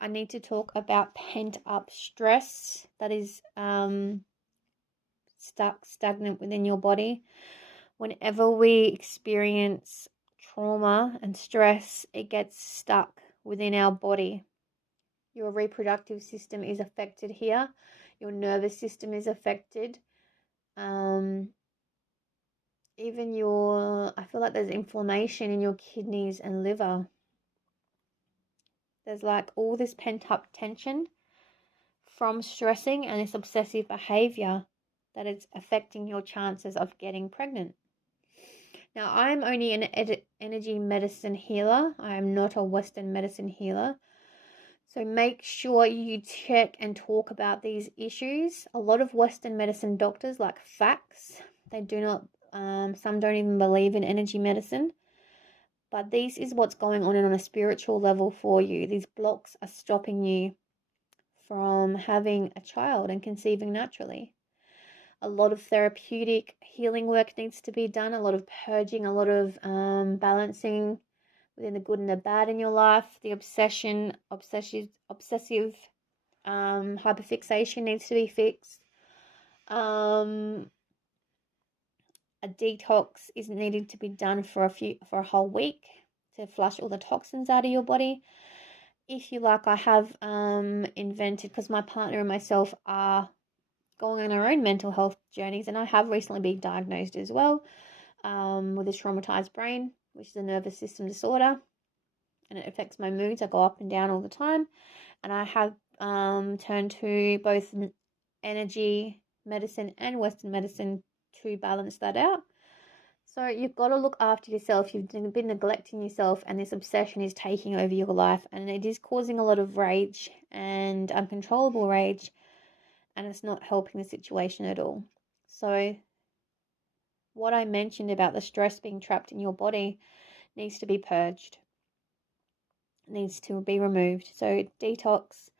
I need to talk about pent-up stress that is stagnant within your body. Whenever we experience trauma and stress, it gets stuck within our body. Your reproductive system is affected here. Your nervous system is affected. Even I feel like there's inflammation in your kidneys and liver. There's like all this pent up tension from stressing and this obsessive behavior that it's affecting your chances of getting pregnant. Now, I'm only an energy medicine healer. I am not a Western medicine healer. So make sure you check and talk about these issues. A lot of Western medicine doctors like facts. They do not Some don't even believe in energy medicine. But this is what's going on a spiritual level for you. These blocks are stopping you from having a child and conceiving naturally. A lot of therapeutic healing work needs to be done, a lot of purging, a lot of balancing within the good and the bad in your life. The obsessive hyperfixation needs to be fixed. A detox is needing to be done for a whole week to flush all the toxins out of your body. If you like, I have invented, because my partner and myself are going on our own mental health journeys, and I have recently been diagnosed as well with a traumatized brain, which is a nervous system disorder, and it affects my moods. I go up and down all the time, and I have turned to both energy medicine and Western medicine to balance that out. So you've got to look after yourself. You've been neglecting yourself, and this obsession is taking over your life, and it is causing a lot of rage and uncontrollable rage, and it's not helping the situation at all. So what I mentioned about the stress being trapped in your body needs to be purged, needs to be removed. So detox.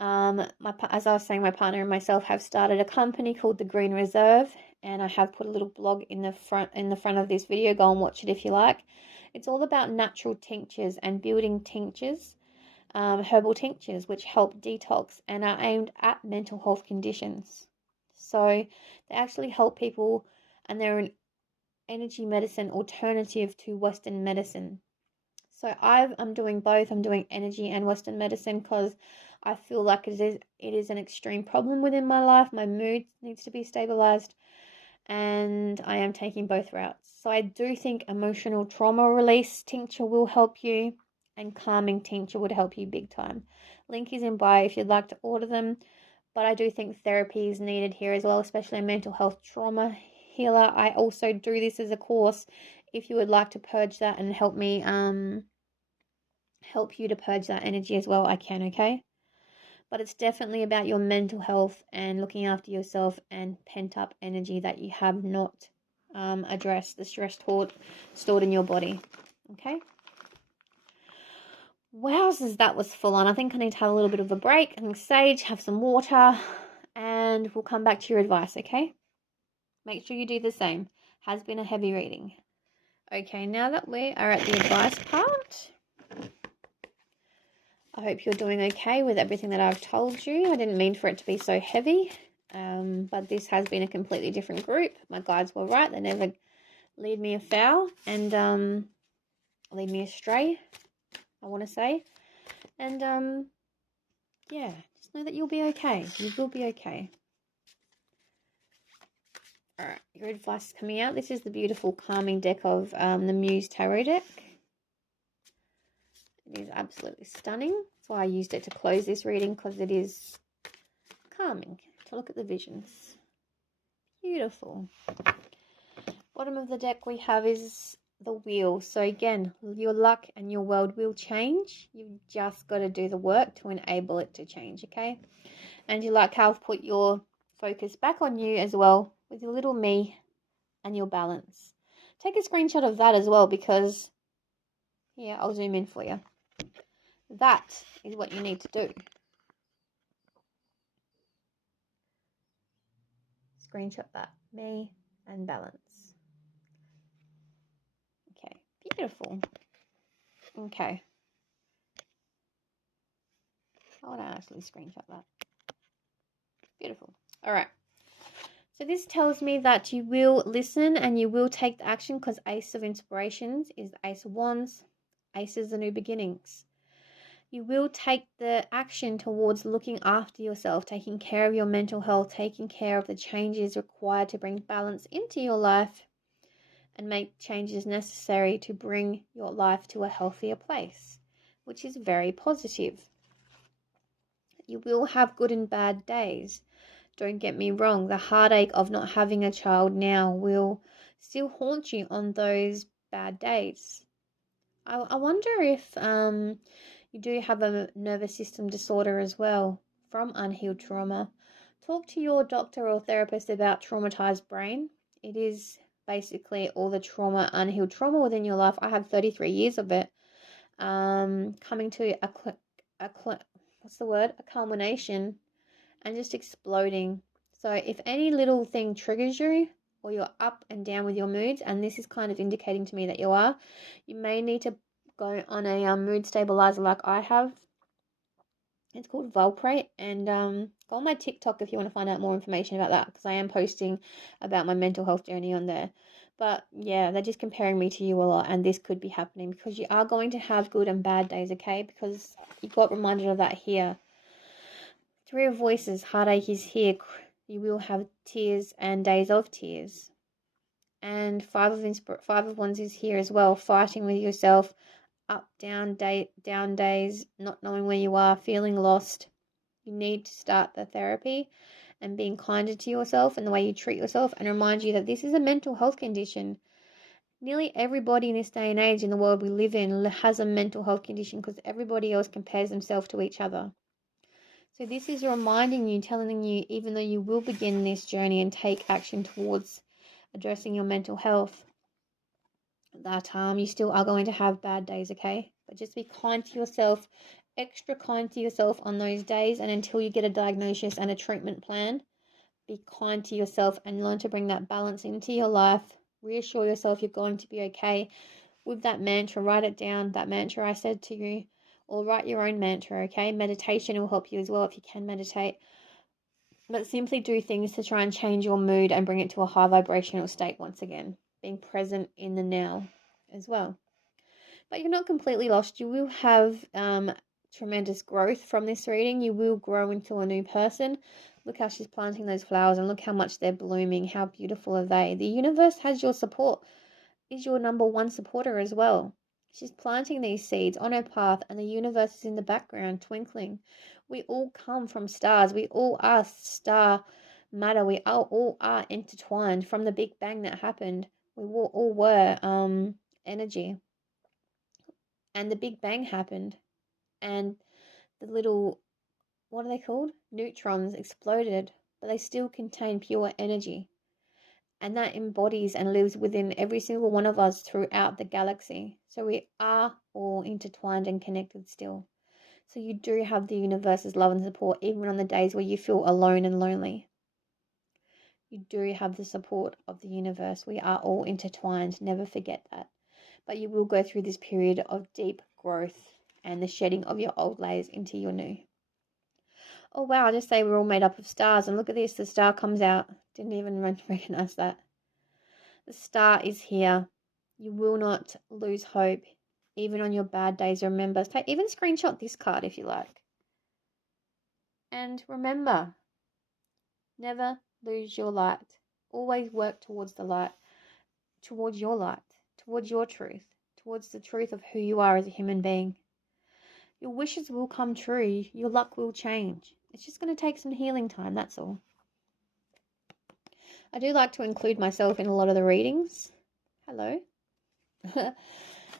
As I was saying, my partner and myself have started a company called the Green Reserve, and I have put a little blog in the front of this video. Go and watch it if you like. It's all about natural tinctures and building tinctures, herbal tinctures, which help detox and are aimed at mental health conditions. So they actually help people, and they're an energy medicine alternative to Western medicine. So I'm doing both. I'm doing energy and Western medicine because I feel like it is an extreme problem within my life. My mood needs to be stabilized, and I am taking both routes. So I do think emotional trauma release tincture will help you, and calming tincture would help you big time. Link is in bio if you'd like to order them. But I do think therapy is needed here as well, especially a mental health trauma healer. I also do this as a course. If you would like to purge that and help me help you to purge that energy as well, I can, okay? But it's definitely about your mental health and looking after yourself and pent-up energy that you have not addressed, the stress stored in your body, okay? Wowzers, that was full on. I think I need to have a little bit of a break and sage, have some water, and we'll come back to your advice, okay? Make sure you do the same. Has been a heavy reading. Okay, now that we are at the advice part, I hope you're doing okay with everything that I've told you. I didn't mean for it to be so heavy, but this has been a completely different group. My guides were right. They never lead me afoul and lead me astray, I want to say. And yeah, just know that you'll be okay. You will be okay. All right, your advice is coming out. This is the beautiful calming deck of the Muse Tarot deck. It is absolutely stunning. That's why I used it to close this reading, because it is calming to look at the visions. Beautiful. Bottom of the deck we have is the wheel. So again, your luck and your world will change. You've just got to do the work to enable it to change, okay? And you like how I've put your focus back on you as well with your little me and your balance. Take a screenshot of that as well, because yeah, I'll zoom in for you. That is what you need to do. Screenshot that. Me and balance. Okay, beautiful. Okay. I want to actually screenshot that. Beautiful. All right. So this tells me that you will listen and you will take the action, because Ace of Inspirations is the Ace of Wands. Ace is the new beginnings. You will take the action towards looking after yourself, taking care of your mental health, taking care of the changes required to bring balance into your life, and make changes necessary to bring your life to a healthier place, which is very positive. You will have good and bad days. Don't get me wrong, the heartache of not having a child now will still haunt you on those bad days. I wonder if you do have a nervous system disorder as well from unhealed trauma. Talk to your doctor or therapist about traumatized brain. It is basically all the trauma, unhealed trauma within your life. I have 33 years of it. Coming to what's the word? A culmination and just exploding. So if any little thing triggers you or you're up and down with your moods, and this is kind of indicating to me that you are, you may need to go on a mood stabilizer like I have. It's called Valprate, and go on my TikTok if you want to find out more information about that, because I am posting about my mental health journey on there. But yeah, they're just comparing me to you a lot, and this could be happening because you are going to have good and bad days, okay? Because you got reminded of that here. Three of Voices, heartache is here. You will have tears and days of tears. And Five of Wands is here as well, fighting with yourself, up, down days, not knowing where you are, feeling lost. You need to start the therapy and being kinder to yourself and the way you treat yourself, and remind you that this is a mental health condition. Nearly everybody in this day and age in the world we live in has a mental health condition because everybody else compares themselves to each other. So this is reminding you, telling you, even though you will begin this journey and take action towards addressing your mental health, that you still are going to have bad days, okay? But just be kind to yourself, extra kind to yourself on those days, and until you get a diagnosis and a treatment plan, be kind to yourself and learn to bring that balance into your life. Reassure yourself you're going to be okay. With that mantra, write it down, that mantra I said to you, or write your own mantra, okay? Meditation will help you as well if you can meditate. But simply do things to try and change your mood and bring it to a high vibrational state once again. Being present in the now as well. But you're not completely lost. You will have tremendous growth from this reading. You will grow into a new person. Look how she's planting those flowers and look how much they're blooming. How beautiful are they? The universe has your support, is your number one supporter as well. She's planting these seeds on her path and the universe is in the background twinkling. We all come from stars. We all are star matter. We all are intertwined from the Big Bang that happened. We all were energy. And the Big Bang happened. And the little, what are they called? Neutrons exploded. But they still contain pure energy. And that embodies and lives within every single one of us throughout the galaxy. So we are all intertwined and connected still. So you do have the universe's love and support even on the days where you feel alone and lonely. You do have the support of the universe. We are all intertwined. Never forget that. But you will go through this period of deep growth and the shedding of your old layers into your new. Oh wow, I just say we're all made up of stars, and look at this, the star comes out. Didn't even recognize that. The star is here. You will not lose hope, even on your bad days. Remember, even screenshot this card if you like. And remember, never lose your light. Always work towards the light, towards your light, towards your truth, towards the truth of who you are as a human being. Your wishes will come true. Your luck will change. It's just going to take some healing time, that's all. I do like to include myself in a lot of the readings. Hello.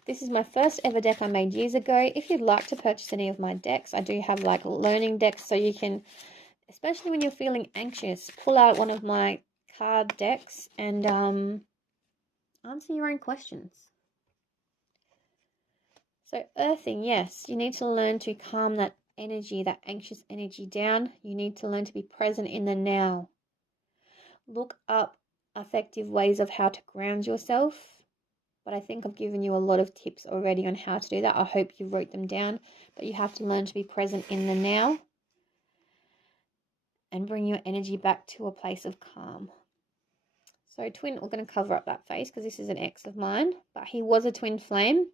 This is my first ever deck I made years ago. If you'd like to purchase any of my decks, I do have like learning decks, so you can, especially when you're feeling anxious, pull out one of my card decks and answer your own questions. So earthing, yes, you need to learn to calm that energy, that anxious energy down. You need to learn to be present in the now. Look up effective ways of how to ground yourself. But I think I've given you a lot of tips already on how to do that. I hope you wrote them down. But you have to learn to be present in the now and bring your energy back to a place of calm. So twin, we're going to cover up that face because this is an ex of mine. But he was a twin flame.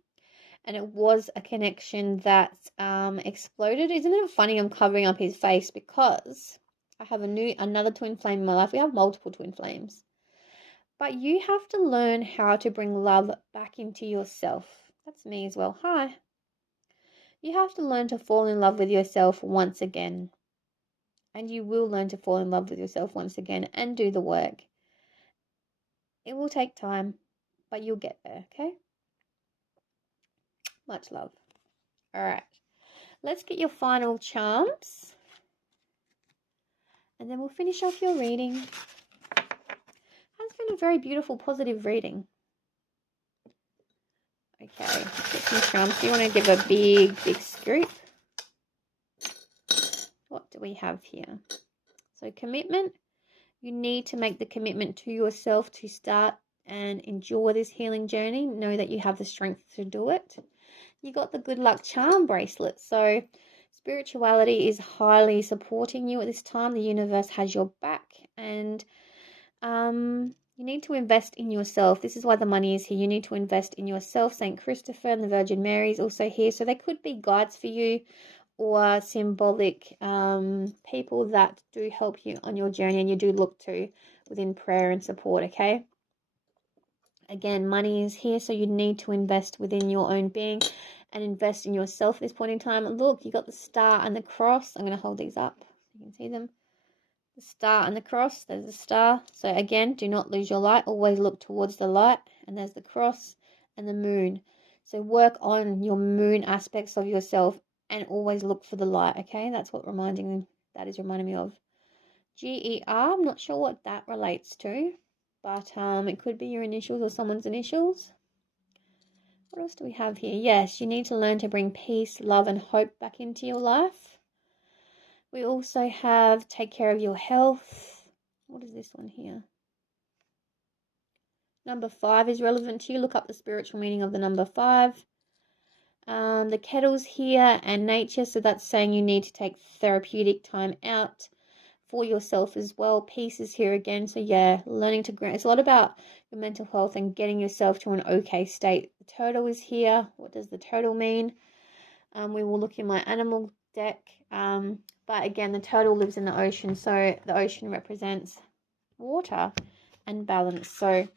And it was a connection that exploded. Isn't it funny I'm covering up his face because I have another twin flame in my life. We have multiple twin flames. But you have to learn how to bring love back into yourself. That's me as well. Hi. You have to learn to fall in love with yourself once again. And you will learn to fall in love with yourself once again and do the work. It will take time, but you'll get there, okay? Much love. All right. Let's get your final charms. And then we'll finish off your reading. How's been a very beautiful, positive reading. Okay, get some charms. Do you want to give a big, big scoop? What do we have here? So commitment. You need to make the commitment to yourself to start and endure this healing journey. Know that you have the strength to do it. You got the good luck charm bracelet. So spirituality is highly supporting you at this time. The universe has your back, and you need to invest in yourself. This is why the money is here. You need to invest in yourself. St. Christopher and the Virgin Mary is also here. So they could be guides for you, or symbolic people that do help you on your journey and you do look to within prayer and support, okay? Again, money is here, so you need to invest within your own being and invest in yourself at this point in time. Look, you got the star and the cross. I'm going to hold these up so you can see them. The star and the cross. There's the star. So again, do not lose your light. Always look towards the light. And there's the cross and the moon. So work on your moon aspects of yourself and always look for the light, okay? That's what that is reminding me of. GER, I'm not sure what that relates to, but it could be your initials or someone's initials. What else do we have here? Yes, you need to learn to bring peace, love, and hope back into your life. We also have take care of your health. What is this one here? Number 5 is relevant to you. Look up the spiritual meaning of the number 5. The kettle's here and nature, so that's saying you need to take therapeutic time out for yourself as well. Peace is here again, so yeah, learning to grow. It's a lot about your mental health and getting yourself to an okay state. The turtle is here. What does the turtle mean? We will look in my animal deck, but again, the turtle lives in the ocean, so the ocean represents water and balance. So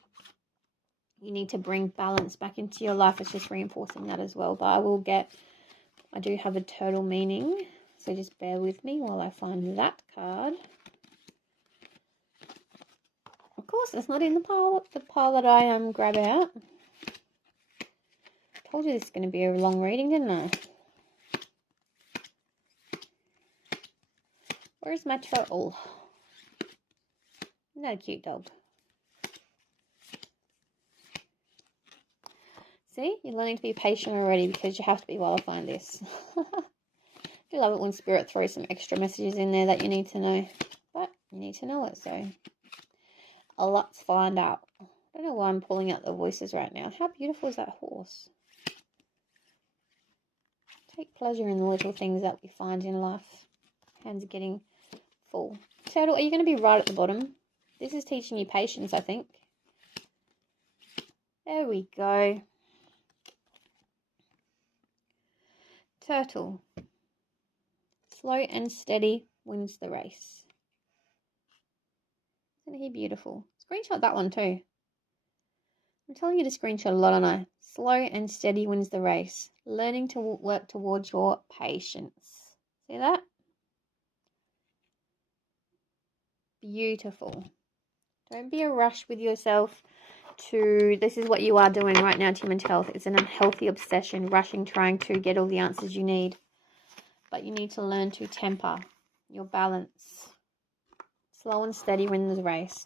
you need to bring balance back into your life. It's just reinforcing that as well. But I do have a turtle meaning. So just bear with me while I find that card. Of course, it's not in the pile that I grab out. Told you this is going to be a long reading, didn't I? Where's my turtle? Isn't that a cute dog? See, you're learning to be patient already because you have to be while I find this. I love it when Spirit throws some extra messages in there that you need to know. But you need to know it, so let's find out. I don't know why I'm pulling out the voices right now. How beautiful is that horse? Take pleasure in the little things that we find in life. Hands are getting full. Turtle, are you going to be right at the bottom? This is teaching you patience, I think. There we go. Turtle. Slow and steady wins the race. Isn't he beautiful? Screenshot that one too. I'm telling you to screenshot a lot, aren't I? Slow and steady wins the race. Learning to work towards your patience. See that? Beautiful. Don't be a rush with yourself to, this is what you are doing right now to your mental health. It's an unhealthy obsession, rushing, trying to get all the answers you need. But you need to learn to temper your balance. Slow and steady wins the race.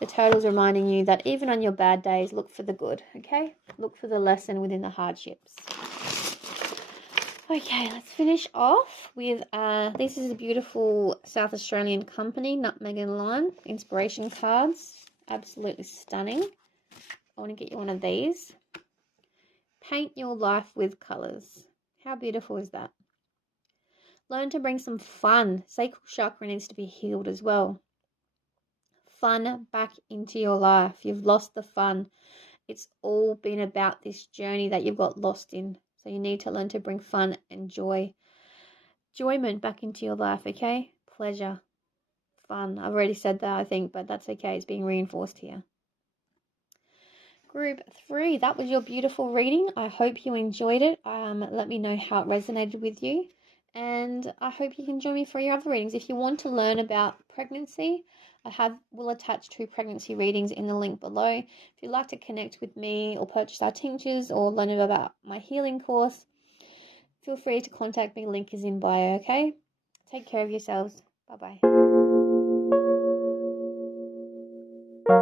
The turtle's reminding you that even on your bad days, look for the good, okay? Look for the lesson within the hardships. Okay, let's finish off with, this is a beautiful South Australian company, Nutmeg and Lime, inspiration cards. Absolutely stunning. I want to get you one of these. Paint your life with colours. How beautiful is that? Learn to bring some fun. Sacral chakra needs to be healed as well. Fun back into your life. You've lost the fun. It's all been about this journey that you've got lost in. So you need to learn to bring fun and enjoyment back into your life, okay? Pleasure, fun. I've already said that, I think, but that's okay. It's being reinforced here. Group 3, that was your beautiful reading. I hope you enjoyed it. Let me know how it resonated with you. And I hope you can join me for your other readings. If you want to learn about pregnancy, will attach 2 pregnancy readings in the link below. If you'd like to connect with me or purchase our tinctures or learn about my healing course, feel free to contact me. Link is in bio, okay? Take care of yourselves. Bye-bye.